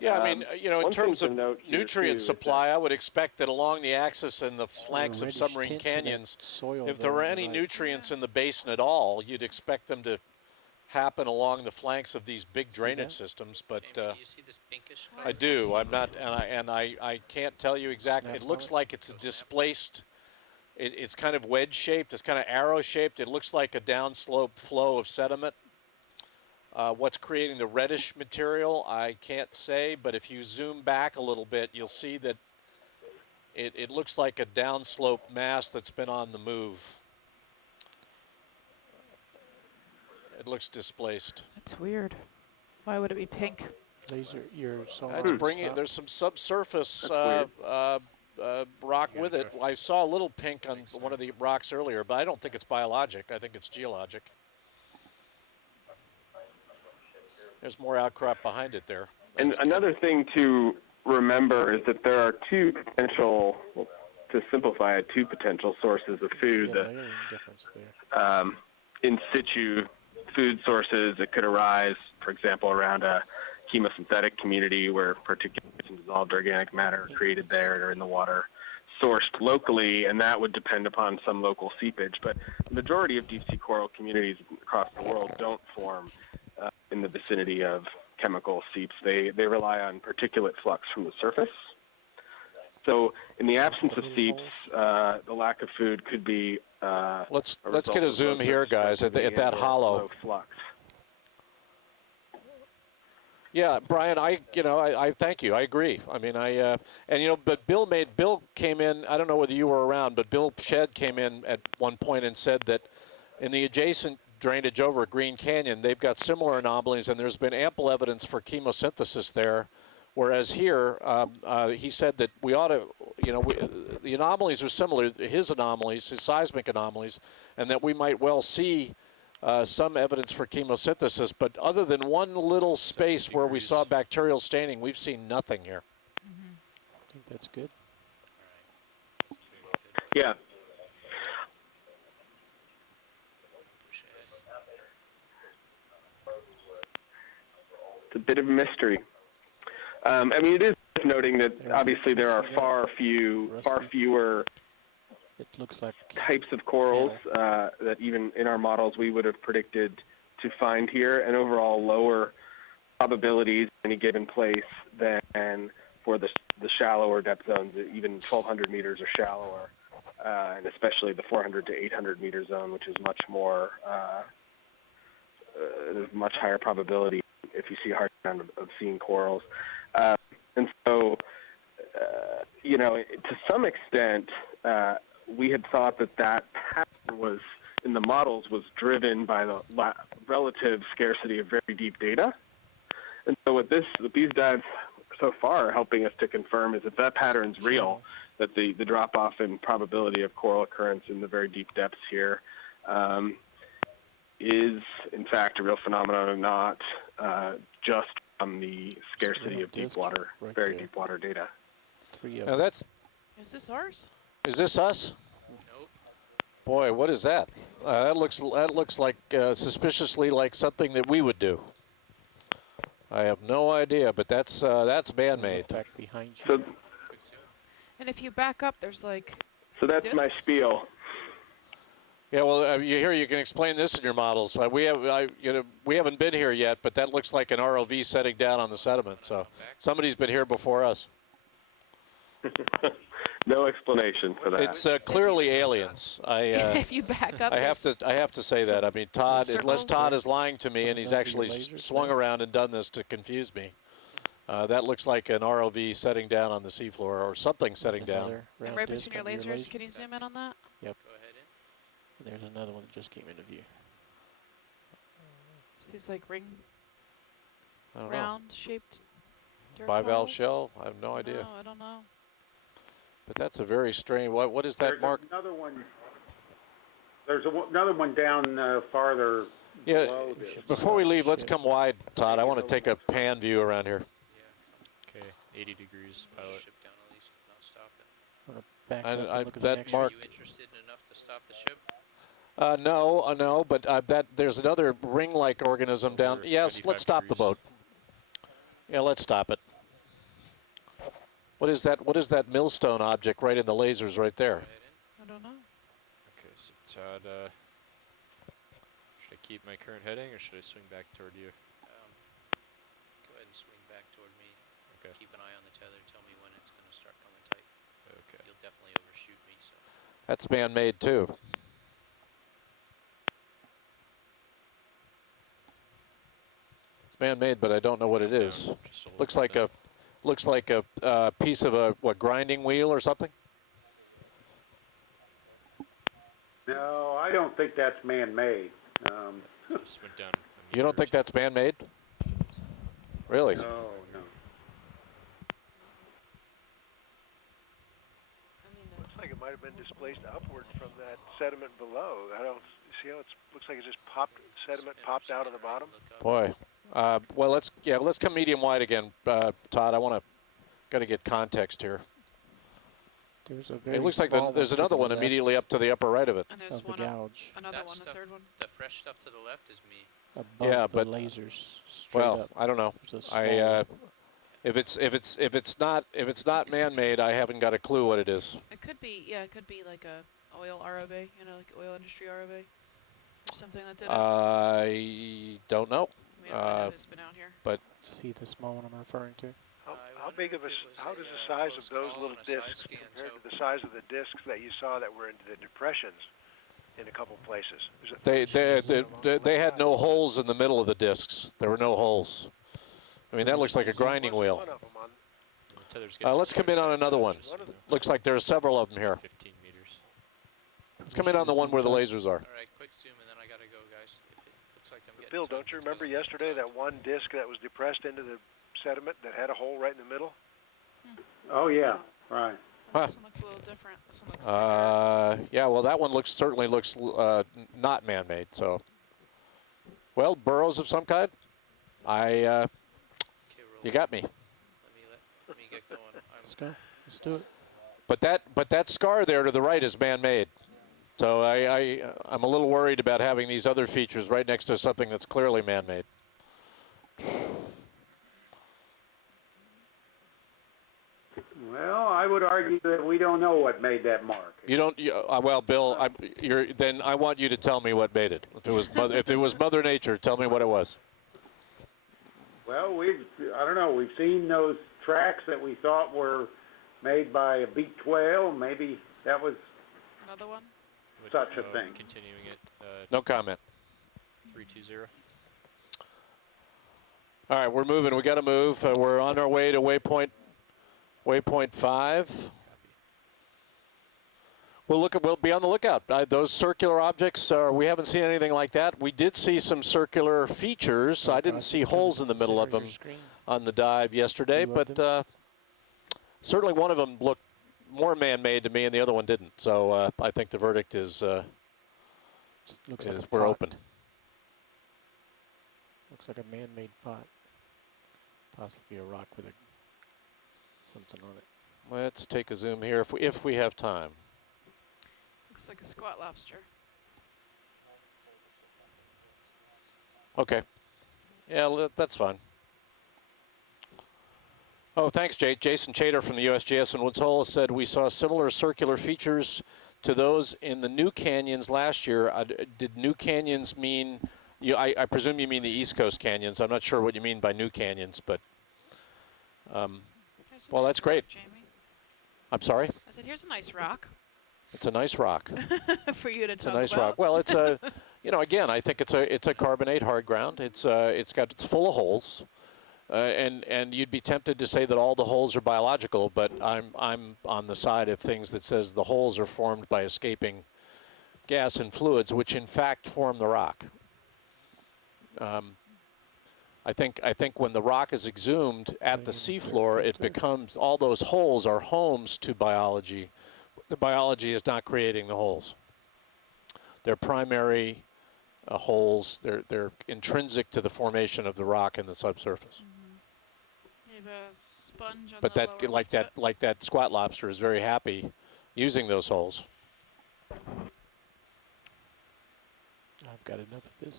Yeah, I mean, you know, in terms of nutrient supply, I would expect that along the axis and the flanks of submarine canyons, if there were any nutrients in the basin at all, you'd expect them to happen along the flanks of these big drainage systems. But you see this pinkish I do. I'm not, and I can't tell you exactly. It looks like it's a displaced. It's kind of wedge shaped. It's kind of arrow shaped. It looks like a downslope flow of sediment. What's creating the reddish material, I can't say, but if you zoom back a little bit, you'll see that it looks like a downslope mass that's been on the move. It looks displaced. That's weird. Why would it be pink? These are your It's bringing. There's some subsurface rock with it. I saw a little pink on one of the rocks earlier, but I don't think it's biologic. I think it's geologic. There's more outcrop behind it there. And another thing to remember is that there are two potential, to simplify it, two potential sources of food. In situ food sources that could arise, for example, around a chemosynthetic community where particulates and dissolved organic matter are created there or in the water, sourced locally, and that would depend upon some local seepage. But the majority of deep sea coral communities across the world don't form in the vicinity of chemical seeps. They rely on particulate flux from the surface. So in the absence of seeps, the lack of food could be let's get a zoom here, guys, at that hollow. Flux. Yeah, Brian, I thank you. I agree. I mean, but Bill came in. I don't know whether you were around, but Bill Shedd came in at one point and said that in the adjacent drainage over at Green Canyon, they've got similar anomalies, and there's been ample evidence for chemosynthesis there. Whereas here, he said that we ought to, the anomalies are similar, his anomalies, his seismic anomalies, and that we might well see some evidence for chemosynthesis. But other than one little space where we saw bacterial staining, we've seen nothing here. I think that's good. Yeah. It's a bit of a mystery. I mean, it is worth noting that obviously there are far fewer it looks like types of corals that even in our models we would have predicted to find here, and overall lower probabilities in any given place than for the shallower depth zones, even 1,200 meters or shallower, and especially the 400 to 800 meter zone, which is much more, there's much higher probability if you see a hard time of seeing corals. And so, to some extent, we had thought that pattern was, in the models, was driven by the relative scarcity of very deep data. And so what these dives so far are helping us to confirm is that pattern's real, that the drop-off in probability of coral occurrence in the very deep depths here is, in fact, a real phenomenon and not just from the scarcity of deep water, very deep water data. Now that's. Is this ours? Is this us? Nope. Boy, what is that? That looks like suspiciously like something that we would do. I have no idea, but that's man-made. Back behind you. So, and if you back up, there's like. So that's discs. my spiel. Yeah, well, you can explain this in your models. We haven't been here yet, but that looks like an ROV setting down on the sediment. So somebody's been here before us. No explanation for that. It's clearly aliens. If you back up, I have to say that. I mean, Todd, unless circles. Todd is lying to me and he's Those are your actually lasers swung there? around and done this to confuse me. That looks like an ROV setting down on the seafloor or something setting down. Another And round right disc between your under lasers, laser. can you zoom in on that? Yep. Go ahead in. There's another one that just came into view. These like ring, I don't know. round shaped dirt Bivalve piles? shell? I have no idea. No, I don't know. But that's a very strange. What is that, There's Mark? another one. There's another one down farther Yeah. below this. Before we leave, let's come wide, Todd. I want to take a pan view around here. Okay, 80 degrees, pilot. Ship down at least, if not stop it. I'm gonna back I- up and I- look at that the next mark- Are you interested enough to stop the ship? No, but that there's another ring-like organism down. Over Yes, 95 let's stop the degrees. boat. Yeah, let's stop it. What is that? What is that millstone object right in the lasers right Go there? ahead in. I don't know. Okay, so Todd, should I keep my current heading or should I swing back toward you? Go ahead and swing back toward me. Okay. Keep an eye on the tether. Tell me when it's going to start coming tight. Okay. You'll definitely overshoot me, so. That's man-made too. It's man-made, but I don't know what it is. Just a little Looks bit like down. a piece of a grinding wheel or something. No, I don't think that's man-made. Just went down. a You don't meter think or that's man-made? Really? No. Looks like it might have been displaced upward from that sediment below. I don't see how it looks like it just popped. Sediment popped out of the bottom. Boy. Well, let's come medium wide again, Todd. Got to get context here. There's a very It looks like small there's to another the one left immediately up to the upper right of it. And there's of the one gouge. another That one, the stuff, third one. the fresh stuff to the left is me. Above Yeah, the but lasers straight well, up. I don't know. There's a small If it's not man-made, I haven't got a clue what it is. It could be, yeah, it could be like a oil ROV, you know, like oil industry ROV, or something that did it. I don't know. We don't know who's been out here. But See the small one I'm referring to? How big of how does the size of those little discs compare to the size of the discs that you saw that were into the depressions in a couple places? they had no holes in the middle of the discs. There were no holes. I mean, that looks like a grinding wheel. One of them on The tether's getting Let's come in on another one. Looks like there's several of them here. 15 meters. Let's come in on the one where the lasers are. All right, quick zoom, and then I gotta go, guys. If it looks like I'm getting Bill, tugged don't you because remember I'm getting yesterday tugged. that one disc that was depressed into the sediment that had a hole right in the middle? Oh, yeah, right. This one looks a little different. This one looks thicker. Yeah, well, that one certainly looks not man-made. So, well, burrows of some kind. Okay, roll You it. got me. Let me get going. Let's go. Let's do it. But that scar there to the right is man-made. So I'm a little worried about having these other features right next to something that's clearly man-made. Well, I would argue that we don't know what made that mark. You don't. Well, Bill, then I want you to tell me what made it. If it was Mother Nature, tell me what it was. Well, I don't know. We've seen those tracks that we thought were made by a beaked whale. Maybe that was Another one? such a thing. Continuing it. No comment. 320. All right, we're moving. We got to move. We're on our way to waypoint 5. We'll be on the lookout. Those circular objects, we haven't seen anything like that. We did see some circular features. I didn't see holes in the middle of them on the dive yesterday, but certainly one of them looked more man-made to me, and the other one didn't. So I think the verdict is Looks like a we're pot. open. Looks like a man-made pot. Possibly a rock with something on it. Let's take a zoom here if we have time. Looks like a squat lobster. Okay. Yeah, that's fine. Oh, thanks, Jake. Jason Chater from the USGS in Woods Hole said we saw similar circular features to those in the new canyons last year. Did new canyons mean, I presume you mean the East Coast canyons. I'm not sure what you mean by new canyons, but, well, that's great. Jamie. I'm sorry? I said, here's a nice rock It's a nice rock. for you to It's talk a nice about. rock. Well, it's a, you know, again, I think it's a carbonate hard ground. It's full of holes, and you'd be tempted to say that all the holes are biological, but I'm on the side of things that says the holes are formed by escaping gas and fluids, which in fact form the rock. I think when the rock is exhumed at the seafloor, it becomes, all those holes are homes to biology. The biology is not creating the holes. They're primary holes. They're intrinsic to the formation of the rock in the subsurface. You have a sponge on But the that, lower left like that squat lobster is very happy using those holes. I've got enough of this.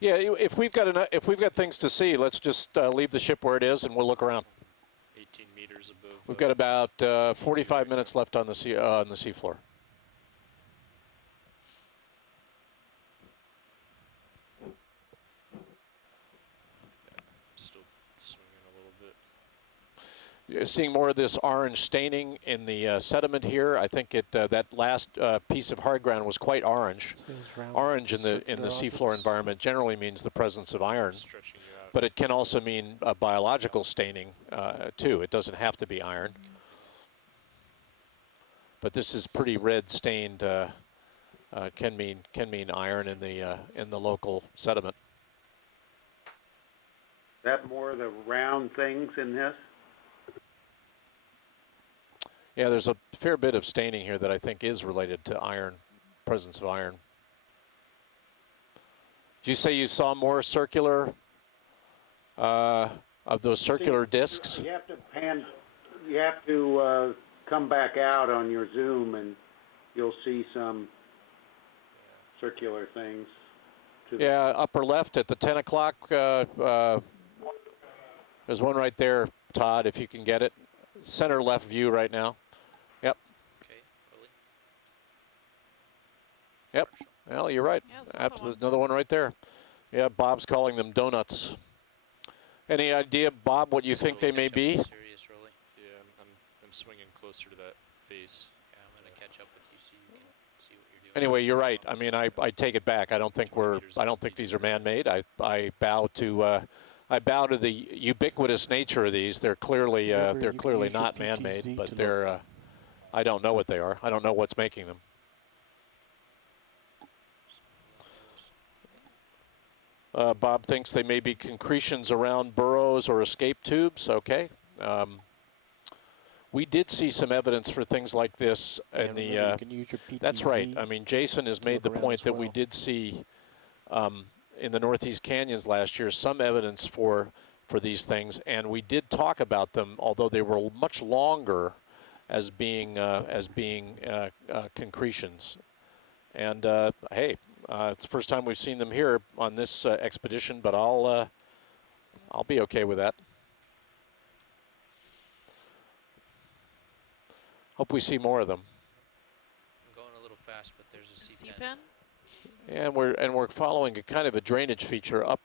Yeah, if we've got things to see, let's just leave the ship where it is, and we'll look around. 18 meters above. We've got about 45 minutes left on the seafloor. Still swinging a little bit. You're seeing more of this orange staining in the sediment here. I think that last piece of hard ground was quite orange. Orange in the seafloor environment generally means the presence of iron, but it can also mean biological staining too. It doesn't have to be iron. But this is pretty red stained. Can mean iron in the local sediment. Is that more of the round things in this? Yeah, there's a fair bit of staining here that I think is related to iron, presence of iron. Did you say you saw more circular of those circular discs? You have to come back out on your zoom, and you'll see some circular things. Yeah, upper left at the 10 o'clock. There's one right there, Todd, if you can get it. Center left view right now. Yep. Okay, really? Yep. Well, you're right. Yeah, Another one right there. Yeah, Bob's calling them donuts. Any idea, Bob, what you think they may be? Serious, really? Yeah, I'm swinging closer to that face. Yeah, I'm gonna catch up with you so you can see what you're doing. Anyway, you're right. I mean, I take it back. I don't think these are man-made. I bow to the ubiquitous nature of these. They're clearly not man-made, but they're. I don't know what they are. I don't know what's making them. Bob thinks they may be concretions around burrows or escape tubes. Okay. We did see some evidence for things like this in the. You can use your PTZ. That's right. I mean, Jason has made the point that we did see in the Northeast Canyons last year some evidence for these things, and we did talk about them, although they were much longer, as being concretions. And hey, it's the first time we've seen them here on this expedition, but I'll be okay with that. Hope we see more of them. I'm going a little fast, but there's a C-pen? And we're following a kind of a drainage feature up